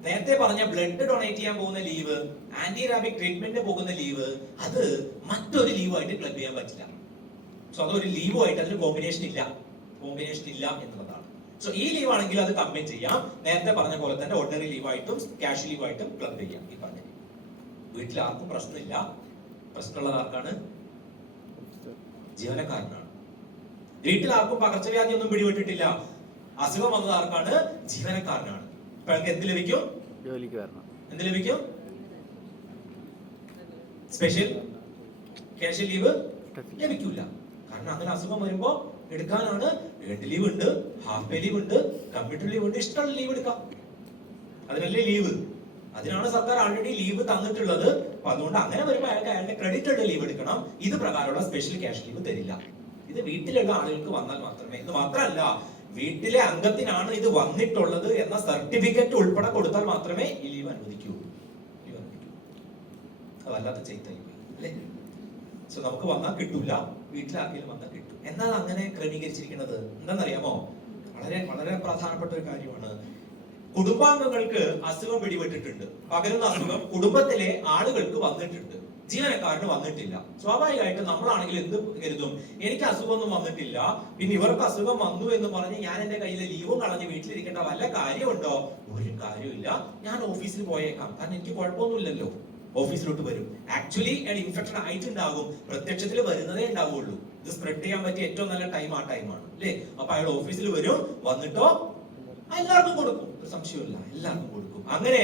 നേരത്തെ പറഞ്ഞ ബ്ലഡ് ഡൊണേറ്റ് ചെയ്യാൻ പോകുന്ന ലീവ്, ആന്റി റാബിക് ട്രീറ്റ്മെന്റ് പോകുന്ന ലീവ്, അത് മറ്റൊരു ലീവായിട്ട് ക്ലബ് ചെയ്യാൻ പറ്റില്ല. സോ അതൊരു ലീവുമായിട്ട് അതിന് കോമ്പിനേഷൻ ഇല്ല എന്നുള്ളതാണ്. സോ ഈ ലീവ് ആണെങ്കിൽ അത് കമ്പൈൻ ചെയ്യാം. നേരത്തെ പറഞ്ഞ പോലെ തന്നെ ഓർഡിനറി ലീവായിട്ടും ക്യാഷ് ലീവായിട്ടും ക്ലബ് ചെയ്യാം. ഈ പറഞ്ഞ വീട്ടിൽ ആർക്കും പ്രശ്നമില്ല. പ്രശ്നമുള്ളത് ആർക്കാണ്? ജീവനക്കാരനാണ്. വീട്ടിൽ ആർക്കും പകർച്ചവ്യാധി ഒന്നും പിടിപെട്ടിട്ടില്ല. അസുഖം വന്നത് ആർക്കാണ്? ജീവനക്കാരനാണ്. അപ്പൊ എന്ത് ലഭിക്കും? ജോലിക്ക് വരണം. എന്ത് ലഭിക്കും? സ്പെഷ്യൽ ക്യാഷ് ലീവ് ലഭിക്കില്ല. കാരണം അങ്ങനെ അസുഖം വരുമ്പോ എടുക്കാനാണ് എഡ് ലീവ് ഉണ്ട്, ഹാഫ് പേ ലീവ് ഉണ്ട്, കമ്പ്യൂട്ടർ ലീവ് ഉണ്ട്, ഇഷ്ടമുള്ള ലീവ് എടുക്കാം. അതിനല്ലേ ലീവ്. അതിനാണ് സർക്കാർ ആൾറെഡി ലീവ് തന്നിട്ടുള്ളത്. അപ്പൊ അതുകൊണ്ട് അങ്ങനെ വരുമ്പോൾ അയാളുടെ ക്രെഡിറ്റ് ഉള്ള ലീവ് എടുക്കണം. ഇത് പ്രകാരമുള്ള സ്പെഷ്യൽ ക്യാഷ് ലീവ് തരില്ല. ഇത് വീട്ടിലുള്ള ആളുകൾക്ക് വന്നാൽ മാത്രമേ. ഇത് മാത്രമല്ല, വീട്ടിലെ അംഗത്തിനാണ് ഇത് വന്നിട്ടുള്ളത് എന്ന സർട്ടിഫിക്കറ്റ് ഉൾപ്പെടെ കൊടുത്താൽ മാത്രമേ ഈ ലീവ് അനുവദിക്കൂ. അതല്ലാത്ത ചെയ്തായി അല്ലേ? സോ നമുക്ക് വന്നാൽ കിട്ടൂല, വീട്ടിലാർക്കെങ്കിലും വന്നാൽ കിട്ടും. എന്നാൽ അങ്ങനെ ക്രമീകരിച്ചിരിക്കുന്നത് എന്താണെന്നറിയാമോ? വളരെ വളരെ പ്രധാനപ്പെട്ട ഒരു കാര്യമാണ്. കുടുംബാംഗങ്ങൾക്ക് അസുഖം പിടിപെട്ടിട്ടുണ്ട്. പകരുന്ന അസുഖം കുടുംബത്തിലെ ആളുകൾക്ക് വന്നിട്ടുണ്ട്, ജീവനക്കാരന് വന്നിട്ടില്ല. സ്വാഭാവികമായിട്ടും നമ്മളാണെങ്കിൽ എന്ത് കരുതും? എനിക്ക് അസുഖമൊന്നും വന്നിട്ടില്ല, പിന്നെ ഇവർക്ക് അസുഖം വന്നു എന്ന് പറഞ്ഞ് ഞാൻ എന്റെ കയ്യിലെ ലീവും കളഞ്ഞ് വീട്ടിലിരിക്കേണ്ട വല്ല കാര്യമുണ്ടോ? ഒരു കാര്യമില്ല. ഞാൻ ഓഫീസിൽ പോയേക്കാം, കാരണം എനിക്ക് കുഴപ്പമൊന്നുമില്ലല്ലോ. ഓഫീസിലോട്ട് വരും. ആക്ച്വലി ഇൻഫെക്ഷൻ ആയിട്ടുണ്ടാകും, പ്രത്യക്ഷത്തിൽ വരുന്നതേ ഉണ്ടാവുള്ളൂ. ഇത് സ്പ്രെഡ് ചെയ്യാൻ പറ്റിയ ഏറ്റവും നല്ല ടൈം ആ ടൈമാണ് അല്ലേ? അപ്പൊ അയാൾ ഓഫീസിൽ വരും, വന്നിട്ടോ എല്ലാവർക്കും കൊടുക്കും, ഒരു സംശയമില്ല, എല്ലാവർക്കും കൊടുക്കും. അങ്ങനെ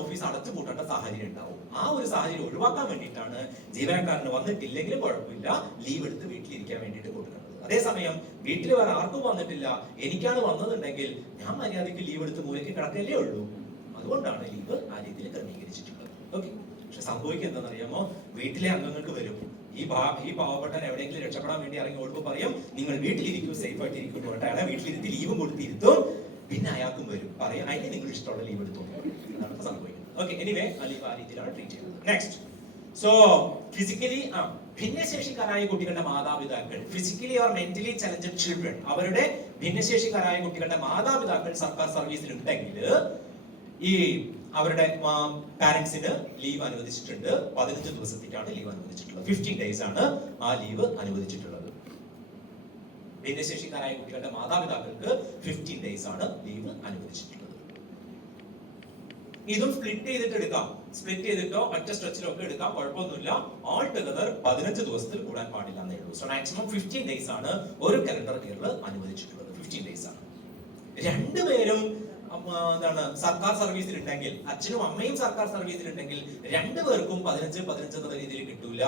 ഓഫീസ് അടച്ചു പൂട്ടേണ്ട സാഹചര്യം ഉണ്ടാവും. ആ ഒരു സാഹചര്യം ഒഴിവാക്കാൻ വേണ്ടിയിട്ടാണ് ജീവനക്കാരന് വന്നിട്ടില്ലെങ്കിലും കുഴപ്പമില്ല, ലീവ് എടുത്ത് വീട്ടിലിരിക്കാൻ വേണ്ടിയിട്ട് കൊടുക്കുന്നത്. അതേസമയം വീട്ടിൽ വേറെ ആർക്കും വന്നിട്ടില്ല, എനിക്കാണ് വന്നതുണ്ടെങ്കിൽ ഞാൻ മര്യാദയ്ക്ക് ലീവ് എടുത്ത് മൂലയ്ക്ക് കിടക്കല്ലേ ഉള്ളൂ. അതുകൊണ്ടാണ് ലീവ് ആ രീതിയിൽ ക്രമീകരിച്ചിട്ടുള്ളത്. ഓക്കെ. പക്ഷെ സംഭവിക്കുക എന്താണെന്നറിയാമോ? വീട്ടിലെ അംഗങ്ങൾക്ക് വരും, ഈ പാവപ്പെട്ടവൻ എവിടെയെങ്കിലും രക്ഷപ്പെടാൻ വേണ്ടി ഇറങ്ങി ഓടുമ്പോൾ പറയും നിങ്ങൾ വീട്ടിലിരിക്കും, സേഫ് ആയിട്ട് ഇരിക്കും പറഞ്ഞിട്ട് അയാളെ വീട്ടിലിരുത്തി ലീവും കൊടുത്തിരുത്തും. പിന്നെ അയാൾക്കും വരും, പറയും അതിന് നിങ്ങൾ ഇഷ്ടമുള്ള ലീവ് എടുത്തു. അതാണ് സംഭവിക്കുന്നത്. ഓക്കെ. എനിവേ ആ ലീവ് ആ രീതിയിലാണ് ട്രീറ്റ് ചെയ്യുന്നത്. നെക്സ്റ്റ്. സോ ഫിസിക്കലി ഭിന്നശേഷിക്കാരായ കുട്ടികളുടെ മാതാപിതാക്കൾ, physically or mentally challenged children, അവരുടെ ഭിന്നശേഷിക്കാരായ കുട്ടികളുടെ മാതാപിതാക്കൾ സർക്കാർ സർവീസിൽ ഉണ്ടെങ്കിൽ ഈ അവരുടെ പാരന്റ്സിന് ലീവ് അനുവദിച്ചിട്ടുണ്ട്. 15 ദിവസത്തേക്കാണ് ലീവ് അനുവദിച്ചിട്ടുള്ളത്. 15 days ആണ് ആ ലീവ് അനുവദിച്ചിട്ടുള്ളത്. ഭിന്നശേഷിക്കാരായ കുട്ടികളുടെ മാതാപിതാക്കൾക്ക് 15 days ആണ് ലീവ് അനുവദിച്ചിട്ടുള്ളത്. ഇതും സ്പ്ലിറ്റ് ചെയ്തിട്ട് എടുക്കാം. സ്പ്ലിറ്റ് ചെയ്തിട്ടോ ഒറ്റ സ്ട്രെച്ചിലോ ഒക്കെ എടുക്കാം, കുഴപ്പമൊന്നുമില്ല. ഓൾ ടുഗദർ 15 ദിവസത്തിൽ കൂടാൻ പാടില്ല എന്നേ ഉള്ളൂ. സോ മാക്സിമം 15 days ആണ് ഒരു കലണ്ടർ ഇയറിൽ അനുവദിച്ചിട്ടുള്ളത്. 15 days ആണ്. രണ്ടുപേരും സർക്കാർ സർവീസിൽ ഉണ്ടെങ്കിൽ, അച്ഛനും അമ്മയും സർക്കാർ സർവീസിൽ ഉണ്ടെങ്കിൽ രണ്ടുപേർക്കും 15 എന്ന രീതിയിൽ കിട്ടൂല.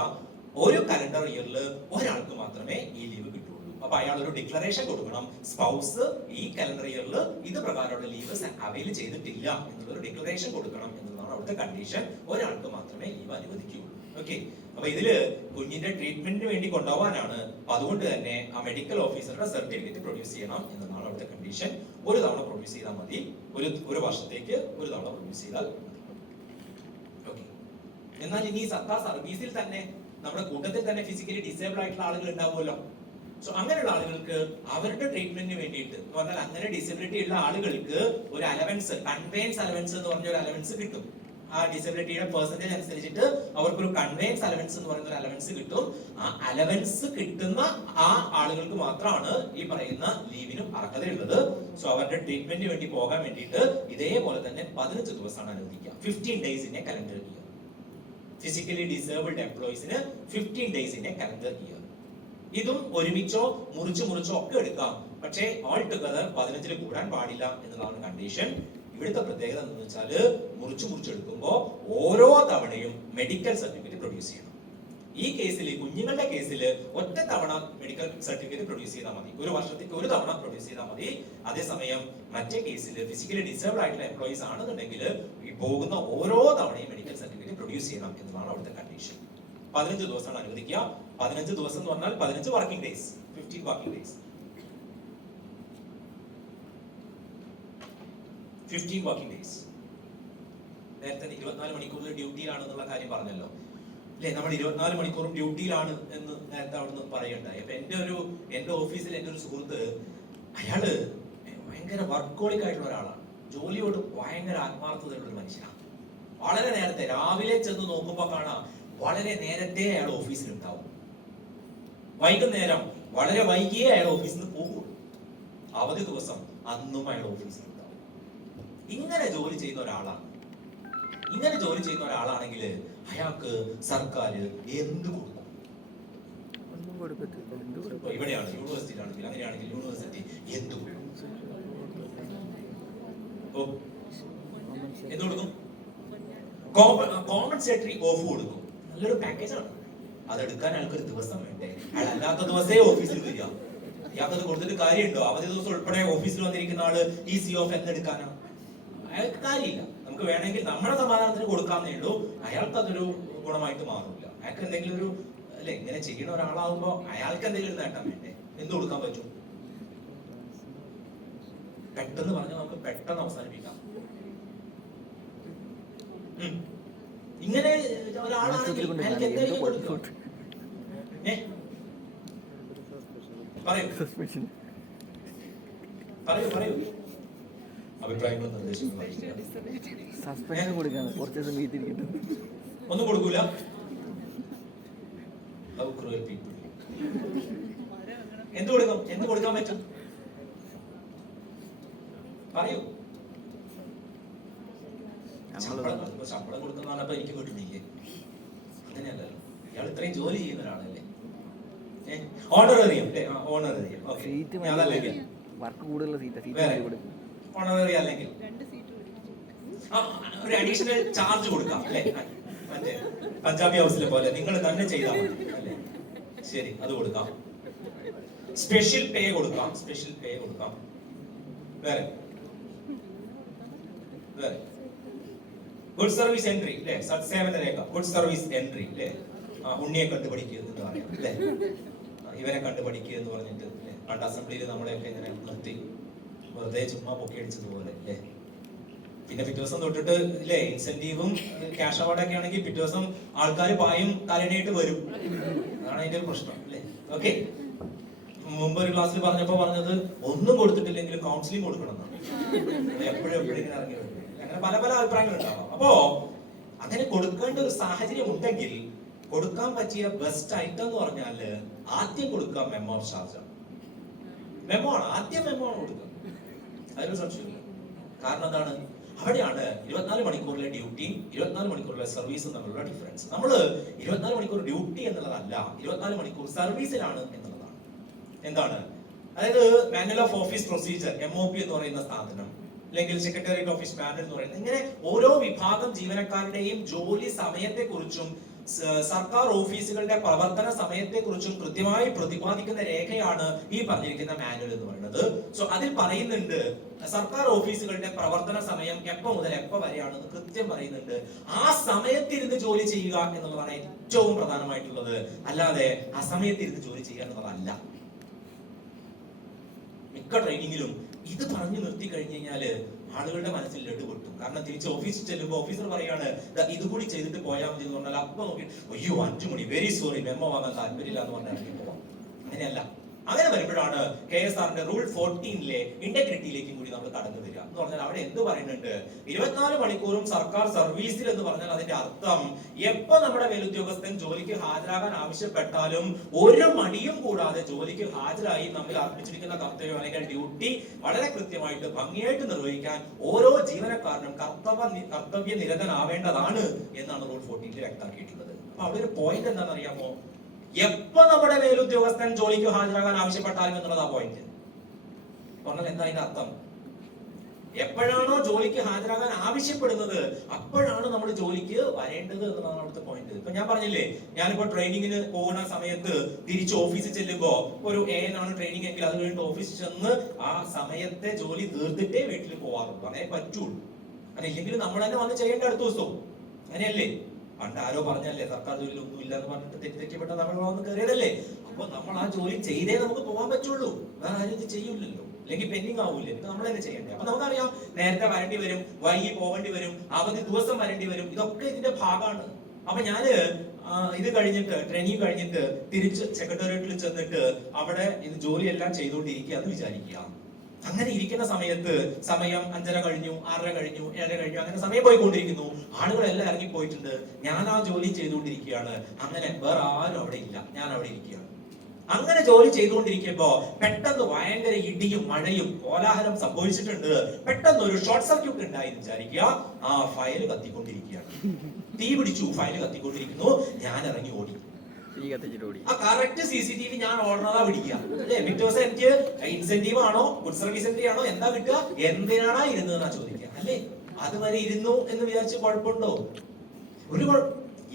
ഒരു കലണ്ടർ ഇയറിൽ ഒരാൾക്ക് മാത്രമേ ഈ ലീവ് കിട്ടുള്ളൂ. അപ്പൊ അയാൾ ഒരു ഡിക്ലറേഷൻ കൊടുക്കണം, സ്പൗസ് ഈ കലണ്ടർ ഇയറിൽ ഇത് പ്രകാരമുള്ള ലീവ് അവൈൽ ചെയ്തിട്ടില്ല എന്നുള്ളൊരു ഡിക്ലറേഷൻ കൊടുക്കണം എന്നുള്ളതാണ് അവിടുത്തെ കണ്ടീഷൻ. ഒരാൾക്ക് മാത്രമേ ലീവ് അനുവദിക്കുകയുള്ളൂ. ഓക്കെ. അപ്പൊ ഇതില് കുഞ്ഞിന്റെ ട്രീറ്റ്മെന്റിന് വേണ്ടി കൊണ്ടുപോകാനാണ്. അതുകൊണ്ട് തന്നെ ആ മെഡിക്കൽ ഓഫീസറുടെ സർട്ടിഫിക്കറ്റ് പ്രൊഡ്യൂസ് ചെയ്യണം എന്നതാണ് അവിടുത്തെ കണ്ടീഷൻ. ഒരു തവണ പ്രൊഡ്യൂസ് ചെയ്താൽ മതി. ഒരു വർഷത്തേക്ക് ഒരു തവണ പ്രൊഡ്യൂസ് ചെയ്താൽ ഓക്കെ. എന്നാൽ ഇനി സർക്കാർ സർവീസിൽ തന്നെ നമ്മുടെ കൂട്ടത്തിൽ തന്നെ ഫിസിക്കലി ഡിസേബിൾ ആയിട്ടുള്ള ആളുകൾ ഉണ്ടാവുമല്ലോ. സോ അങ്ങനെയുള്ള ആളുകൾക്ക് അവരുടെ ട്രീറ്റ്മെന്റിന് വേണ്ടിയിട്ട് എന്ന് പറഞ്ഞാൽ അങ്ങനെ ഡിസബിലിറ്റി ഉള്ള ആളുകൾക്ക് ഒരു അലവൻസ്, കൺവെയൻസ് അലവൻസ് എന്ന് പറഞ്ഞ ഒരു അലവൻസ് കിട്ടും. ആ ഡിസബിലിറ്റിയുടെ പെർസെന്റേജ് അനുസരിച്ചിട്ട് അവർക്കൊരു കൺവെയൻസ് അലവൻസ് എന്ന് പറയുന്ന ഒരു അലവൻസ് കിട്ടും. ആ അലവൻസ് കിട്ടുന്ന ആ ആളുകൾക്ക് മാത്രമാണ് ഈ പറയുന്ന ലീവിനും അർഹതയുള്ളത്. സോ അവരുടെ ട്രീറ്റ്മെന്റിന് വേണ്ടി പോകാൻ വേണ്ടിയിട്ട് ഇതേപോലെ തന്നെ 15 ദിവസമാണ് അനുവദിക്കുക. 15 days in a calendar year. Physically disabled എംപ്ലോയീസിന് 15 days in a calendar year. ഇതും ഒരുമിച്ചോ മുറിച്ചോ ഒക്കെ എടുക്കാം. പക്ഷേ ഓൾ ടുഗദർ 15 കൂടാൻ പാടില്ല എന്നതാണ് കണ്ടീഷൻ. ഇവിടുത്തെ പ്രത്യേകത എന്ന് വെച്ചാല് മുറിച്ചെടുക്കുമ്പോൾ ഓരോ തവണയും മെഡിക്കൽ സർട്ടിഫിക്കറ്റ് പ്രൊഡ്യൂസ് ചെയ്യണം. ഈ കേസിൽ കുഞ്ഞുങ്ങളുടെ കേസിൽ ഒറ്റ തവണ മെഡിക്കൽ സർട്ടിഫിക്കറ്റ് പ്രൊഡ്യൂസ് ചെയ്താൽ മതി. ഒരു വർഷത്തേക്ക് ഒരു തവണ പ്രൊഡ്യൂസ് ചെയ്താൽ മതി. അതേസമയം മറ്റേ കേസിൽ ഫിസിക്കലി ഡിസേബിൾഡ് ആയിട്ടുള്ള എംപ്ലോയീസ് ആണെന്നുണ്ടെങ്കിൽ ഈ പോകുന്ന ഓരോ തവണയും മെഡിക്കൽ സർട്ടിഫിക്കറ്റ് പ്രൊഡ്യൂസ് ചെയ്യണം എന്നതാണ് അവിടുത്തെ കണ്ടീഷൻ. 15 ദിവസമാണ് അനുവദിക്കുക. 15 ദിവസം എന്ന് പറഞ്ഞാൽ 15 working days, 15 working days, 15 working days. നേരത്തെ 24 മണിക്കൂറിൽ ഡ്യൂട്ടിയിലാണെന്നുള്ള കാര്യം പറഞ്ഞല്ലോ അല്ലെ? നമ്മൾ 24 മണിക്കൂറും ഡ്യൂട്ടിയിലാണ് എന്ന് നേരത്തെ അവിടുന്ന് പറയുണ്ടായി. അപ്പൊ എന്റെ ഓഫീസിൽ എന്റെ ഒരു സുഹൃത്ത്, അയാള് ഭയങ്കര വർക്കോളിക് ആയിട്ടുള്ള ഒരാളാണ്. ജോലിയോട് ഭയങ്കര ആത്മാർത്ഥതയുള്ള ഒരു മനുഷ്യനാണ്. വളരെ നേരത്തെ രാവിലെ ചെന്ന് നോക്കുമ്പോ കാണാം വളരെ നേരത്തെ അയാൾ ഓഫീസിൽ ഉണ്ടാവും. വൈകുന്നേരം വളരെ വൈകിയേ അയാൾ ഓഫീസിൽ നിന്ന് പോകും. അവധി ദിവസം അന്നും അയാൾ ഓഫീസിൽ ഉണ്ടാവും. ഇങ്ങനെ ജോലി ചെയ്യുന്ന ഒരാളാണെങ്കിൽ അയാൾക്ക് സർക്കാർ എന്ത് കൊടുക്കും? ഇവിടെയാണ് യൂണിവേഴ്സിറ്റിയിലാണെങ്കിൽ, അങ്ങനെയാണെങ്കിൽ യൂണിവേഴ്സിറ്റി എന്ത് കൊടുക്കും? എന്ത് കൊടുക്കും? കോമ്പൻസേറ്ററി ഓഫ് കൊടുക്കും. നല്ലൊരു പാക്കേജാണ്. അതെടുക്കാൻ അയാൾക്ക് ഒരു ദിവസം വേണ്ടേ? അയാൾ അല്ലാത്ത ദിവസേ ഓഫീസിൽ വരിക. അയാൾക്കത് കൊടുത്തിട്ട് കാര്യമുണ്ടോ? അവധി ദിവസം ഉൾപ്പെടെ ഓഫീസിൽ വന്നിരിക്കുന്ന ആള് ഈ സി ഓഫ് എന്തെടുക്കാനാ? അയാൾക്ക് കാര്യമില്ല. നമുക്ക് വേണമെങ്കിൽ നമ്മുടെ സമാധാനത്തിന് കൊടുക്കാന്നേ ഉള്ളൂ. അയാൾക്ക് അതൊരു ഗുണമായിട്ട് മാറില്ല. അയാൾക്ക് എന്തെങ്കിലും ഒരു അല്ലെ, ഇങ്ങനെ ചെയ്യുന്ന ഒരാളാവുമ്പോ അയാൾക്ക് എന്തെങ്കിലും നേട്ടം വേണ്ടേ? എന്ത് കൊടുക്കാൻ പറ്റും? പെട്ടെന്ന് പറഞ്ഞാൽ നമുക്ക് പെട്ടെന്ന് അവസാനിപ്പിക്കാം. ഇങ്ങനെ ഒരാളാണെങ്കിൽ അയാൾക്ക് എന്തെങ്കിലും കൊടുക്കും. പറയൂ അഭിപ്രായങ്ങളും സസ്പെൻഷൻ കൊടുക്കാണ്. കുറച്ച് ദിവസം വീട്ടിലിരിക്കുന്നു. ഒന്നും കൊടുക്കൂല. എന്ത് കൊടുക്കും? എന്ത് കൊടുക്കാൻ പറ്റും? പറയൂ. ശമ്പളം കൊടുക്കുന്ന പറഞ്ഞപ്പോ എനിക്ക് കിട്ടുന്നില്ലേ? അങ്ങനെയല്ലല്ലോ. ഇയാൾ ഇത്രയും ജോലി ചെയ്യുന്ന ഒരാളല്ലേ. Honorarium, honorarium. വർക്ക് കൂടുതലുള്ള സീറ്റ് ഓണററി അല്ലെങ്കിൽ ഒരു അഡീഷണൽ ചാർജ് കൊടുക്കാം അല്ലെ? മറ്റേ പഞ്ചാബി ഹൗസിലെ പോലെ നിങ്ങൾ തന്നെ ചെയ്താൽ മതി അല്ലെ? ശരി, അത് കൊടുക്കാം. സ്പെഷ്യൽ പേ കൊടുക്കാം. വേറെ ഗുഡ് സർവീസ് എൻട്രി അല്ലെ? സേവന രേഖ, ഗുഡ് സർവീസ് എൻട്രി അല്ലെ? ഉണ്ണിയെ കണ്ടുപഠിക്കുക എന്ന് പറയാം അല്ലെ? ഇവരെ കണ്ടുപഠിക്കുക എന്ന് പറഞ്ഞിട്ട് പണ്ട് അസംബ്ലിയിൽ നമ്മളെയൊക്കെ ഇങ്ങനെ നിർത്തി വെറുതെ ചുമ്മാ പൊക്കി അടിച്ചതുപോലെ അല്ലേ? പിന്നെ പിറ്റേ ദിവസം തൊട്ടിട്ട് ഇല്ലേ ഇൻസെന്റീവും ക്യാഷ് അവാർഡൊക്കെ ആണെങ്കിൽ പിറ്റേ ദിവസം ആൾക്കാർ പായും തലണയായിട്ട് വരും. അതാണ് അതിന്റെ ഒരു പ്രശ്നം അല്ലേ? ഓക്കെ, മുമ്പ് ഒരു ക്ലാസ്സിൽ പറഞ്ഞത് ഒന്നും കൊടുത്തിട്ടില്ലെങ്കിലും കൗൺസിലിംഗ് കൊടുക്കണം എന്നാണ്. എപ്പോഴും ഇങ്ങനെ ഇറങ്ങി വരും. അങ്ങനെ പല അഭിപ്രായങ്ങൾ ഉണ്ടാവാം. അപ്പോ അങ്ങനെ കൊടുക്കേണ്ട ഒരു സാഹചര്യം ഉണ്ടെങ്കിൽ കൊടുക്കാൻ പറ്റിയ ബെസ്റ്റ് ഐറ്റം എന്ന് പറഞ്ഞാല് ആദ്യം കൊടുക്കാം മെമ്മോ ഓഫ് ചാർജ്. മെമ്മോ ആണ് ആദ്യം കൊടുക്കുക. അതിനൊരു സംശയമില്ല. കാരണം എന്താണ്? അവിടെയാണ് 24 മണിക്കൂറിലെ ഡ്യൂട്ടിയും 24 മണിക്കൂറിലെ സർവീസും തമ്മിലുള്ള ഡിഫറൻസ്. നമ്മള് 24 മണിക്കൂർ ഡ്യൂട്ടി എന്നുള്ളതല്ല, 24 മണിക്കൂർ സർവീസിലാണ് എന്നുള്ളതാണ്. എന്താണ്? അതായത് manual of office procedure, MOP എന്ന് പറയുന്ന സ്ഥാപനം, അല്ലെങ്കിൽ സെക്രട്ടേറിയറ്റ് ഓഫീസ് മാനുവൽ എന്ന് പറയുന്നത്, ഇങ്ങനെ ഓരോ വിഭാഗം ജീവനക്കാരുടെയും ജോലി സമയത്തെ കുറിച്ചും സർക്കാർ ഓഫീസുകളുടെ പ്രവർത്തന സമയത്തെ കുറിച്ചും കൃത്യമായി പ്രതിപാദിക്കുന്ന രേഖയാണ് ഈ പറഞ്ഞിരിക്കുന്ന മാനുവൽ എന്ന് പറയുന്നത്. സോ അതിൽ പറയുന്നുണ്ട് സർക്കാർ ഓഫീസുകളുടെ പ്രവർത്തന സമയം എപ്പോ മുതൽ എപ്പോ വരെയാണെന്ന് കൃത്യം പറയുന്നുണ്ട്. ആ സമയത്തിരുന്ന് ജോലി ചെയ്യുക എന്നുള്ളതാണ് ഏറ്റവും പ്രധാനമായിട്ടുള്ളത്. അല്ലാതെ ആ സമയത്തിരുന്ന് ജോലി ചെയ്യുക എന്നുള്ളതല്ല. മിക്ക ട്രെയിനിങ്ങിലും ഇത് പറഞ്ഞു നിർത്തി കഴിഞ്ഞു കഴിഞ്ഞാല് ആളുകളുടെ മനസ്സിൽ ലഡു പൊട്ടും. കാരണം തിരിച്ച് ഓഫീസിൽ ചെല്ലുമ്പോൾ ഓഫീസർ പറയാണ് ഇതുകൂടി ചെയ്തിട്ട് പോയാൽ മതി എന്ന് പറഞ്ഞാൽ അപ്പൊ നോക്കി അയ്യോ 5 മണി, വെരി സോറി, മെമ്മോ വാങ്ങാൻ താല്പര്യമില്ല എന്ന് പറഞ്ഞാൽ ഇറങ്ങി പോവാം. അങ്ങനെയല്ല. അങ്ങനെ വരുമ്പോഴാണ് KSRന്റെ റൂൾ 14ലെ ഇന്റഗ്രിറ്റിയിലേക്കും കൂടി നമ്മൾ കടന്നു വരിക. എന്ന് പറഞ്ഞാൽ അവിടെ എന്ത് പറയുന്നുണ്ട്, 24 മണിക്കൂറും സർക്കാർ സർവീസിൽ എന്ന് പറഞ്ഞാൽ അതിന്റെ അർത്ഥം എപ്പോ നമ്മുടെ മേലുദ്യോഗസ്ഥൻ ജോലിക്ക് ഹാജരാകാൻ ആവശ്യപ്പെട്ടാലും ഒരു മടിയും കൂടാതെ ജോലിക്ക് ഹാജരായി നമ്മൾ അർപ്പിച്ചിരിക്കുന്ന കർത്തവ്യം അല്ലെങ്കിൽ ഡ്യൂട്ടി വളരെ കൃത്യമായിട്ട് ഭംഗിയായിട്ട് നിർവഹിക്കാൻ ഓരോ ജീവനക്കാരനും കർത്തവ്യ നിരതനാവേണ്ടതാണ് എന്നാണ് റൂൾ 14ൽ വ്യക്തമാക്കിയിട്ടുള്ളത്. അപ്പൊ അവിടെ ഒരു പോയിന്റ് എന്താണെന്ന് അറിയാമോ, എപ്പോ നമ്മുടെ മേലുദ്യോഗസ്ഥൻ ജോലിക്ക് ഹാജരാകാൻ ആവശ്യപ്പെട്ടാലും എന്നുള്ളതാ പോയിന്റ്. പറഞ്ഞാൽ എന്താ അതിന്റെ അർത്ഥം, എപ്പോഴാണോ ജോലിക്ക് ഹാജരാകാൻ ആവശ്യപ്പെടുന്നത് അപ്പോഴാണ് നമ്മൾ ജോലിക്ക് വരേണ്ടത് എന്നുള്ളതാണ് അവിടുത്തെ പോയിന്റ്. ഇപ്പൊ ഞാൻ പറഞ്ഞില്ലേ, ഞാനിപ്പോ ട്രെയിനിങ്ങിന് പോകുന്ന സമയത്ത് തിരിച്ച് ഓഫീസിൽ ചെല്ലുമ്പോ ഒരു AN ആണ് ട്രെയിനിങ് എങ്കിൽ അത് കഴിഞ്ഞിട്ട് ഓഫീസിൽ ചെന്ന് ആ സമയത്തെ ജോലി തീർത്തിട്ടേ വീട്ടിൽ പോവാറുള്ളൂ. അങ്ങനെ പറ്റുള്ളൂ. അങ്ങനെ ഇല്ലെങ്കിൽ നമ്മൾ തന്നെ വന്ന് ചെയ്യേണ്ട അടുത്ത ദിവസവും. അങ്ങനെയല്ലേ? പണ്ട് ആരോ പറഞ്ഞല്ലേ സർക്കാർ ജോലിയിൽ ഒന്നും ഇല്ല എന്ന് പറഞ്ഞിട്ട് തെറ്റിദ്ധരിക്കപ്പെട്ട നമ്മൾ വന്ന് കയറിയതല്ലേ. അപ്പൊ നമ്മൾ ആ ജോലി ചെയ്തേ നമുക്ക് പോകാൻ പറ്റുള്ളൂ, വേറെ ആരും ഇത് ചെയ്യൂലല്ലോ, അല്ലെങ്കിൽ പെൻഡിങ് ആവൂലേ, ഇത് നമ്മൾ തന്നെ ചെയ്യണ്ടേ. അപ്പൊ നമുക്കറിയാം നേരത്തെ വരേണ്ടി വരും, വൈകി പോകേണ്ടി വരും, അവധി ദിവസം വരേണ്ടി വരും, ഇതൊക്കെ ഇതിന്റെ ഭാഗമാണ്. അപ്പൊ ഞാന് ഇത് കഴിഞ്ഞിട്ട് ട്രെയിനിങ് കഴിഞ്ഞിട്ട് തിരിച്ച് സെക്രട്ടേറിയറ്റിൽ ചെന്നിട്ട് അവിടെ ഇത് ജോലിയെല്ലാം ചെയ്തുകൊണ്ടിരിക്കുക എന്ന് വിചാരിക്കുക. അങ്ങനെ ഇരിക്കുന്ന സമയത്ത് സമയം 5:30 കഴിഞ്ഞു, 6:30 കഴിഞ്ഞു, 7:30 കഴിഞ്ഞു, അങ്ങനെ സമയം പോയിക്കൊണ്ടിരിക്കുന്നു. ആളുകളെല്ലാം ഇറങ്ങിപ്പോയിട്ടുണ്ട്. ഞാൻ ആ ജോലി ചെയ്തുകൊണ്ടിരിക്കുകയാണ്. അങ്ങനെ വേറെ ആരും അവിടെ ഇല്ല, ഞാൻ അവിടെ ഇരിക്കുകയാണ്. അങ്ങനെ ജോലി ചെയ്തുകൊണ്ടിരിക്കുമ്പോ പെട്ടെന്ന് ഭയങ്കര ഇടിയും മഴയും കോലാഹലം സംഭവിച്ചിട്ടുണ്ട്. പെട്ടെന്ന് ഒരു ഷോർട്ട് സർക്യൂട്ട് ഉണ്ടായി വിചാരിക്കുക. ആ ഫയൽ കത്തിക്കൊണ്ടിരിക്കുകയാണ്, തീ പിടിച്ചു, ഫയൽ കത്തിക്കൊണ്ടിരിക്കുന്നു. ഞാൻ ഇറങ്ങി ഓടി. ആ കറക്റ്റ് CCTV ഞാൻ ഓടുന്നതാ പിടിക്കുക അല്ലേ. പിറ്റേ ദിവസം എനിക്ക് ഇൻസെന്റീവ് ആണോ ഗുഡ് സർവീസ് എൻട്രി ആണോ എന്താ കിട്ടുക, എന്തിനാണാ ഇരുന്നതെന്നാ ചോദിക്കുക അല്ലേ. അതുവരെ ഇരുന്നു എന്ന് വിചാരിച്ച് കുഴപ്പമുണ്ടോ?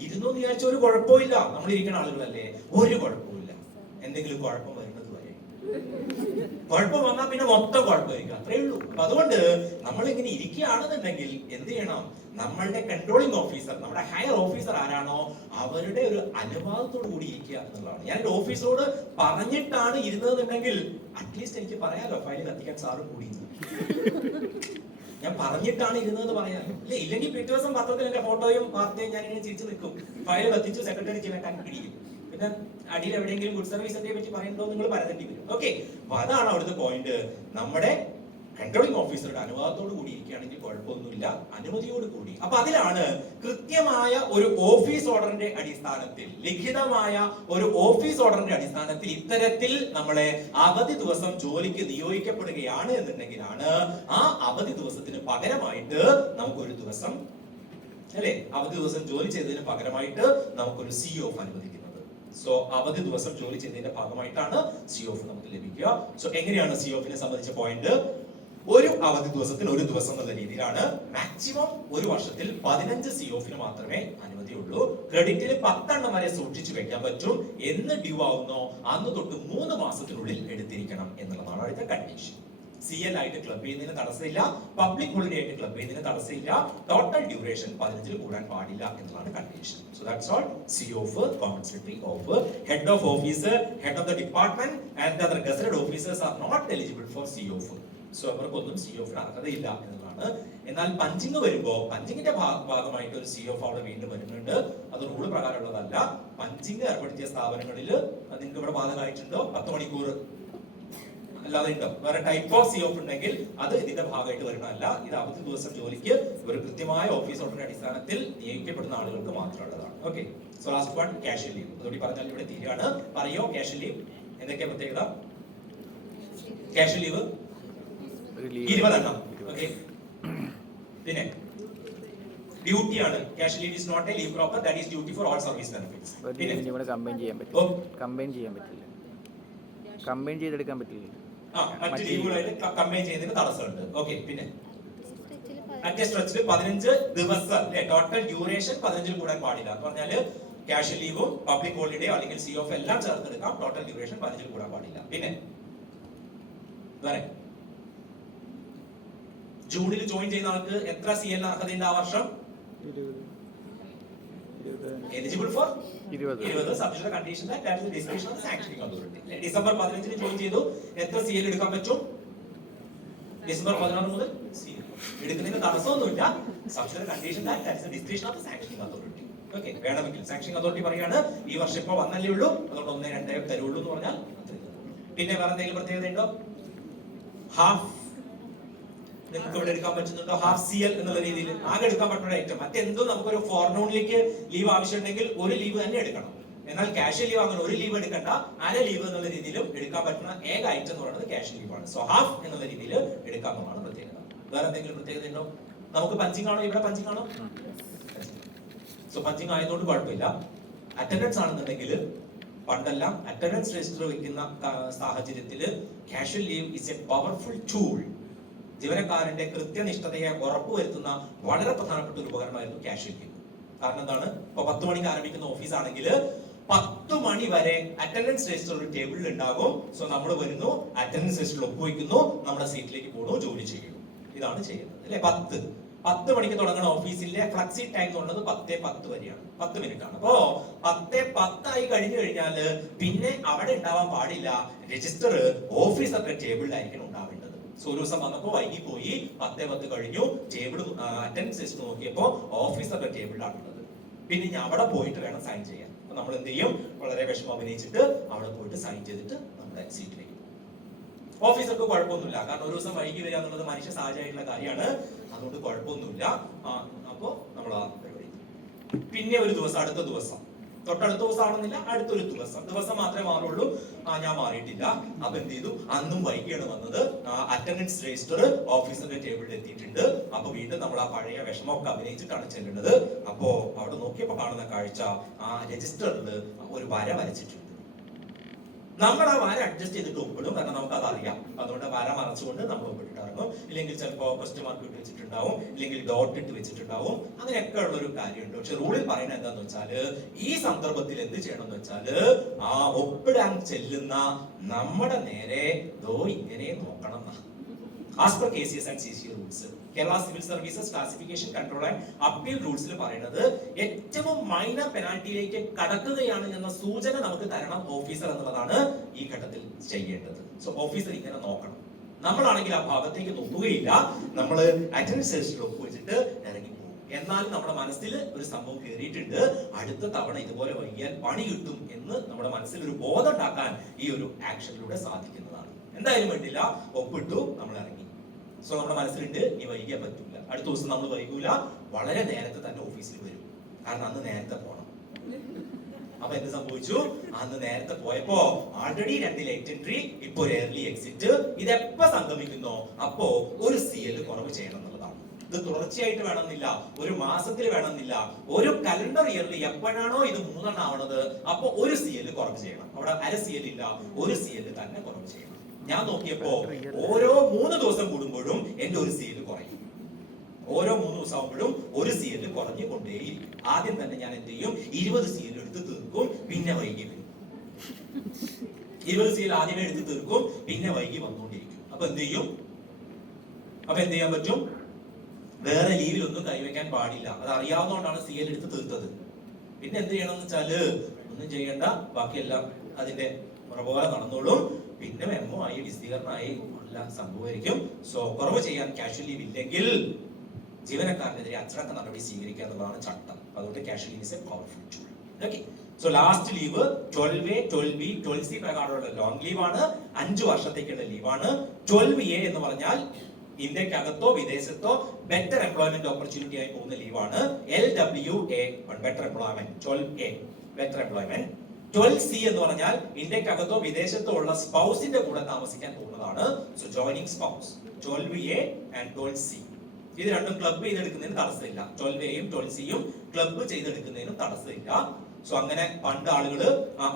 ഇരുന്നു എന്ന് വിചാരിച്ച ഒരു കുഴപ്പമില്ല. നമ്മൾ ഇരിക്കുന്ന ആളുകളല്ലേ, ഒരു കുഴപ്പമില്ല. എന്തെങ്കിലും കുഴപ്പം വരുന്നത് വരെ, കുഴപ്പം വന്നാൽ പിന്നെ മൊത്തം കുഴപ്പമായിരിക്കും, അത്രേ ഉള്ളൂ. അപ്പൊ അതുകൊണ്ട് നമ്മൾ ഇങ്ങനെ ഇരിക്കുകയാണെന്നുണ്ടെങ്കിൽ എന്ത് ചെയ്യണം, നമ്മളുടെ കൺട്രോളിംഗ് ഓഫീസർ, നമ്മുടെ ഹയർ ഓഫീസർ ആരാണോ അവരുടെ ഒരു അനുവാദത്തോടു കൂടി ഇരിക്കുക എന്നുള്ളതാണ്. ഞാൻ എന്റെ ഓഫീസറോട് പറഞ്ഞിട്ടാണ് ഇരുന്നതെന്നുണ്ടെങ്കിൽ അറ്റ്ലീസ്റ്റ് എനിക്ക് പറയാലോ ഫയൽ കത്തിക്കാൻ സാറ് കൂടി, ഞാൻ പറഞ്ഞിട്ടാണ് ഇരുന്നതെന്ന് പറയാം അല്ലേ. ഇല്ലെങ്കിൽ പിറ്റേ ദിവസം പത്രത്തിൽ എന്റെ ഫോട്ടോയും വാർത്തയും ഞാൻ ഇങ്ങനെ ചിരിച്ചു നിൽക്കും. ഫയൽ കത്തിച്ചു, സെക്രട്ടറി ചെയ്യാൻ പിടിക്കും. പിന്നെ അടിയിൽ എവിടെയെങ്കിലും ഗുഡ് സർവീസിനെ പറ്റി പറയുന്നുണ്ടോ നിങ്ങൾ പരതേണ്ടി വരും. ഓക്കെ, അപ്പൊ അതാണ് അവിടുത്തെ പോയിന്റ്. നമ്മുടെ കൺട്രോളിംഗ് ഓഫീസറുടെ അനുവാദത്തോട് കൂടി ഇരിക്കുകയാണെങ്കിൽ കുഴപ്പമൊന്നുമില്ല, അനുമതിയോട് കൂടി. അപ്പൊ അതിലാണ് കൃത്യമായ ഒരു ഓഫീസ് ഓർഡറിന്റെ അടിസ്ഥാനത്തിൽ, ലിഖിതമായ ഒരു ഓഫീസ് ഓർഡറിന്റെ അടിസ്ഥാനത്തിൽ ഇത്തരത്തിൽ നമ്മളെ അവധി ദിവസം ജോലിക്ക് നിയോഗിക്കപ്പെടുകയാണ് എന്നുണ്ടെങ്കിലാണ് ആ അവധി ദിവസത്തിന് പകരമായിട്ട് നമുക്കൊരു ദിവസം അല്ലെ, അവധി ദിവസം ജോലി ചെയ്തതിന് പകരമായിട്ട് നമുക്കൊരു സി ഓഫ് അനുവദിക്കുന്നത്. സോ അവധി ദിവസം ജോലി ചെയ്തതിന്റെ ഭാഗമായിട്ടാണ് സി ഓഫ് നമുക്ക് ലഭിക്കുക. സോ എങ്ങനെയാണ് സി ഓഫിനെ സംബന്ധിച്ച പോയിന്റ്, ഒരു അവധി ദിവസത്തിന് ഒരു ദിവസം എന്നുള്ള രീതിയിലാണ്. മാക്സിമം ഒരു വർഷത്തിൽ 15 സി ഓഫിന് മാത്രമേ അനുമതിയുള്ളൂ. ക്രെഡിറ്റിൽ 10 എണ്ണം വരെ സൂക്ഷിച്ചു വെക്കാൻ പറ്റും. എന്ന് ഡ്യൂ ആവുന്നോ അന്ന് തൊട്ട് 3 മാസത്തിനുള്ളിൽ എടുത്തിരിക്കണം എന്നുള്ളതാണ് അടുത്ത കണ്ടീഷൻ. CL ആയിട്ട് ക്ലബ് ചെയ്യുന്നതിന് തടസ്സമില്ല, പബ്ലിക് ഹോളിഡേ ആയിട്ട് ക്ലബ് ചെയ്യുന്നതിന് തടസ്സമില്ല, ടോട്ടൽ ഡ്യൂറേഷൻ 15 കൂടാൻ പാടില്ല എന്നതാണ് condition. So that's all. C off, compensatory off. Head of office, head of the department and other gazetted officers are not eligible for C off. So അവർക്കൊന്നും സി ഓഫിന് അർഹതയില്ല എന്നതാണ്. എന്നാൽ പഞ്ചിങ് വരുമ്പോ പഞ്ചിങ്ങിന്റെ ഭാഗമായിട്ട് ഒരു സി ഓഫ് അവിടെ വീണ്ടും വരുന്നുണ്ട്. അത് റൂള് പ്രകാരമുള്ളതല്ല. പഞ്ചിങ് ഏർപ്പെടുത്തിയ സ്ഥാപനങ്ങളിൽ നിങ്ങൾക്ക് ഇവിടെ ബാധകമായിട്ടുണ്ടോ 10 മണിക്കൂർ അല്ലാതെ ഉണ്ടോ വേറെ ടൈപ്പ് ഓഫ് സി ഓഫ് ഉണ്ടെങ്കിൽ അത് ഇതിന്റെ ഭാഗമായിട്ട് വരുന്നതല്ല. ഇത് അവധി ദിവസം ജോലിക്ക് ഒരു കൃത്യമായ ഓഫീസ് ഓർഡറിന്റെ അടിസ്ഥാനത്തിൽ നിയോഗിക്കപ്പെടുന്ന ആളുകൾക്ക് മാത്രമുള്ളതാണ്. Okay, so last one casual leave. അതോടെ പറഞ്ഞാൽ ഇവിടെ തീരുകയാണ്. പറയോ കാഷ്വൽ ലീവ് എന്തൊക്കെയാ പ്രത്യേകത? കാഷ്വൽ ലീവ് 20 എണ്ണം. ഓക്കെ, പിന്നെ ഡ്യൂട്ടിയാണ്. Casual leave is not a leave proper, that is duty for all service benefits. പിന്നെ ഇവിടെ കമ്പൈൻ ചെയ്യാൻ പറ്റില്ല, കമ്പൈൻ ചെയ്തെടുക്കാൻ പറ്റില്ല. മറ്റു ലീവുകളായിട്ട് കമ്പൈൻ ചെയ്യുന്നതിന് തടസ്സമുണ്ട്. ഓക്കെ, പിന്നെ മറ്റേ സ്ട്രെച്ചിൽ 15 ദിവസം അല്ലെ, ടോട്ടൽ ഡ്യൂറേഷൻ 15 കൂടാൻ പാടില്ല എന്ന് പറഞ്ഞാല് കാഷ്വൽ ലീവും പബ്ലിക് ഹോളിഡേ അല്ലെങ്കിൽ സി ഓഫ് എല്ലാം ചേർത്തെടുക്കാം. ടോട്ടൽ ഡ്യൂറേഷൻ 15 കൂടാൻ പാടില്ല. പിന്നെ ജൂണിൽ ജോയിൻ ചെയ്യുന്ന ആൾക്ക് എത്ര CL അർഹതയുണ്ട് ആ വർഷം? eligible for 20 subject to the condition that is the discretion of the sanctioning authority. December 15 join ചെയ്തു, എത്ര CL എടുക്കാൻ പറ്റും? ഡിസംബർ 16 മുതൽ CL എടുക്കുന്നതിന് തടസ്സമൊന്നുമില്ല. subject to the condition that is the discretion of the sanctioning authority. Okay, വേണമെങ്കിൽ സാങ്ഷനിങ് അതോറിറ്റി പറയാണ് ഈ വർഷം ഇപ്പൊ വന്നല്ലേ ഉള്ളൂ, അതുകൊണ്ട് 1-2 തരുള്ളൂ എന്ന് പറഞ്ഞാൽ പിന്നെ വേറെ എന്തെങ്കിലും പ്രത്യേകത ഉണ്ടോ? ഹാഫ് നിങ്ങൾക്ക് ഇവിടെ എടുക്കാൻ പറ്റുന്നുണ്ടോ? ഹാഫ് CL എന്നുള്ള രീതിയിൽ ആകെ എടുക്കാൻ പറ്റുന്ന ഐറ്റം. മറ്റെന്തോ നമുക്കൊരു ഫോർനൂണിലേക്ക് ലീവ് ആവശ്യമുണ്ടെങ്കിൽ ഒരു ലീവ് തന്നെ എടുക്കണം. എന്നാൽ ക്യാഷ്വൽ ലീവ് അങ്ങനെ ഒരു ലീവ് എടുക്കണ്ട, അര ലീവ് എന്നുള്ള രീതിയിലും എടുക്കാൻ പറ്റുന്ന ഏക ഐറ്റം എന്ന് പറയുന്നത് ക്യാഷ്വൽ ലീവ് ആണ്. സോ ഹാഫ് എന്നുള്ള രീതിയിൽ എടുക്കാമെന്നാണ് പ്രത്യേകത. വേറെ എന്തെങ്കിലും പ്രത്യേകത ഉണ്ടോ? നമുക്ക് പഞ്ചിങ് ആണോ? ഇവിടെ പഞ്ചിങ് ആണോ? സോ പഞ്ചിങ് ആയതുകൊണ്ട് കുഴപ്പമില്ല. അറ്റൻഡൻസ് ആണെന്നുണ്ടെങ്കിൽ പണ്ടെല്ലാം അറ്റൻഡൻസ് രജിസ്റ്റർ വെക്കുന്ന സാഹചര്യത്തിൽ casual leave is A powerful tool. ജീവനക്കാരന്റെ കൃത്യനിഷ്ഠതയെ ഉറപ്പുവരുത്തുന്ന വളരെ പ്രധാനപ്പെട്ട ഒരു ഉപകരണമായിരുന്നു ക്യാഷ്വൽ ലീവ്. കാരണം എന്താണ്? ഇപ്പൊ 10 മണിക്ക് ആരംഭിക്കുന്ന ഓഫീസ് ആണെങ്കിൽ 10 മണി വരെ അറ്റൻഡൻസ് രജിസ്റ്റർ ഒരു ടേബിളിൽ ഉണ്ടാകും. സോ നമ്മൾ വരുന്നു, അറ്റൻഡൻസ് രജിസ്റ്ററിൽ ഒപ്പുവയ്ക്കുന്നു, നമ്മുടെ സീറ്റിലേക്ക് പോകുന്നു, ജോലി ചെയ്യുന്നു. ഇതാണ് ചെയ്യുന്നത് അല്ലെ. 10 മണിക്ക് തുടങ്ങുന്ന ഓഫീസിലെ ഫ്ലക്സി ടൈം എന്ന് പറയുന്നത് 10:10 വരെയാണ്, 10 മിനിറ്റ് ആണ്. അപ്പോ 10:10 ആയി കഴിഞ്ഞു കഴിഞ്ഞാല് പിന്നെ അവിടെ ഉണ്ടാവാൻ പാടില്ല രജിസ്റ്റർ ഓഫീസറുടെ ടേബിളിലായിരിക്കണം ഉണ്ടാവേണ്ടത്. സോ ഒരു ദിവസം വന്നപ്പോ വൈകി പോയി, 10:10 കഴിഞ്ഞു, ടേബിൾ അറ്റൻഡൻസ് രജിസ്റ്റർ നോക്കിയപ്പോ ഓഫീസറുടെ ടേബിളിലാണുള്ളത്. പിന്നെ ഇനി അവിടെ പോയിട്ട് വേണം സൈൻ ചെയ്യാൻ. അപ്പൊ നമ്മൾ എന്ത് ചെയ്യും? വളരെ വിഷമം അഭിനയിച്ചിട്ട് അവിടെ പോയിട്ട് സൈൻ ചെയ്തിട്ട് നമ്മുടെ സീറ്റിലേക്ക്. ഓഫീസർക്ക് കുഴപ്പമൊന്നുമില്ല, കാരണം ഒരു ദിവസം വൈകി വരിക എന്നുള്ളത് മനുഷ്യ സഹജമായിട്ടുള്ള കാര്യമാണ്. അതുകൊണ്ട് കുഴപ്പമൊന്നുമില്ല. അപ്പോ നമ്മൾ ആ പരിപാടി. പിന്നെ ഒരു ദിവസം, അടുത്ത ദിവസം, തൊട്ടടുത്ത ദിവസം ആണെന്നില്ല, അടുത്തൊരു ദിവസം മാത്രമേ മാറുള്ളൂ. ഞാൻ മാറിയിട്ടില്ല. അപ്പൊ എന്ത് ചെയ്തു? അന്നും വൈകിയാണ് വന്നത്. അറ്റൻഡൻസ് രജിസ്റ്റർ ഓഫീസറുടെ ടേബിളിൽ എത്തിയിട്ടുണ്ട്. അപ്പൊ വീണ്ടും നമ്മൾ ആ പഴയ വിഷമമൊക്കെ അഭിനയിച്ചിട്ടാണ് ചെല്ലുന്നത്. അപ്പോ അവിടെ നോക്കിയപ്പോ കാണുന്ന കാഴ്ച, ആ രജിസ്റ്ററിൽ ഒരു വര വരച്ചിട്ടുണ്ട്. നമ്മൾ ആ വര അഡ്ജസ്റ്റ് ചെയ്തിട്ട് ഒപ്പിടും, കാരണം നമുക്ക് അത് അറിയാം. അതുകൊണ്ട് വര മറച്ചുകൊണ്ട് നമ്മൾ ഒപ്പിട്ടിട്ടായിരുന്നു. ഇല്ലെങ്കിൽ ചിലപ്പോൾ ക്വസ്റ്റ്യൻ മാർക്ക് ഇട്ട് വെച്ചിട്ടുണ്ടാവും, ഇല്ലെങ്കിൽ ഡോട്ട് ഇട്ട് വെച്ചിട്ടുണ്ടാവും. അങ്ങനെയൊക്കെ ഉള്ള ഒരു കാര്യമുണ്ട്. പക്ഷെ റൂളിൽ പറയുന്നത് എന്താന്ന് വെച്ചാല്, ഈ സന്ദർഭത്തിൽ എന്ത് ചെയ്യണം എന്ന് വെച്ചാല്, ആ ഒപ്പിടാൻ ചെല്ലുന്ന നമ്മുടെ നേരെ ദോ ഇങ്ങനെ നോക്കണം. As per KCS and CC rules, Kerala Civil Services Classification Control and Appeal Rules പറയുന്നത് ഏറ്റവും മൈനർ പെനാൽറ്റിയിലേക്ക് കടക്കുകയാണ് എന്ന സൂചന നമുക്ക് തരണം ഓഫീസർ എന്നുള്ളതാണ് ഈ ഘട്ടത്തിൽ ചെയ്യേണ്ടത്. സോ ഓഫീസർ ഇങ്ങനെ നോക്കണം. നമ്മളാണെങ്കിൽ ആ ഭാഗത്തേക്ക് നോക്കുകയില്ല, നമ്മൾ അറ്റൻഡൻസ് രജിസ്റ്ററിൽ ഒപ്പുവെച്ചിട്ട് ഇറങ്ങി പോകും. എന്നാലും നമ്മുടെ മനസ്സിൽ ഒരു സംഭവം കയറിയിട്ടുണ്ട്, അടുത്ത തവണ ഇതുപോലെ വൈകിയാൽ പണി കിട്ടും എന്ന് നമ്മുടെ മനസ്സിൽ ഒരു ബോധം ഉണ്ടാക്കാൻ ഈ ഒരു ആക്ഷനിലൂടെ സാധിക്കുന്നതാണ്. എന്തായാലും വേണ്ടില്ല, ഒപ്പിട്ടു, നമ്മൾ ഇറങ്ങി. സോ നമ്മുടെ മനസ്സിലുണ്ട്, ഈ വൈകിയാൻ പറ്റില്ല. അടുത്ത ദിവസം നമ്മൾ വൈകൂല, വളരെ നേരത്തെ തന്നെ ഓഫീസിൽ വരും, കാരണം അന്ന് നേരത്തെ പോകണം. അപ്പൊ എന്ത് സംഭവിച്ചു? അന്ന് നേരത്തെ പോയപ്പോ ആൾറെഡി 2 ലേറ്റ് എൻട്രി, ഇപ്പൊ ഒരു ഏർലി എക്സിറ്റ്. ഇതെപ്പോ സംഗമിക്കുന്നോ അപ്പോ ഒരു CL കുറവ് ചെയ്യണം എന്നുള്ളതാണ്. ഇത് തുടർച്ചയായിട്ട് വേണമെന്നില്ല, ഒരു മാസത്തിൽ വേണമെന്നില്ല, ഒരു കലണ്ടർ ഇയറിൽ എപ്പോഴാണോ ഇത് 3 എണ്ണം ആവണത് അപ്പൊ ഒരു CL കുറവ് ചെയ്യണം. അവിടെ അര CL ഇല്ല, ഒരു CL തന്നെ കുറവ് ചെയ്യണം. ഞാൻ നോക്കിയപ്പോ ഓരോ 3 ദിവസം കൂടുമ്പോഴും എന്റെ ഒരു CL കുറയും. ഓരോ 3 ദിവസം ആകുമ്പോഴും ഒരു CL കുറഞ്ഞു കൊണ്ടേയിരിക്കും. ആദ്യം തന്നെ ഞാൻ എന്ത് ചെയ്യും? 20 CL എടുത്ത് തീർക്കും, പിന്നെ വൈകി വരും. 20 CL ആദ്യമേ എടുത്ത് തീർക്കും, പിന്നെ വൈകി വന്നുകൊണ്ടിരിക്കും. അപ്പൊ എന്ത് ചെയ്യും? അപ്പൊ എന്ത് ചെയ്യാൻ പറ്റും? വേറെ ലീവിലൊന്നും കൈവയ്ക്കാൻ പാടില്ല. അത് അറിയാവുന്നതുകൊണ്ടാണ് CL എടുത്ത് തീർത്തത്. പിന്നെ എന്ത് ചെയ്യണം എന്ന് വെച്ചാല്, ഒന്നും ചെയ്യണ്ട, ബാക്കിയെല്ലാം അതിന്റെ പുറപോലെ നടന്നോളും. പിന്നെ മെമ്മോ ആയി, വിശദീകരണമായി എല്ലാം സംഭവമായിരിക്കും. സോ കുറവ് ചെയ്യാൻ ക്യാഷ്വൽ ലീവ് ഇല്ലെങ്കിൽ ജീവനക്കാരനെതിരെ അച്ചടക്ക നടപടി സ്വീകരിക്കുക എന്നുള്ളതാണ് ചട്ടം. അതുകൊണ്ട് casual leave is A powerful tool. Okay. So last leave 12A, 12B, 12C പ്രകാരമുള്ള ലോങ് ലീവ് ആണ്. 5 വർഷത്തേക്കുള്ള ലീവാണ്. 12A എന്ന് പറഞ്ഞാൽ ഇന്ത്യക്കകത്തോ വിദേശത്തോ ബെറ്റർ എംപ്ലോയ്മെന്റ് ഓപ്പർച്യൂണിറ്റി ആയി പോകുന്ന ലീവാണ്. LWA, better employment. 12A better employment. 12C എന്ന് പറഞ്ഞാൽ ഇന്ത്യക്കകത്തോ വിദേശത്തോ ഉള്ള സ്പൗസിന്റെ കൂടെ താമസിക്കാൻ പോകുന്നതാണ്. So joining spouse. 12A and 12C ഇത് രണ്ടും ക്ലബ് ചെയ്തെടുക്കുന്നതിന് തടസ്സമില്ല. 12Aയും 12Cയും ക്ലബ് ചെയ്തെടുക്കുന്നതിനും തടസ്സമില്ല. സോ അങ്ങനെ പണ്ട് ആളുകള്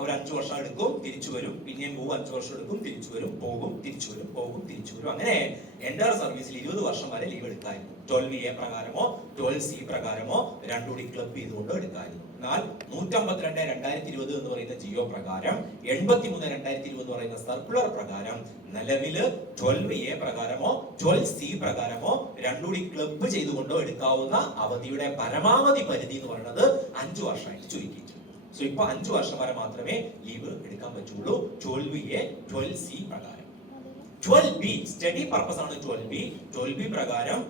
ഒരു 5 വർഷം എടുക്കും, തിരിച്ചു വരും, പിന്നെയും പോകും, 5 വർഷം എടുക്കും, തിരിച്ചു വരും, പോകും, തിരിച്ചു വരും, പോകും, തിരിച്ചു വരും. അങ്ങനെ എൻഡർ സർവീസിൽ 20 വർഷം വരെ ലീവ് എടുക്കായിരുന്നു. 12A പ്രകാരമോ 12C പ്രകാരമോ രണ്ടുകൂടി ക്ലബ് ചെയ്തുകൊണ്ട് എടുക്കായിരുന്നു. എന്നാൽ 152/2020 എന്ന് പറയുന്ന ജിയോ പ്രകാരം, 83/2020 എന്ന് പറയുന്ന സർക്കുലർ പ്രകാരം നിലവില് 12A പ്രകാരമോ 12C പ്രകാരമോ രണ്ടുകൂടി ക്ലബ് ചെയ്തുകൊണ്ടോ എടുക്കാവുന്ന അവധിയുടെ പരമാവധി പരിധി എന്ന് പറയുന്നത് 5 വർഷമായിട്ട് ചുരുക്കിയിട്ടുണ്ട്. സോ ഇപ്പൊ 5 വർഷം വരെ മാത്രമേ ലീവ് എടുക്കാൻ പറ്റുള്ളൂ 12A 12C പ്രകാരം. 12B സ്റ്റഡി പർപ്പസ് ആണ്. 12B പ്രകാരം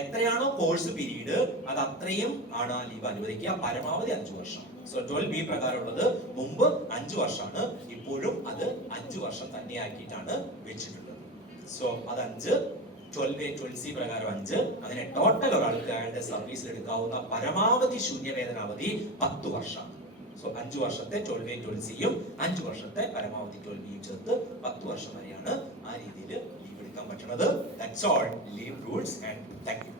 എത്രയാണോ കോഴ്സ് പീരീഡ് അത് അത്രയും ആണ് ആ ലീവ് അനുവദിക്കുക, പരമാവധി 5 വർഷം. സോ 12B പ്രകാരം ഉള്ളത് മുമ്പ് 5 വർഷമാണ്, ഇപ്പോഴും അത് 5 വർഷം വർഷം തന്നെയാക്കിയിട്ടാണ് വെച്ചിട്ടുള്ളത്. സോ അത് 5, 12A 12C പ്രകാരം 5. അങ്ങനെ ടോട്ടൽ ഒരാൾക്ക് അയാളുടെ സർവീസിൽ എടുക്കാവുന്ന പരമാവധി ശൂന്യവേതനാവധി 10 വർഷമാണ്. സോ 5 വർഷത്തെ 12A 12Cയും 5 വർഷത്തെ പരമാവധി 12Bയും ചേർത്ത് 10 വർഷം വരെയാണ് ആ രീതിയിൽ ലീവ് എടുക്കാൻ പറ്റുന്നത്. That's all leave rules and thank you.